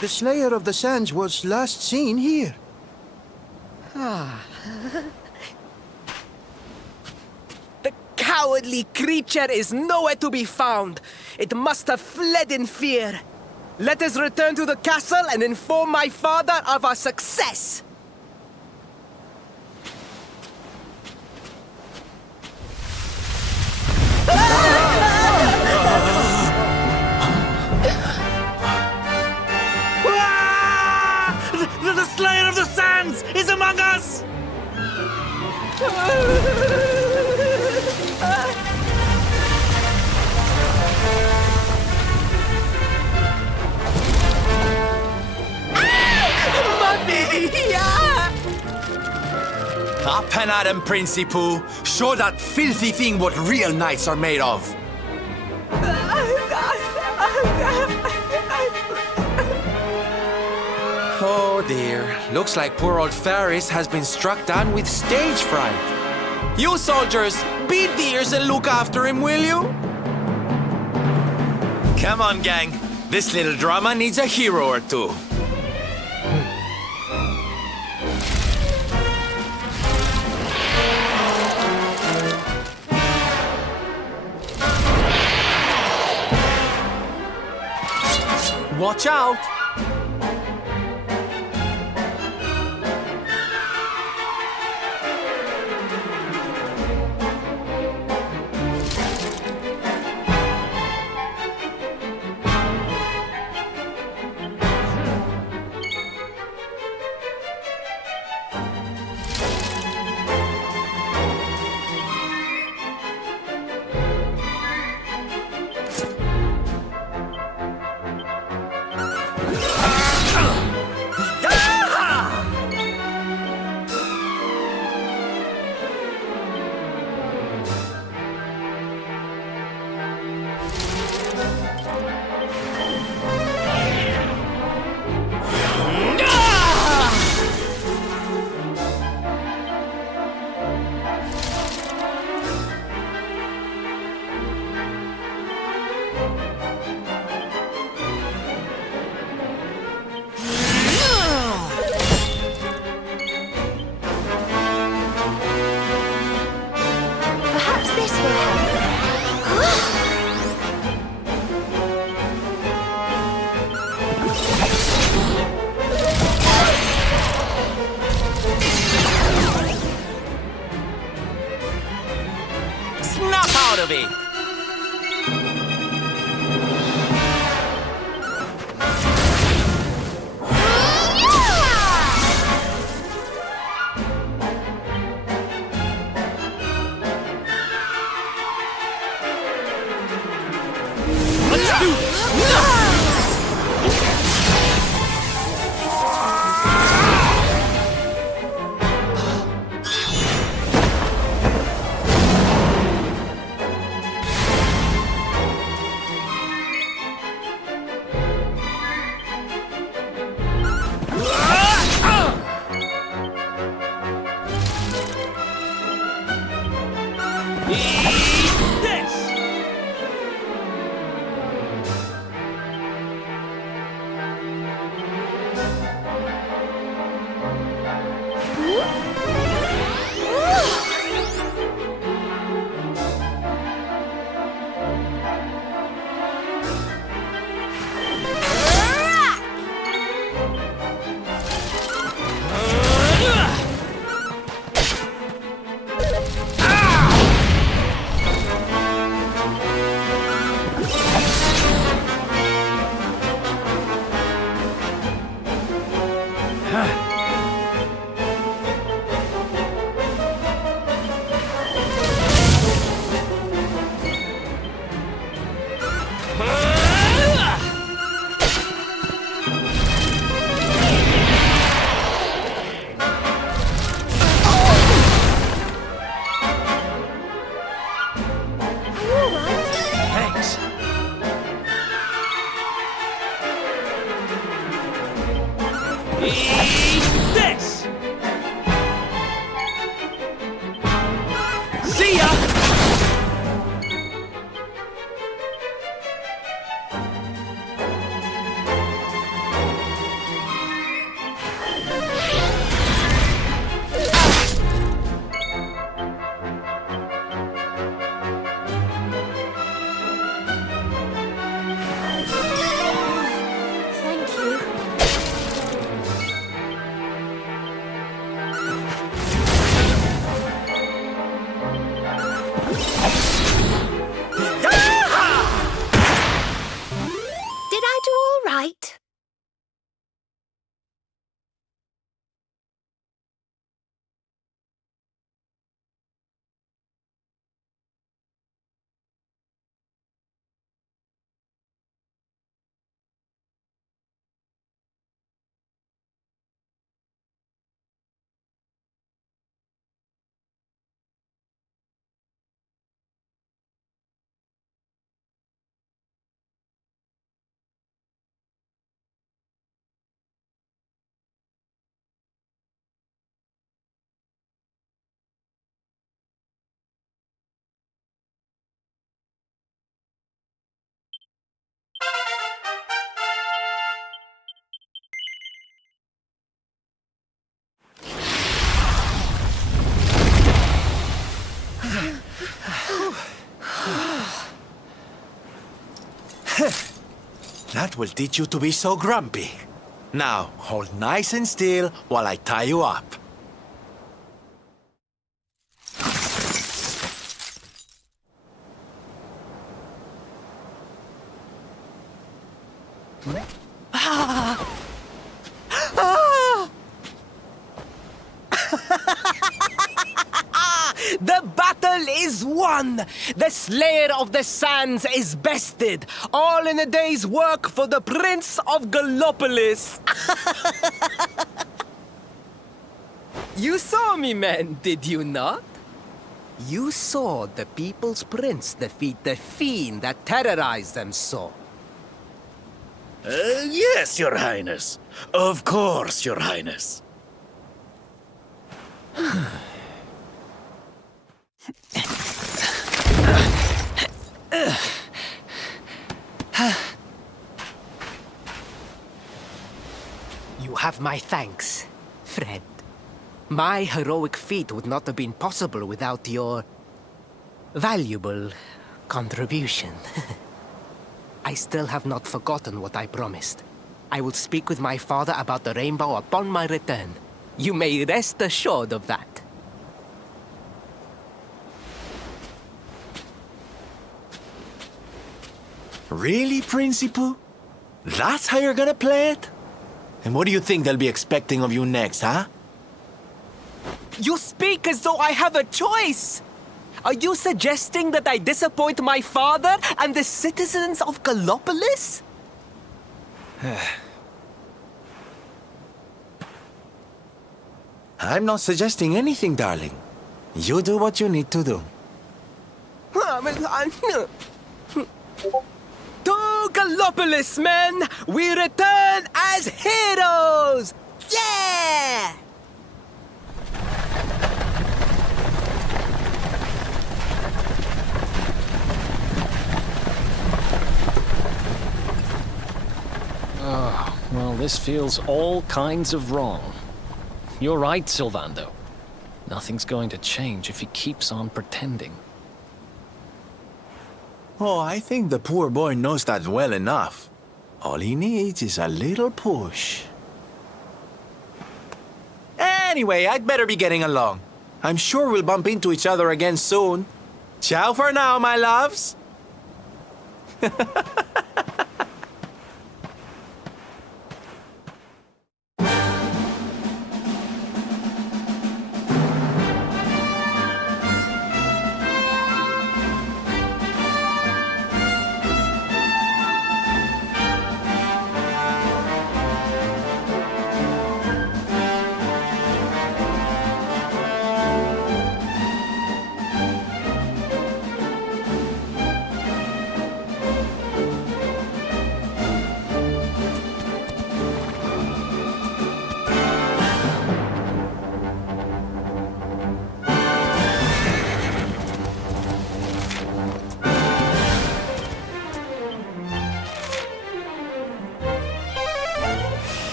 The Slayer of the Sands was last seen here. Ah. The cowardly creature is nowhere to be found. It must have fled in fear. Let us return to the castle and inform my father of our success. The Slayer of the Sands is among us! Mummy! Yeah! Up and at him, Princey Pooh. Show that filthy thing what real knights are made of. Oh dear. Looks like poor old Faris has been struck down with stage fright. You soldiers, beat the ears and look after him, will you? Come on, gang. This little drama needs a hero or two. Watch out! Snap out of it! Let's do this! That will teach you to be so grumpy. Now, hold nice and still while I tie you up. The battle is won! The Slayer of the Sands is bested! All in a day's work for the Prince of Gallopolis! You saw me, men, did you not? You saw the People's Prince defeat the fiend that terrorized them so. Yes, Your Highness. Of course, Your Highness. You have my thanks, friend. My heroic feat would not have been possible without your valuable contribution. I still have not forgotten what I promised. I will speak with my father about the rainbow upon my return. You may rest assured of that. Really, Principal? That's how you're gonna play it? And what do you think they'll be expecting of you next, huh? You speak as though I have a choice! Are you suggesting that I disappoint my father and the citizens of Gallopolis? I'm not suggesting anything, darling. You do what you need to do. To Gallopolis, men! We return as heroes! Yeah! Oh, well, this feels all kinds of wrong. You're right, Sylvando. Nothing's going to change if he keeps on pretending. Oh, I think the poor boy knows that well enough. All he needs is a little push. Anyway, I'd better be getting along. I'm sure we'll bump into each other again soon. Ciao for now, my loves.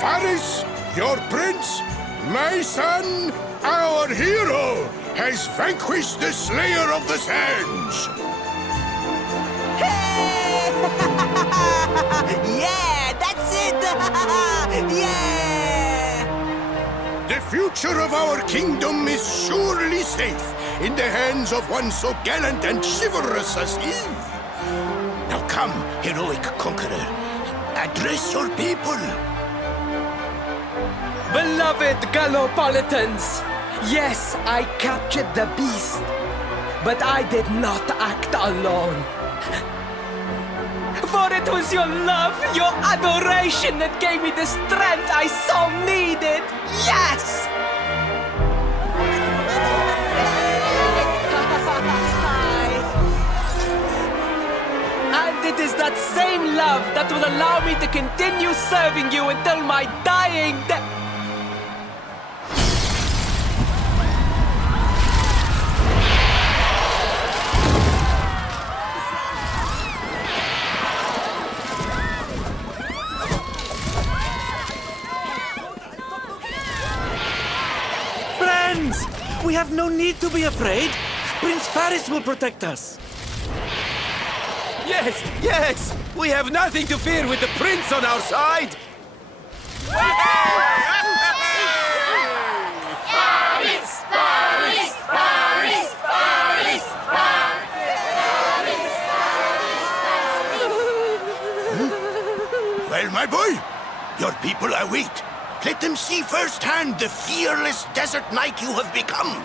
Faris, your prince, my son, our hero, has vanquished the Slayer of the Sands. Yeah, that's it! Yeah! The future of our kingdom is surely safe in the hands of one so gallant and chivalrous as he. Now come, heroic conqueror, address your people. Beloved Gallopolitans, yes, I captured the beast, but I did not act alone. For it was your love, your adoration that gave me the strength I so needed. Yes! And it is that same love that will allow me to continue serving you until my dying day. We have no need to be afraid. Prince Faris will protect us. Yes, yes! We have nothing to fear with the prince on our side! Well, my boy, your people await. Let them see firsthand the fearless desert knight you have become.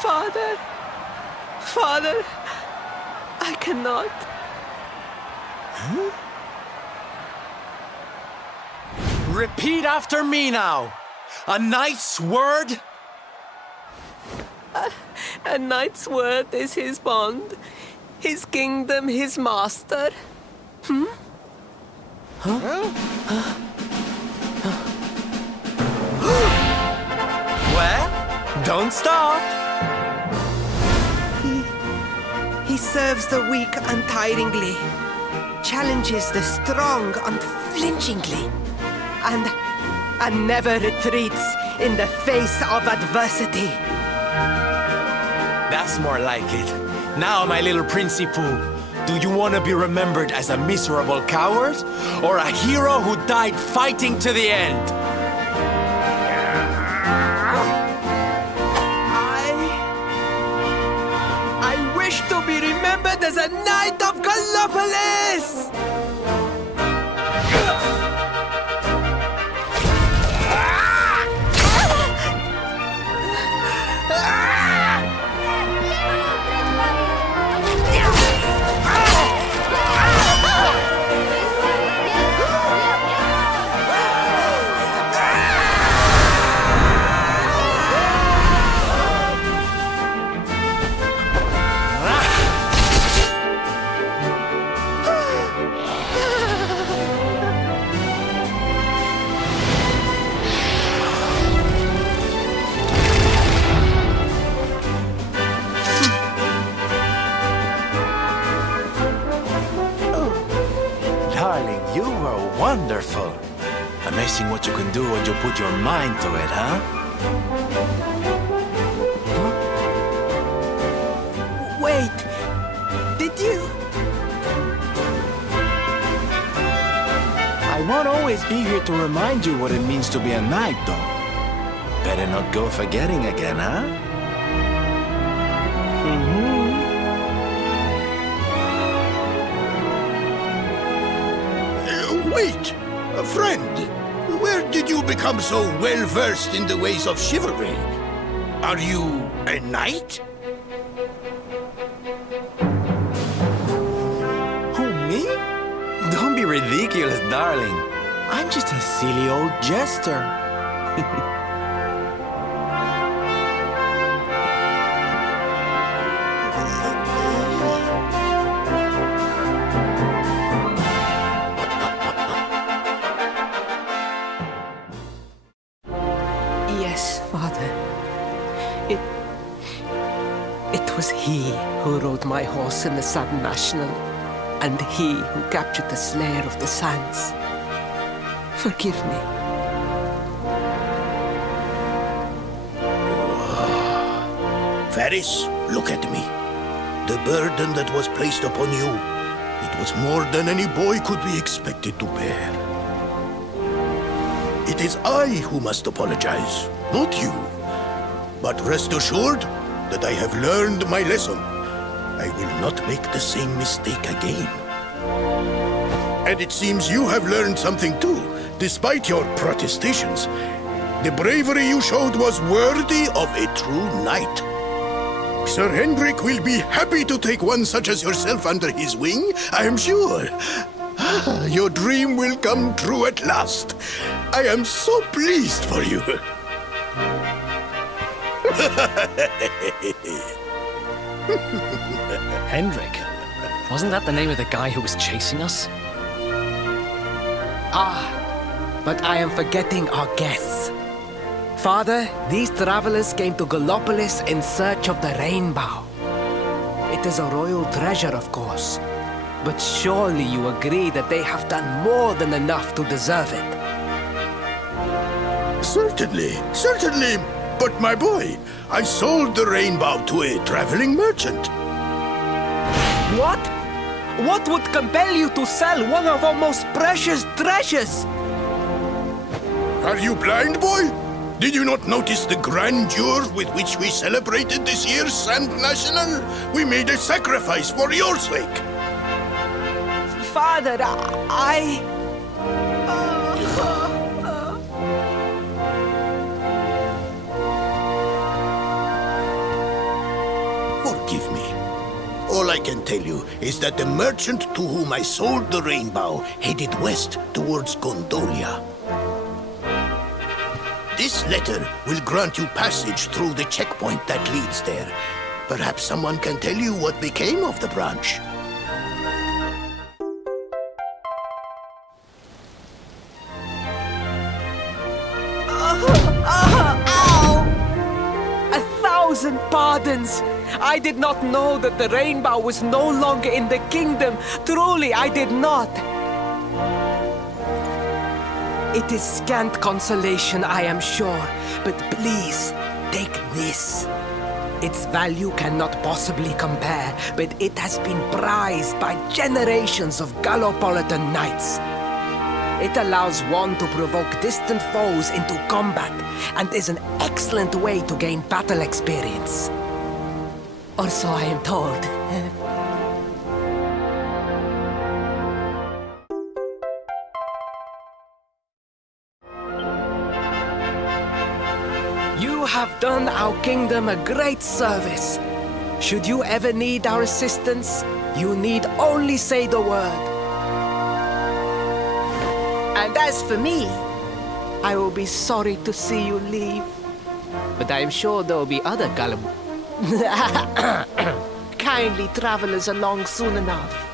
Father, Father, I cannot. Repeat after me now. A knight's word? A knight's word is his bond, his kingdom, his master. Well, don't stop. He serves the weak untiringly, challenges the strong unflinchingly, and never retreats in the face of adversity. That's more like it. Now, my little Princey Pooh, do you want to be remembered as a miserable coward or a hero who died fighting to the end? I wish to be remembered as a knight of Gallopolis! Darling, you were wonderful. Amazing what you can do when you put your mind to it, huh? Wait, did you? I won't always be here to remind you what it means to be a knight, though. Better not go forgetting again, huh? Wait! A friend! Where did you become so well-versed in the ways of chivalry? Are you a knight? Who, me? Don't be ridiculous, darling. I'm just a silly old jester. Yes, Father. It was he who rode my horse in the Sun National, and he who captured the Slayer of the Sands. Forgive me. Faris, look at me. The burden that was placed upon you, it was more than any boy could be expected to bear. It is I who must apologize, not you. But rest assured that I have learned my lesson. I will not make the same mistake again. And it seems you have learned something too, despite your protestations. The bravery you showed was worthy of a true knight. Sir Hendrik will be happy to take one such as yourself under his wing, I am sure. Your dream will come true at last. I am so pleased for you. Hendrik? Wasn't that the name of the guy who was chasing us? Ah, but I am forgetting our guests. Father, these travelers came to Gallopolis in search of the rainbow. It is a royal treasure, of course. But surely you agree that they have done more than enough to deserve it. Certainly, certainly. But my boy, I sold the rainbow to a traveling merchant. What? What would compel you to sell one of our most precious treasures? Are you blind, boy? Did you not notice the grandeur with which we celebrated this year's Sand National? We made a sacrifice for your sake. Father, Forgive me. All I can tell you is that the merchant to whom I sold the rainbow headed west towards Gondolia. This letter will grant you passage through the checkpoint that leads there. Perhaps someone can tell you what became of the branch. Ow! 1,000 pardons! I did not know that the rainbow was no longer in the kingdom. Truly, I did not. It is scant consolation, I am sure. But please, take this. Its value cannot possibly compare, but it has been prized by generations of Gallopolitan knights. It allows one to provoke distant foes into combat, and is an excellent way to gain battle experience. Or so I am told. You have done our kingdom a great service. Should you ever need our assistance, you need only say the word. And as for me, I will be sorry to see you leave. But I am sure there will be other kindly travelers along soon enough.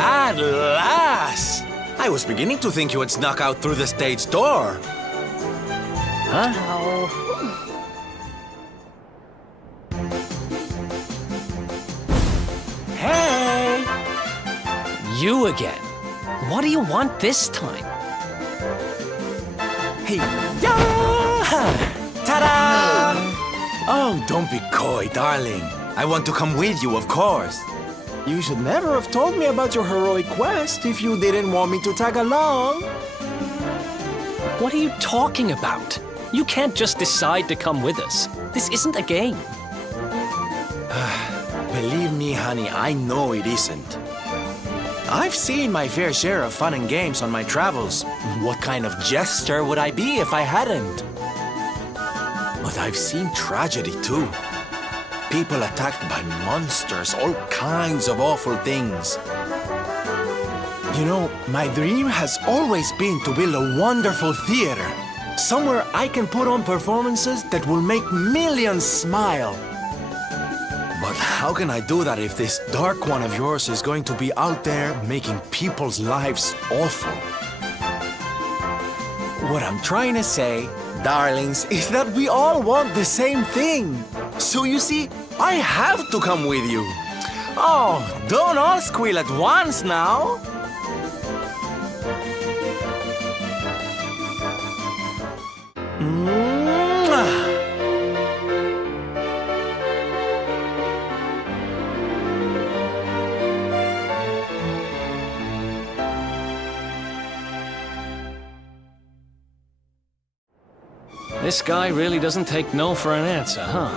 At last! I was beginning to think you had snuck out through the stage door. Huh? Hey! You again? What do you want this time? Hey, yeah! Ta-da! Oh, don't be coy, darling. I want to come with you, of course. You should never have told me about your heroic quest if you didn't want me to tag along. What are you talking about? You can't just decide to come with us. This isn't a game. Believe me, honey, I know it isn't. I've seen my fair share of fun and games on my travels. What kind of jester would I be if I hadn't? But I've seen tragedy, too. People attacked by monsters, all kinds of awful things. You know, my dream has always been to build a wonderful theater. Somewhere I can put on performances that will make millions smile. But how can I do that if this dark one of yours is going to be out there making people's lives awful? What I'm trying to say, darlings, is that we all want the same thing. So you see, I have to come with you. Oh, don't all squeal at once now. This guy really doesn't take no for an answer, huh?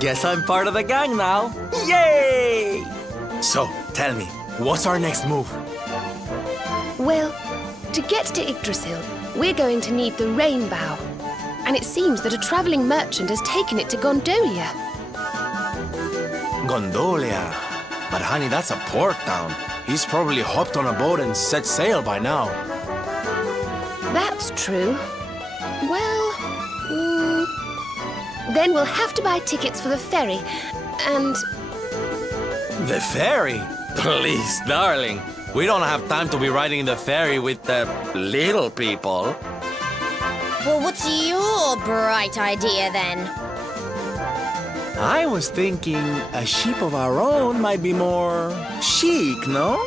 Guess I'm part of the gang now. Yay! So, tell me, what's our next move? Well, to get to Yggdrasil, we're going to need the Rainbow. And it seems that a traveling merchant has taken it to Gondolia. Gondolia. But honey, that's a port town. He's probably hopped on a boat and set sail by now. That's true. Well, then we'll have to buy tickets for the ferry. And The ferry? Please, darling. We don't have time to be riding the ferry with the little people. Well, what's your bright idea then? I was thinking a ship of our own might be more chic, no?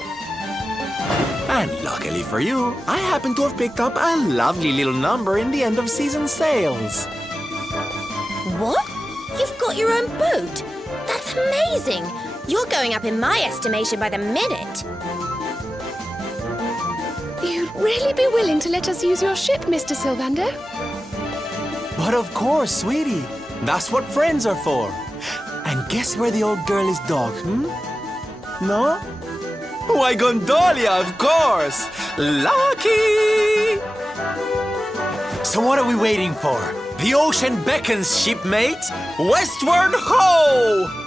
And luckily for you, I happen to have picked up a lovely little number in the end of season sales. What? You've got your own boat? That's amazing! You're going up in my estimation by the minute. you'd really be willing to let us use your ship, Mr. Sylvander? But of course, sweetie. That's what friends are for. And guess where the old girl is docked, No? Why, Gondolia, of course! Lucky! So what are we waiting for? The ocean beckons, shipmate! Westward ho!